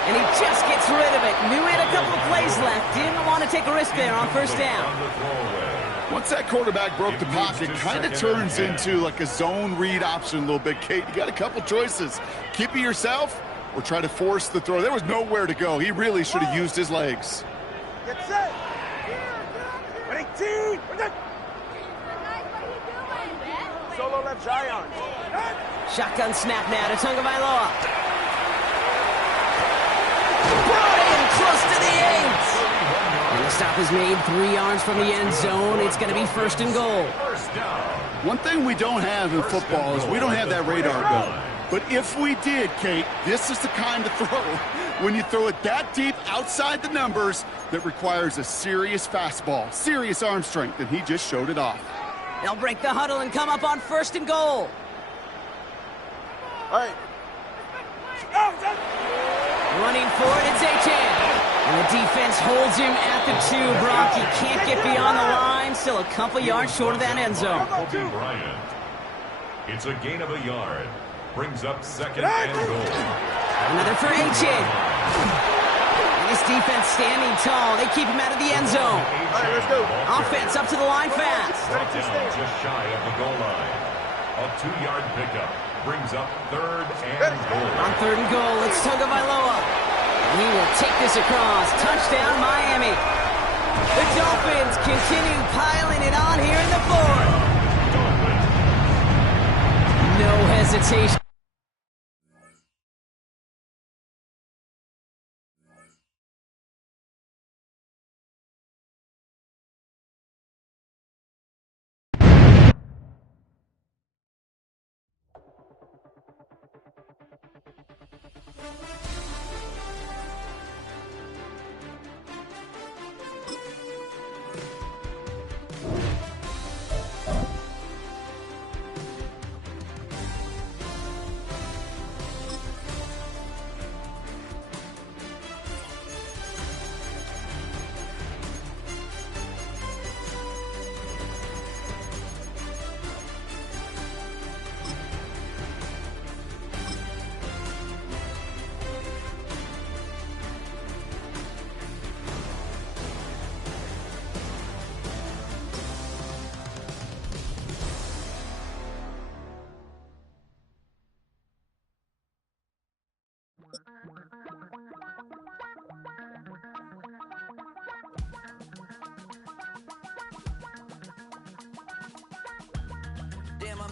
And he just gets rid of it. Knew he had a couple of plays left. Didn't want to take a risk there on first down. Once that quarterback broke the pocket, kind of turns into like a zone read option a little bit, Kate. You got a couple choices. Keep it yourself or try to force the throw. There was nowhere to go. He really should have used his legs. Get set. 18. Solo left Zion. Shotgun snap now to Tagovailoa. Brought in close to the 8. And the stop is made 3 yards from the end zone. It's going to be first and goal. One thing we don't have in football is we don't have that radar gun. But if we did, Kate, this is the kind of throw when you throw it that deep outside the numbers that requires a serious fastball, serious arm strength, and he just showed it off. They'll break the huddle and come up on first and goal. All right. Running for it, it's Achane. And the defense holds him at the 2. Brock, he can't get beyond the line. Still a couple yards short of that end zone. Bryant. It's a gain of a yard. Brings up second and goal. Another for Achane. And this defense standing tall. They keep him out of the end zone. All right, let's go. Offense up to the line fast. Brought down just shy of the goal line. A 2-yard pickup. Brings up third and goal. On third and goal, it's Tagovailoa. And he will take this across. Touchdown, Miami. The Dolphins continue piling it on here in the 4th. No hesitation.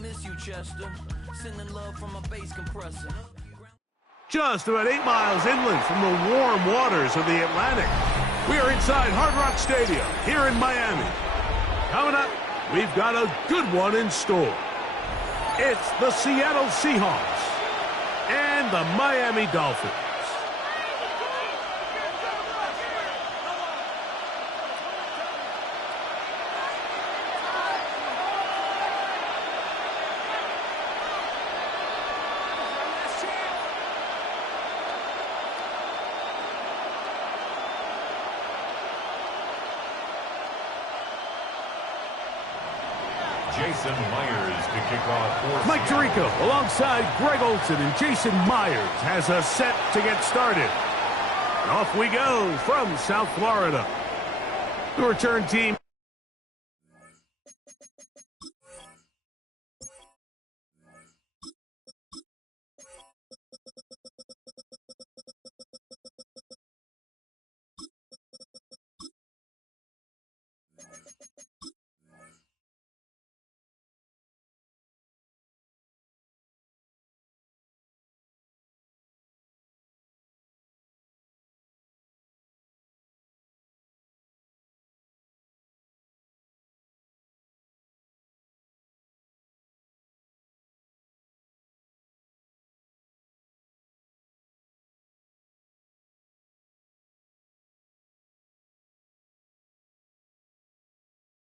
miss you, Chester. Sending love from a bass compressor. Just about 8 miles inland from the warm waters of the Atlantic, we are inside Hard Rock Stadium here in Miami. Coming up, we've got a good one in store. It's the Seattle Seahawks and the Miami Dolphins. Jason Myers to kick off for Mike Tirico alongside Greg Olson and Jason Myers has us set to get started. And off we go from South Florida. The return team.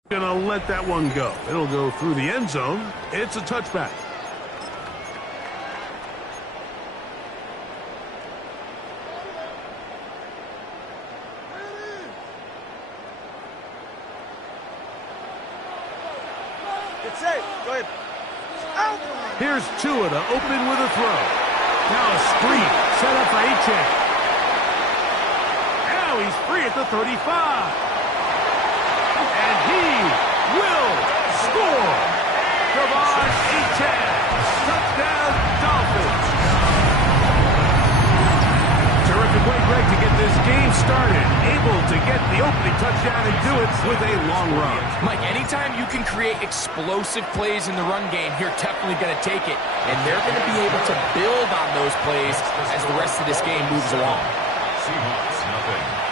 Gonna let that one go. It'll go through the end zone. It's a touchback. It's safe. Go ahead. Out. Here's Tua to open it with a throw. Now a screen set up for H.A. Now he's free at the 35. And he will score. Javon H.A. Touchdown, Dolphins. Terrific way, Greg, to get this game started. Able to get the opening touchdown and do it with a long run. Mike, anytime you can create explosive plays in the run game, you're definitely going to take it. And they're going to be able to build on those plays as the rest of this game moves along. Seahawks, nothing.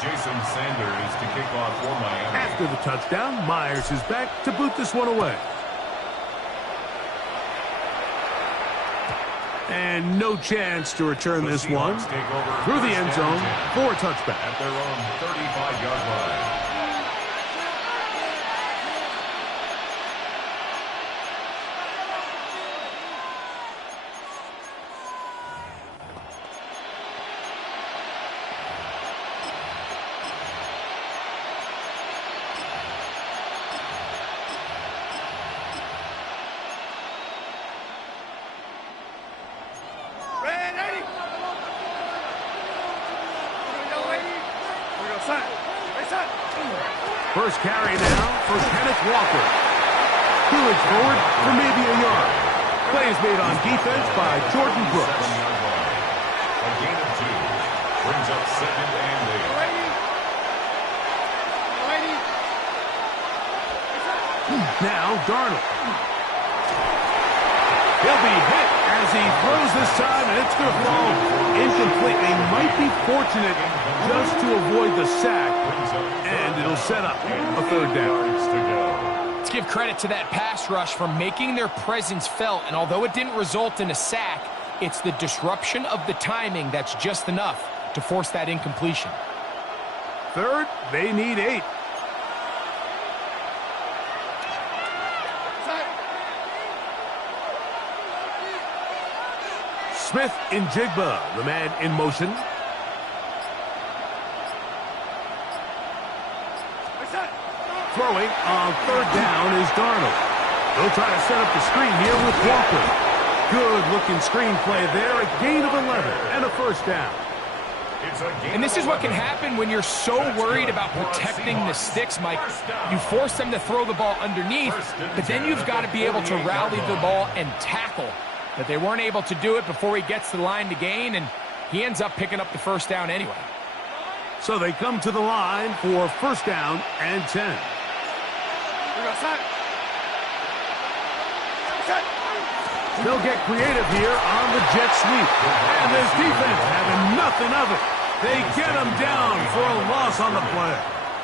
Jason Sanders to kick off for Miami. After the touchdown, Myers is back to boot this one away. And no chance to return this one through the end zone for a touchback. At their own 35-yard line. First carry now for Kenneth Walker. He looks forward for maybe a yard. Play is made on defense by Jordan Brooks. A gain of 2. Brings up 2nd and 8. Now Darnold. He'll be hit as he throws this time, and it's going to fall incomplete. They might be fortunate just to avoid the sack, and it'll set up a 3rd down. Let's give credit to that pass rush for making their presence felt, and although it didn't result in a sack, it's the disruption of the timing that's just enough to force that incompletion. 3rd, they need 8. Smith in Jigba, the man in motion. Throwing on 3rd down is Darnold. They'll try to set up the screen here with Walker. Good-looking screen play there, a gain of 11 and a 1st down. And this is what can happen when you're so worried about protecting the sticks, Mike. You force them to throw the ball underneath, but then you've got to be able to rally the ball and tackle. but they weren't able to do it before he gets to the line to gain, and he ends up picking up the first down anyway. So they come to the line for first down and 10. They'll get creative here on the jet sweep. And this defense having nothing of it. They get him down for a loss on the play.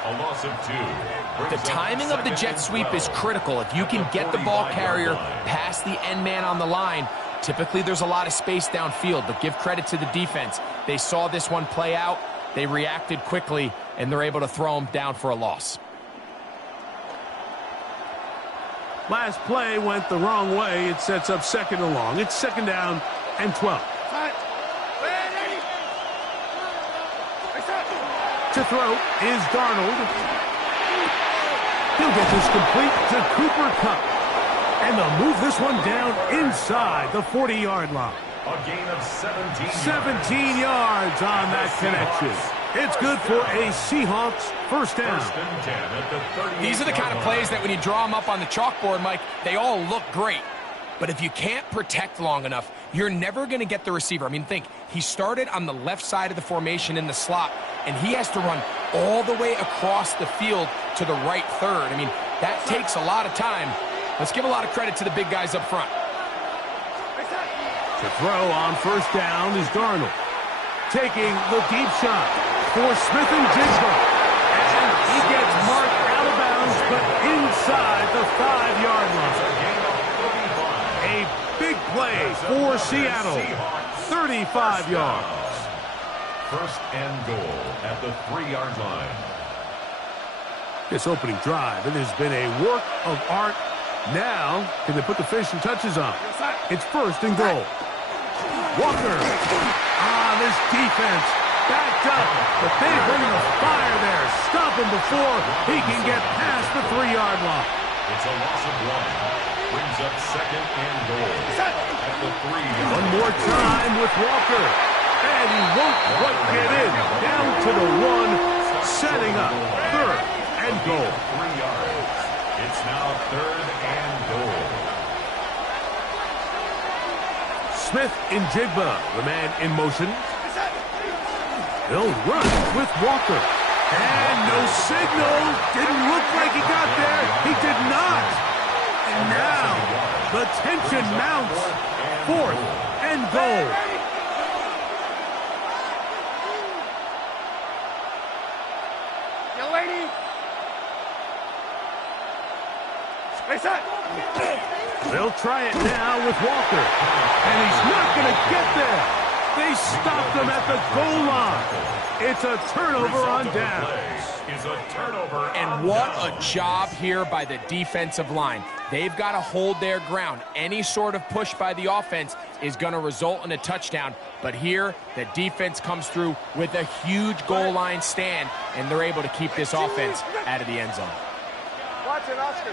A loss of 2. The timing of the jet sweep is critical. If you can get the ball carrier past the end man on the line, typically there's a lot of space downfield, but give credit to the defense. They saw this one play out, they reacted quickly, and they're able to throw him down for a loss. Last play went the wrong way. It sets up second and long. It's second down and 12. To throw is Darnold. He'll get this complete to Cooper Kupp. And they'll move this one down inside the 40-yard line. A gain of 17 yards on that connection. It's good for a Seahawks first down. First and 10 at the 38. These are the kind of plays that when you draw them up on the chalkboard, Mike, they all look great. But if you can't protect long enough, you're never going to get the receiver. I mean, think, he started on the left side of the formation in the slot, and he has to run all the way across the field to the right third. I mean, that takes a lot of time. Let's give a lot of credit to the big guys up front. To throw on first down is Darnold. Taking the deep shot for Smith and Jigba. And he gets marked out of bounds, but inside the 5-yard line. A big play for Seattle. 35 yards. First and goal at the 3-yard line. This opening drive, it has been a work of art. Now, can they put the finishing touches on? It's first and goal. Walker. This defense backed up, but they bring the fire there. Stop him before he can get past the 3-yard line. It's a loss of 1. Brings up second and goal at the 3. One more time with Walker. And he won't quite get in. Down to the 1, setting up third and goal. 3 yards. It's now third and goal. Smith and Jigba, the man in motion. They'll run with Walker. And no signal. Didn't look like he got there. He did not. And now the tension mounts. Fourth and goal. Young lady. They'll try it now with Walker. And he's not going to get there. They stopped him at the goal line. It's a turnover on downs. And what a job here by the defensive line. They've got to hold their ground. Any sort of push by the offense is going to result in a touchdown. But here, the defense comes through with a huge goal line stand, and they're able to keep this offense out of the end zone. Watch it, Oscar.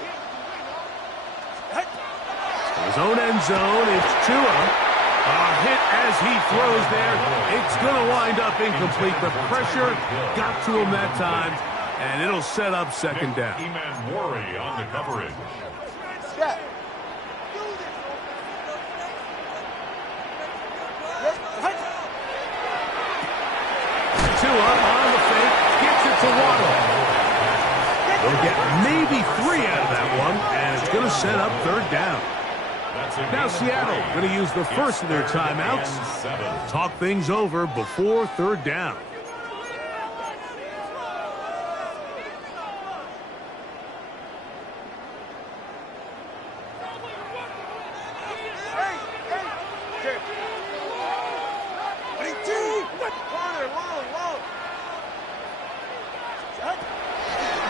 His own end zone, it's Tua. A hit as he throws there. It's going to wind up incomplete. The pressure got to him that time, and it'll set up second down. Eman Worry on the coverage. Yeah. Tua on the fake, gets it to Waddle. They'll get maybe 3 out of that one, and it's going to set up third down. Now Seattle going to use the first of their timeouts. Talk things over before third down.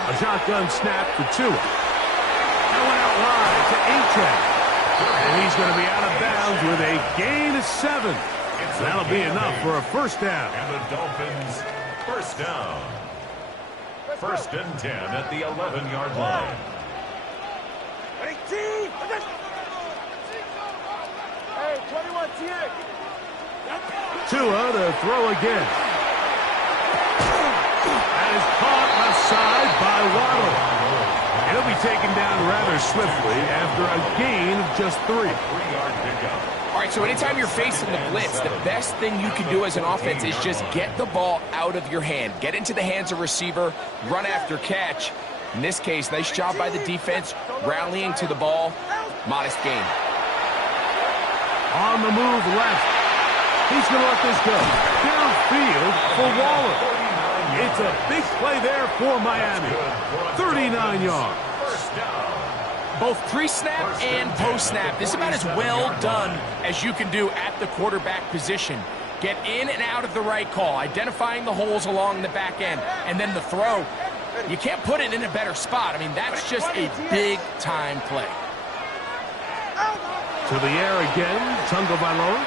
A shotgun snap for Tua. That went out wide to Achane. And he's going to be out of bounds with a gain of 7. That'll be enough for a first down. And the Dolphins, first down. First and 10 at the 11-yard line. Hey, 21 TA. Tua to throw again. That is caught outside by Waddle. It'll be taken down rather swiftly after a gain of just 3. 3-yard pickup. All right, so anytime you're facing the blitz, the best thing you can do as an offense is just get the ball out of your hand. Get into the hands of receiver, run after catch. In this case, nice job by the defense, rallying to the ball. Modest gain. On the move left. He's going to let this go. Downfield for Waller. It's a big play there for Miami. 39 yards. First down. Both pre-snap and post-snap, this is about as well done as you can do at the quarterback position. Get in and out of the right call, identifying the holes along the back end, and then the throw. You can't put it in a better spot. I mean, that's just a big-time play. To the air again, Tunga Valor.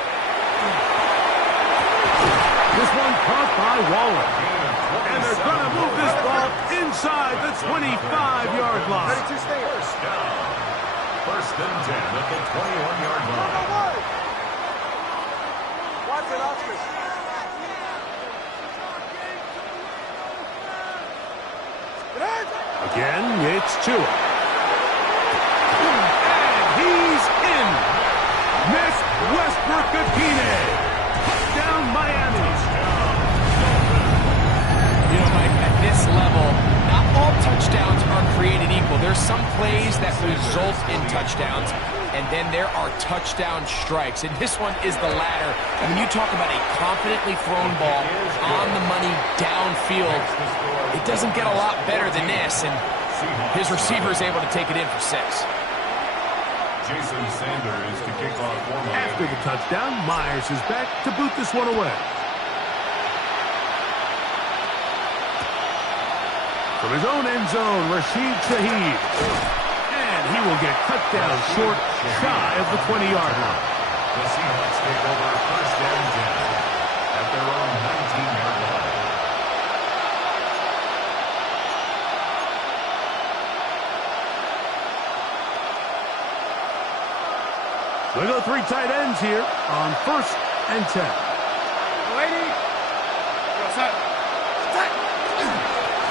This one caught by Waller. And they're going to move this ball inside the 25-yard line. First down. First and 10 at the 21-yard line. Watch it, Oscar. Again, it's Tua. And he's in. Miss Westbrook-Akine. Touchdown, Miami. You know, Mike, at this level, not all touchdowns are created equal. There's some plays that result in touchdowns, and then there are touchdown strikes. And this one is the latter. And when you talk about a confidently thrown ball on the money downfield, it doesn't get a lot better than this, and his receiver is able to take it in for 6. Jason Sanders to kick off for Miami. After the touchdown, Myers is back to boot this one away. From his own end zone, Rashid Shaheed. And he will get cut down short, shy of the 20-yard line. The Seahawks take over first and 10 at their own 19-yard line. We go 3 tight ends here on first and 10.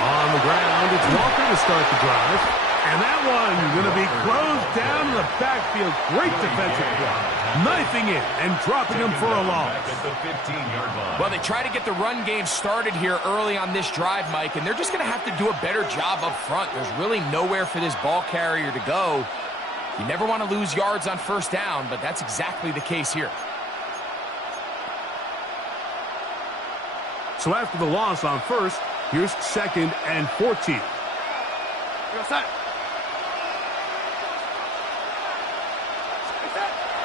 On the ground, it's Walker to start the drive. And that one going to be closed down in the backfield. Great defensive play. Knifing it and dropping him for a loss. At the 15-yard line. Well, they try to get the run game started here early on this drive, Mike, and they're just going to have to do a better job up front. There's really nowhere for this ball carrier to go. You never want to lose yards on first down, but that's exactly the case here. So after the loss on first, here's second and 14.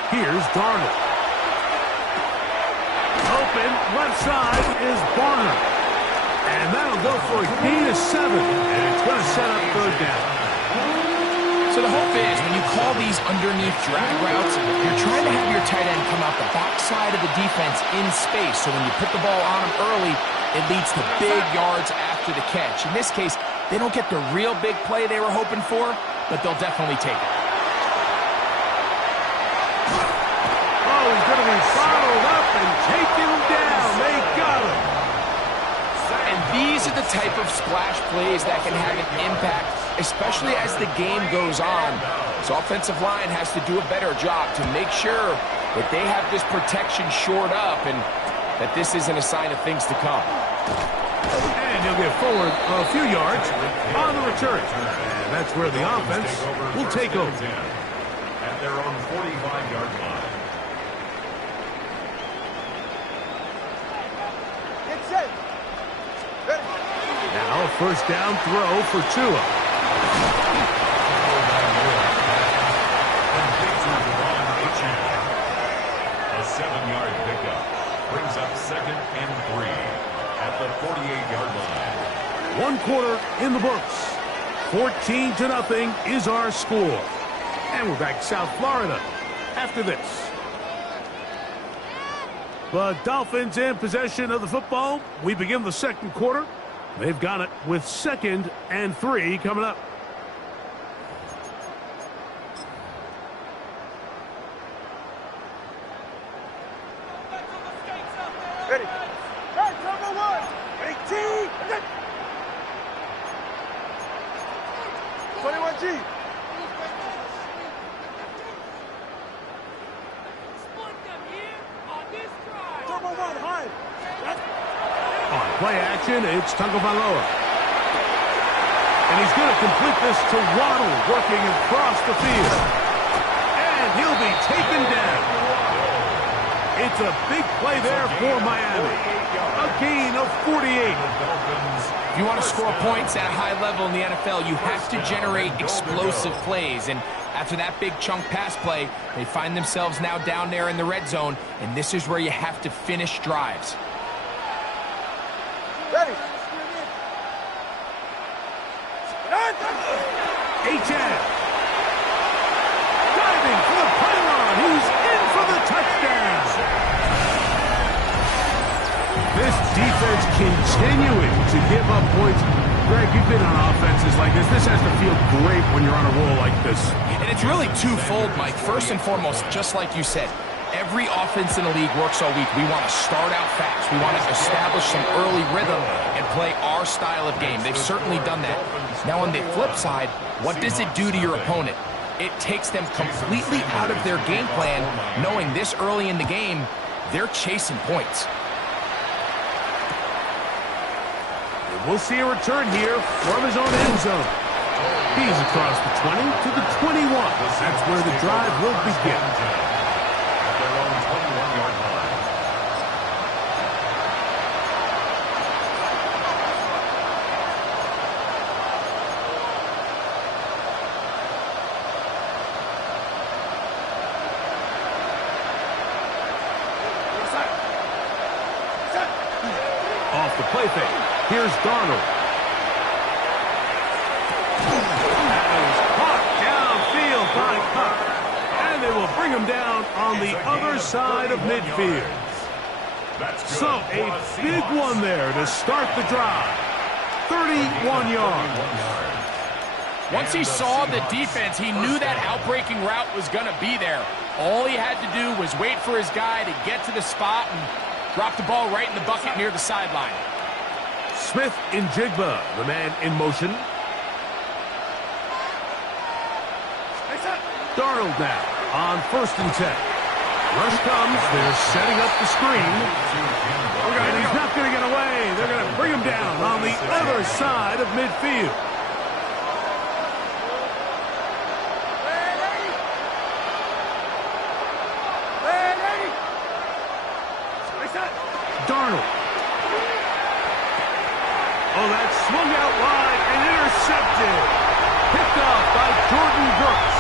Here's Darnold. Open, left side is Barner. And that'll go for a gain of 7. And it's going to set up third down. So the hope is when you call these underneath drag routes, you're trying to have your tight end come out the backside of the defense in space. So when you put the ball on him early, it leads to big yards after the catch. In this case, they don't get the real big play they were hoping for, but they'll definitely take it. Oh, he's going to be followed up and taken down. They got him. And these are the type of splash plays that can have an impact, especially as the game goes on. So offensive line has to do a better job to make sure that they have this protection shored up and that this isn't a sign of things to come. And he'll get forward a few yards on the return. And that's where the offense will take over. At their own 45-yard line. Get set. Ready. Now a first down throw for Tua. A 7-yard pickup brings up second and 3 at the 48-yard line. 1 quarter in the books. 14-0 is our score. And we're back to South Florida after this. The Dolphins in possession of the football. We begin the second quarter. They've got it with second and 3 coming up. Ready. Hey, number 1. 18. 21G. play action. It's Tagovailoa. And he's going to complete this to Waddle, working across the field. And he'll be taken down. It's a big play there for Miami. A gain of 48. If you want to score points at a high level in the NFL, you have to generate explosive plays. And after that big chunk pass play, they find themselves now down there in the red zone, and this is where you have to finish drives. Ready. H.N. diving for the pylon. He's in for the touchdown. This defense continuing to give up points. Greg, you've been on offenses like this. This has to feel great when you're on a roll like this. And it's really twofold, Mike. First and foremost, just like you said, every offense in the league works all week. We want to start out fast. We want to establish some early rhythm and play our style of game. They've certainly done that. Now, on the flip side, what does it do to your opponent? It takes them completely out of their game plan, knowing this early in the game, they're chasing points. We'll see a return here from his own end zone. He's across the 20 to the 21. That's where the drive will begin. At their own 21-yard line. Off the play fake. Here's Darnold. That is caught downfield by Cup. And they will bring him down on the other side of midfield. So a big one there to start the drive. 31 yards. Once he saw the defense, he knew that outbreaking route was going to be there. All he had to do was wait for his guy to get to the spot and drop the ball right in the bucket near the sideline. Smith in Jigba, the man in motion. Darnold now on 1st and 10. Rush comes. They're setting up the screen. And he's not going to get away. They're going to bring him down on the other side of midfield. Darnold. Oh, that swung out wide and intercepted. Picked off by Jordan Brooks.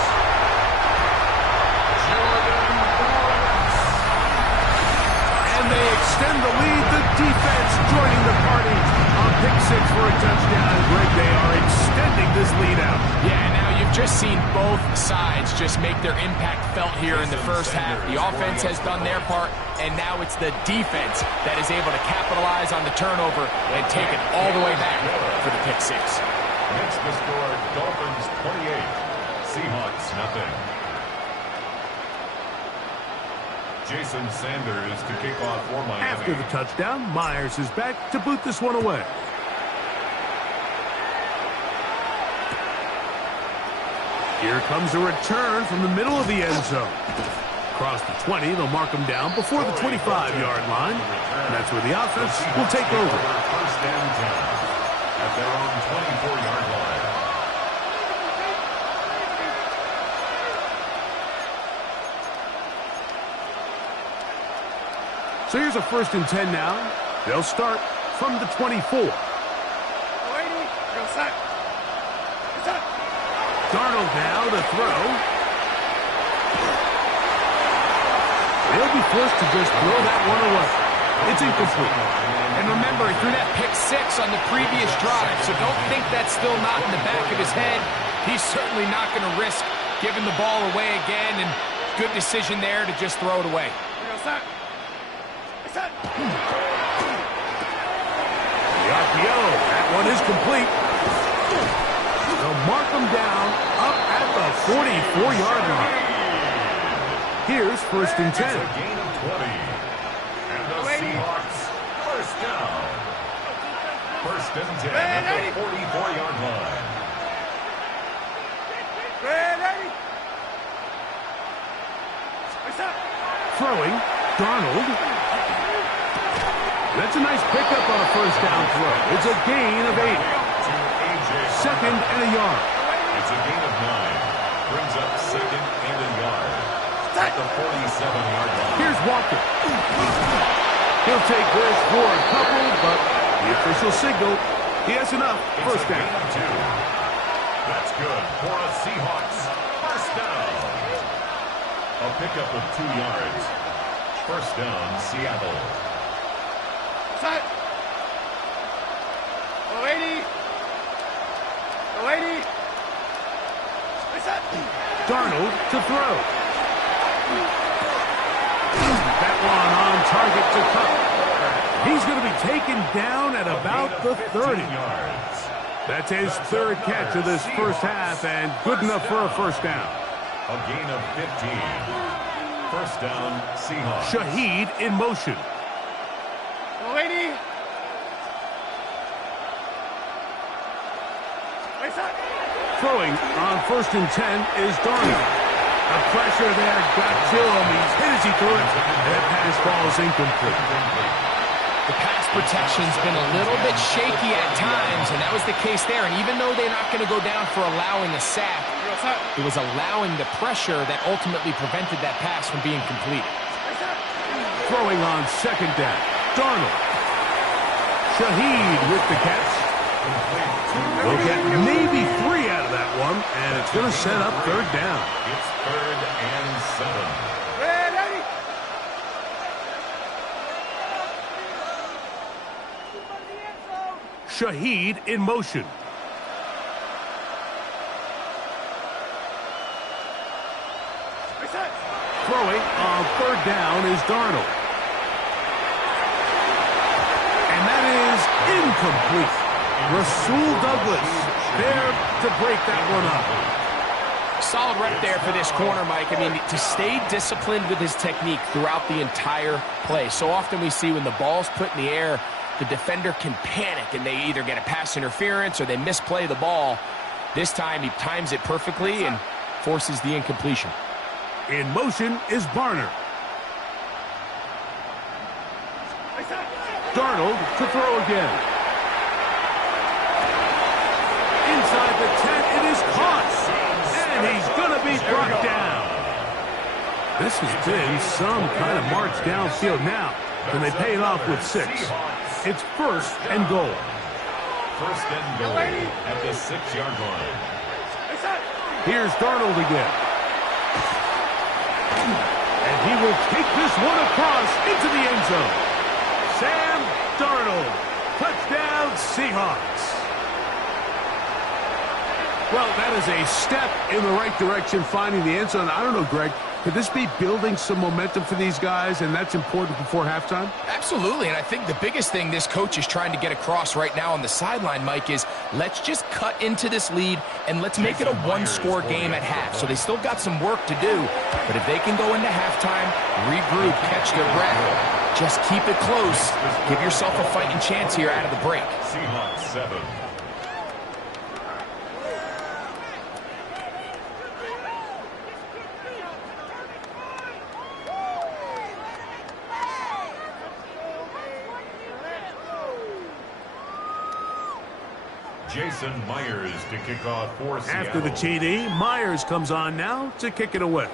And they extend the lead. The defense joining the party on pick 6 for a touchdown. Greg, they are extending this lead out. Yeah, now you've just seen both sides just make their impact felt here in the first half. The offense has done their part, and now it's the defense that is able to capitalize on the turnover and take it all the way back for the pick 6. Makes the score Dolphins 28, Seahawks nothing. Jason Sanders to kick off for Miami. After the touchdown, Myers is back to boot this one away. Here comes a return from the middle of the end zone. Across the 20, they'll mark him down before the 25-yard line. And that's where the offense will take over. 1st and 10 at their own 24-yard line. So here's a 1st and 10 now. They'll start from the 24. Darnold now to throw. They'll be forced to just throw that one away. It's incomplete. And remember, he threw that pick 6 on the previous drive, so don't think that's still not in the back of his head. He's certainly not going to risk giving the ball away again, and good decision there to just throw it away. The RPO, that one is complete. They'll mark them down up at the 44-yard line. Here's 1st and 10. It's a gain of 20. And the Seahawks first down. 1st and 10 at the 44-yard line. Throwing, Darnold. That's a nice pickup on a first down throw. It's a gain of 8. Second and a yard. It's a gain of 9. Brings up second and a yard. At the 47-yard line. Here's Walker. He'll take this for a couple, but the official signal, he has enough. First down. It's a gain of 2. That's good for a Seahawks first down. A pickup of 2 yards. First down, Seattle. Set. Go 80. Go 80. Reset. Darnold to throw. That one on target to Cup. He's going to be taken down at about the 30. Yards. That's his third catch of this first half, and good enough for a first down. A gain of 15. First down, Seahawks. Shaheed in motion. Go 80. Reset. Throwing on first and 10 is Darnold. The pressure there got to him. He's hit as he threw it. That pass ball is incomplete. The pass protection's been a little bit shaky at times, and that was the case there. And even though they're not going to go down for allowing a sack, it was allowing the pressure that ultimately prevented that pass from being completed. Throwing on second down, Darnold. Shaheed with the catch. We'll get maybe 3 out of that one, and it's going to set up third down. It's third and 7. Ready. Shaheed in motion. Reset. Throwing on third down is Darnold. And that is incomplete. Rasul Douglas there to break that one up. Solid rep there for this corner, Mike. I mean, to stay disciplined with his technique throughout the entire play. So often we see when the ball's put in the air, the defender can panic and they either get a pass interference or they misplay the ball. This time he times it perfectly and forces the incompletion. In motion is Barner. Darnold to throw again. Inside the 10, it is caught. And he's going to be brought down. This has been some kind of march downfield now. Can they pay it off with 6? It's first and goal. First and goal at the 6-yard line. Here's Darnold again. And he will take this one across into the end zone. Sam Darnold. Touchdown, Seahawks. Well, that is a step in the right direction, finding the end zone. I don't know, Greg, could this be building some momentum for these guys, and that's important before halftime? Absolutely, and I think the biggest thing this coach is trying to get across right now on the sideline, Mike, is let's just cut into this lead and let's make it a one-score game at half. So they still got some work to do, but if they can go into halftime, regroup, catch their breath, just keep it close, give yourself a fighting chance here out of the break. Seahawks 7. Jason Myers to kick off for Seattle. After the TD, Myers comes on now to kick it away.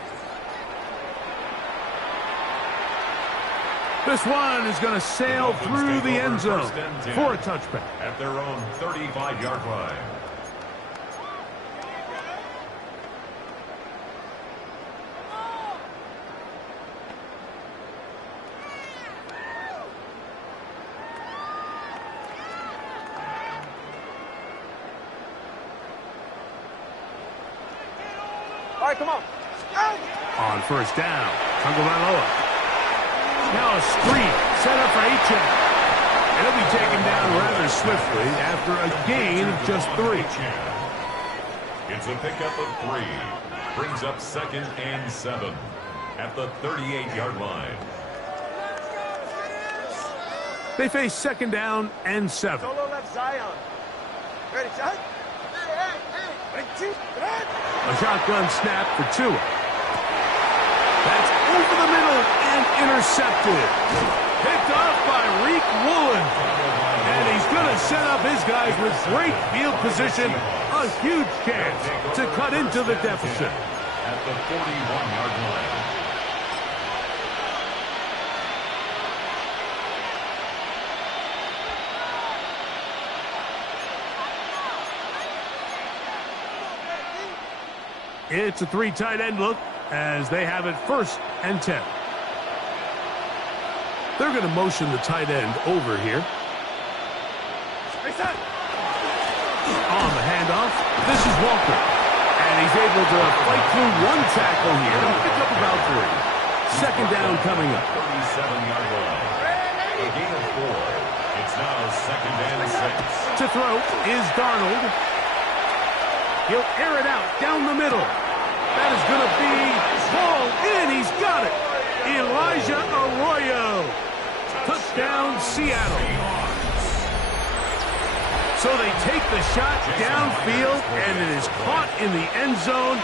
This one is going to sail through the end zone for a touchback. At their own 35-yard line. All right, come on. On first down, Tagovailoa. Now a screen set up for H.A. And he'll be taken down rather swiftly after a gain of just 3. It's a pickup of 3. Brings up second and 7 at the 38-yard line. They face second down and 7. Solo left Zion. Ready, shot? A shotgun snap for Tua. That's over the middle and intercepted. Picked off by Reek Woolen. And he's going to set up his guys with great field position. A huge chance to cut into the deficit. At the 41-yard line. It's a 3 tight end look as they have it 1st and 10. They're going to motion the tight end over here. On the handoff, this is Walker. And he's able to fight through 1 tackle here and pick up about 3. 2nd down coming up. 37-yard line. A gain of 4. It's now 2nd and 6. To throw is Darnold. He'll air it out down the middle. That is going to be hauled in. He's got it. Elijah Arroyo. Touchdown, Seattle. So they take the shot downfield, and it is caught in the end zone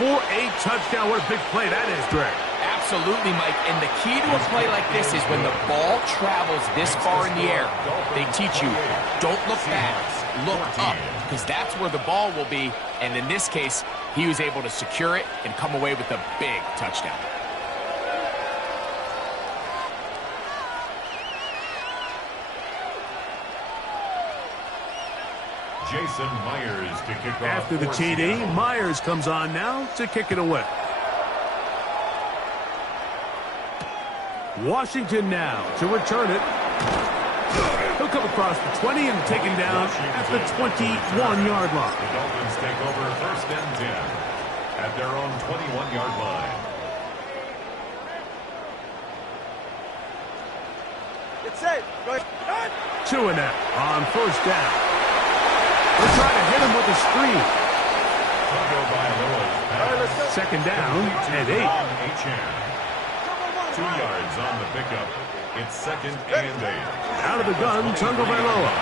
for a touchdown. What a big play that is, Greg. Absolutely, Mike. And the key to a play like this is when the ball travels this far in the air, they teach you, don't look back, look up, because that's where the ball will be. And in this case, he was able to secure it and come away with a big touchdown. Jason Myers to kick off. After the TD, Myers comes on now to kick it away. Washington now to return it. He'll come across the 20 and taken down at the 21-yard line. The Dolphins take over 1st and 10 at their own 21-yard line. It's safe. Go ahead. 2 and out on 1st down. They're trying to hit him with a screen. 2nd down and 8. 2 yards on the pickup. It's 2nd and 8. Out of the gun, Tagovailoa.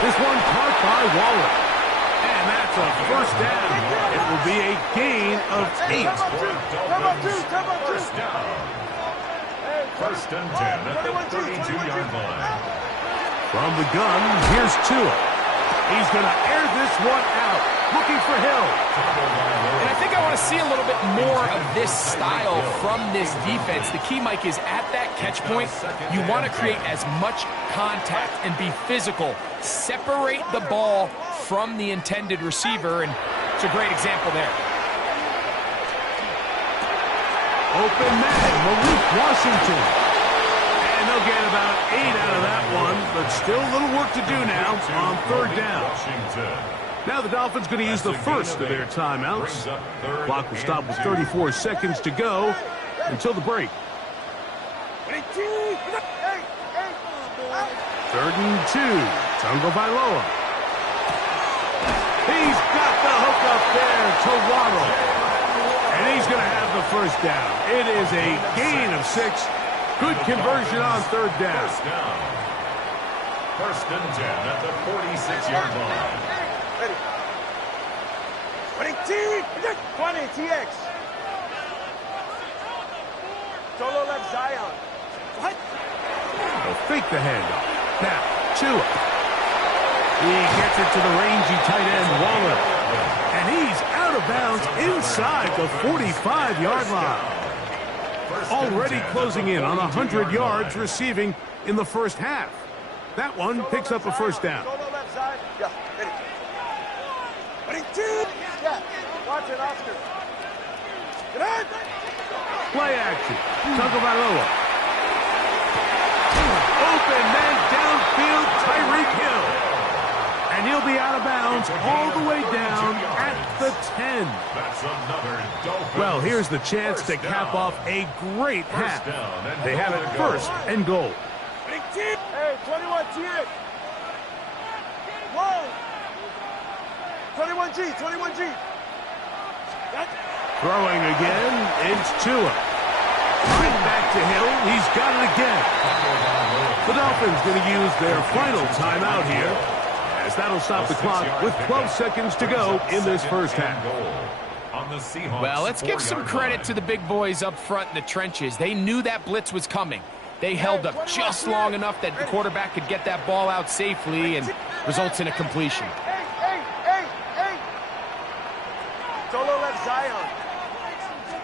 This one caught by Waller. And that's a 1st down. It will be a gain of 8. First down. 1st and 10 at the 32-yard line. From the gun, here's Tua. He's going to air this one out, looking for Hill. And I think I want to see a little bit more of this style from this defense. The key, Mike, is at that catch point, you want to create as much contact and be physical. Separate the ball from the intended receiver, and it's a great example there. Open man, Malik Washington. And they'll get about 8 out of that one, but still a little work to do now on 3rd down. Now the Dolphins going to use the first of their timeouts. Clock will stop with 34 seconds to go until the break. 3rd and 2. Tagovailoa. He's got the hook up there to Waddle. And he's going to have the 1st down. It is a gain of 6. Good conversion on 3rd down. 1st and 10 at the 46-yard line. 20 TX. Solo left Zion. What? They'll fake the handoff. Now, Tua. He gets it to the rangy tight end, Waller. And he's out of bounds inside the 45-yard line. Already closing in on 100 yards receiving in the 1st half. That one picks up a 1st down. Solo left side. Yeah, ready. 22. Yeah, watch it, Oscar. Get in. Play action. Tagovailoa. Open man downfield, Tyreek Hill. And he'll be out of bounds all the way down at the 10. That's another Dolphin. Well, here's the chance to cap off a great half. They have it 1st and goal. Hey, 21 TX. Whoa. 21G, 21G. Throwing again, it's Tua. Right back to Hill, he's got it again. The Dolphins going to use their final timeout here, as that'll stop the clock with 12 seconds to go in this 1st half. On on the Seahawks. Well, let's give some 4-yard credit line. to the big boys up front in the trenches. They knew that blitz was coming. They held up just long enough that the quarterback could get that ball out safely and results in a completion. Hey! Solo left Zion.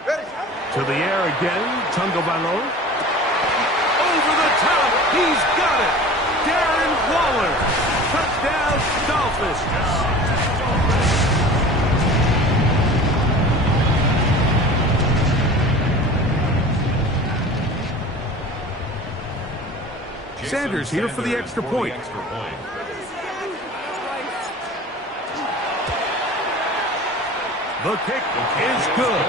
Ready? To the air again, Tungavalo. Over the top, he's got it. Darren Waller. Touchdown, Dolphins. Sanders here for the extra point. The kick is good.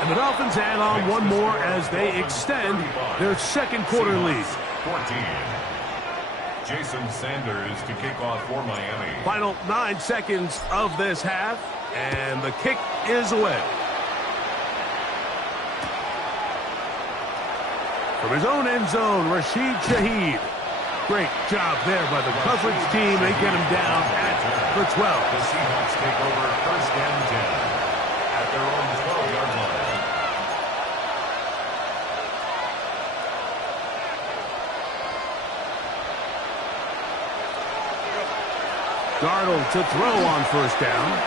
And the Dolphins add on one more as they extend their second quarter lead. 14. Jason Sanders to kick off for Miami. Final 9 seconds of this half, and the kick is away. From his own end zone, Rashid Shaheed. Great job there by the coverage team. They get him down at the 12. The Seahawks take over first and 10 at their own 12-yard line. Darnold to throw on first down.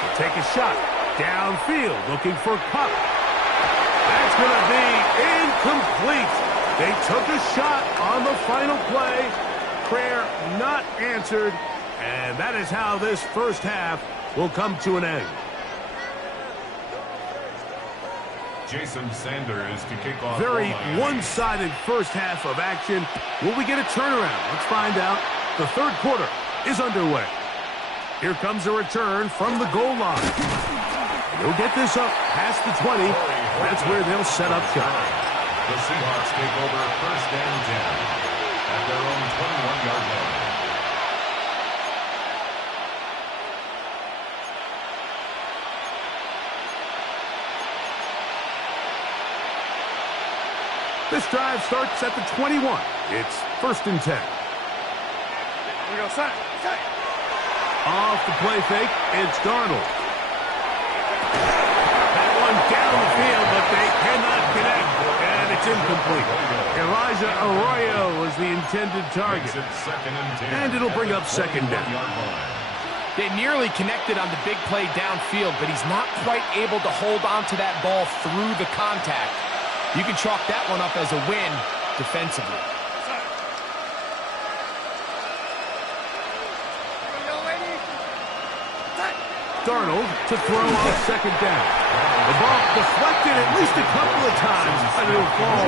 He'll take a shot downfield, looking for Kupp. That's going to be incomplete. They took a shot on the final play. Prayer not answered, and that is how this first half will come to an end. Jason Sanders to kick off. Very for Miami. one-sided first half of action. Will we get a turnaround? Let's find out. The third quarter is underway. Here comes a return from the goal line. They'll get this up past the 20. That's where they'll set up shop. The Seahawks take over first and 10 at their own 21-yard line. This drive starts at the 21. It's first and 10. Here we go, set. Off the play fake, it's Darnold. That one down the field, but they cannot connect, and it's incomplete. Elijah Arroyo was the intended target, Makes it second and 10 and it'll bring up second down. 21-yard line. They nearly connected on the big play downfield, but he's not quite able to hold on to that ball through the contact. You can chalk that one up as a win defensively. Darnold to throw on second down. The ball deflected at least a couple of times, and it'll fall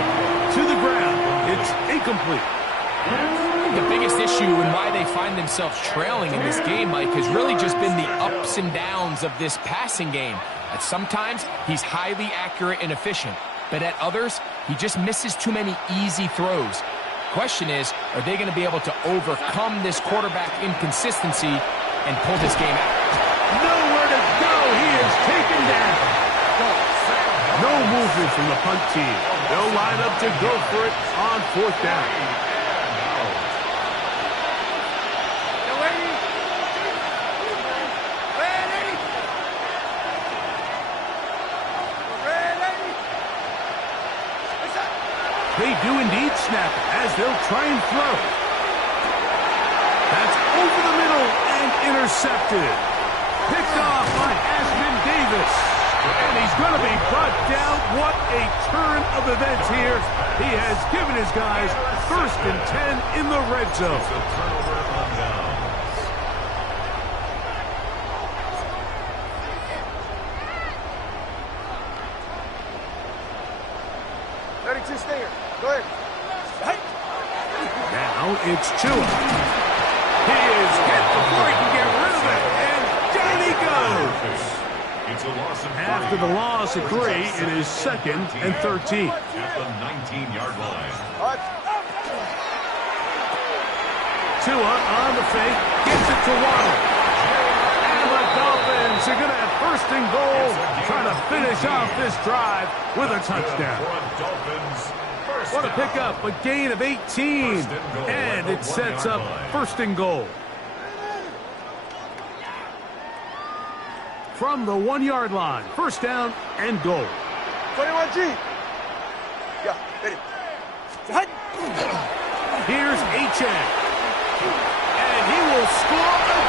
to the ground. It's incomplete. The biggest issue and why they find themselves trailing in this game, Mike, has really just been the ups and downs of this passing game. At sometimes, he's highly accurate and efficient, but at others, he just misses too many easy throws. Question is, are they going to be able to overcome this quarterback inconsistency and pull this game out? Nowhere to go. He is taken down. No movement from the punt team. They'll line up to go for it on fourth down. They do indeed snap it as they'll try and throw. That's over the middle and intercepted. Picked off by Ashton Davis. And he's going to be brought down. What a turn of events here. He has given his guys first and 10 in the red zone. It's a turnover on downs. Stinger. Go ahead. Hey. Now it's Tua. He is hit before he can get rid of it. And down he goes. It's a loss of 3. After the loss of 3, it is second and 13. At the 19-yard line. Tua on the fake, gets it to Waddle. And the Dolphins are going to have first and goal, trying to finish off this drive with a touchdown. What a pickup, a gain of 18. And it sets up first and goal. from the 1-yard line. First down and goal. 21G. Yeah, ready. Here's Achane. And he will score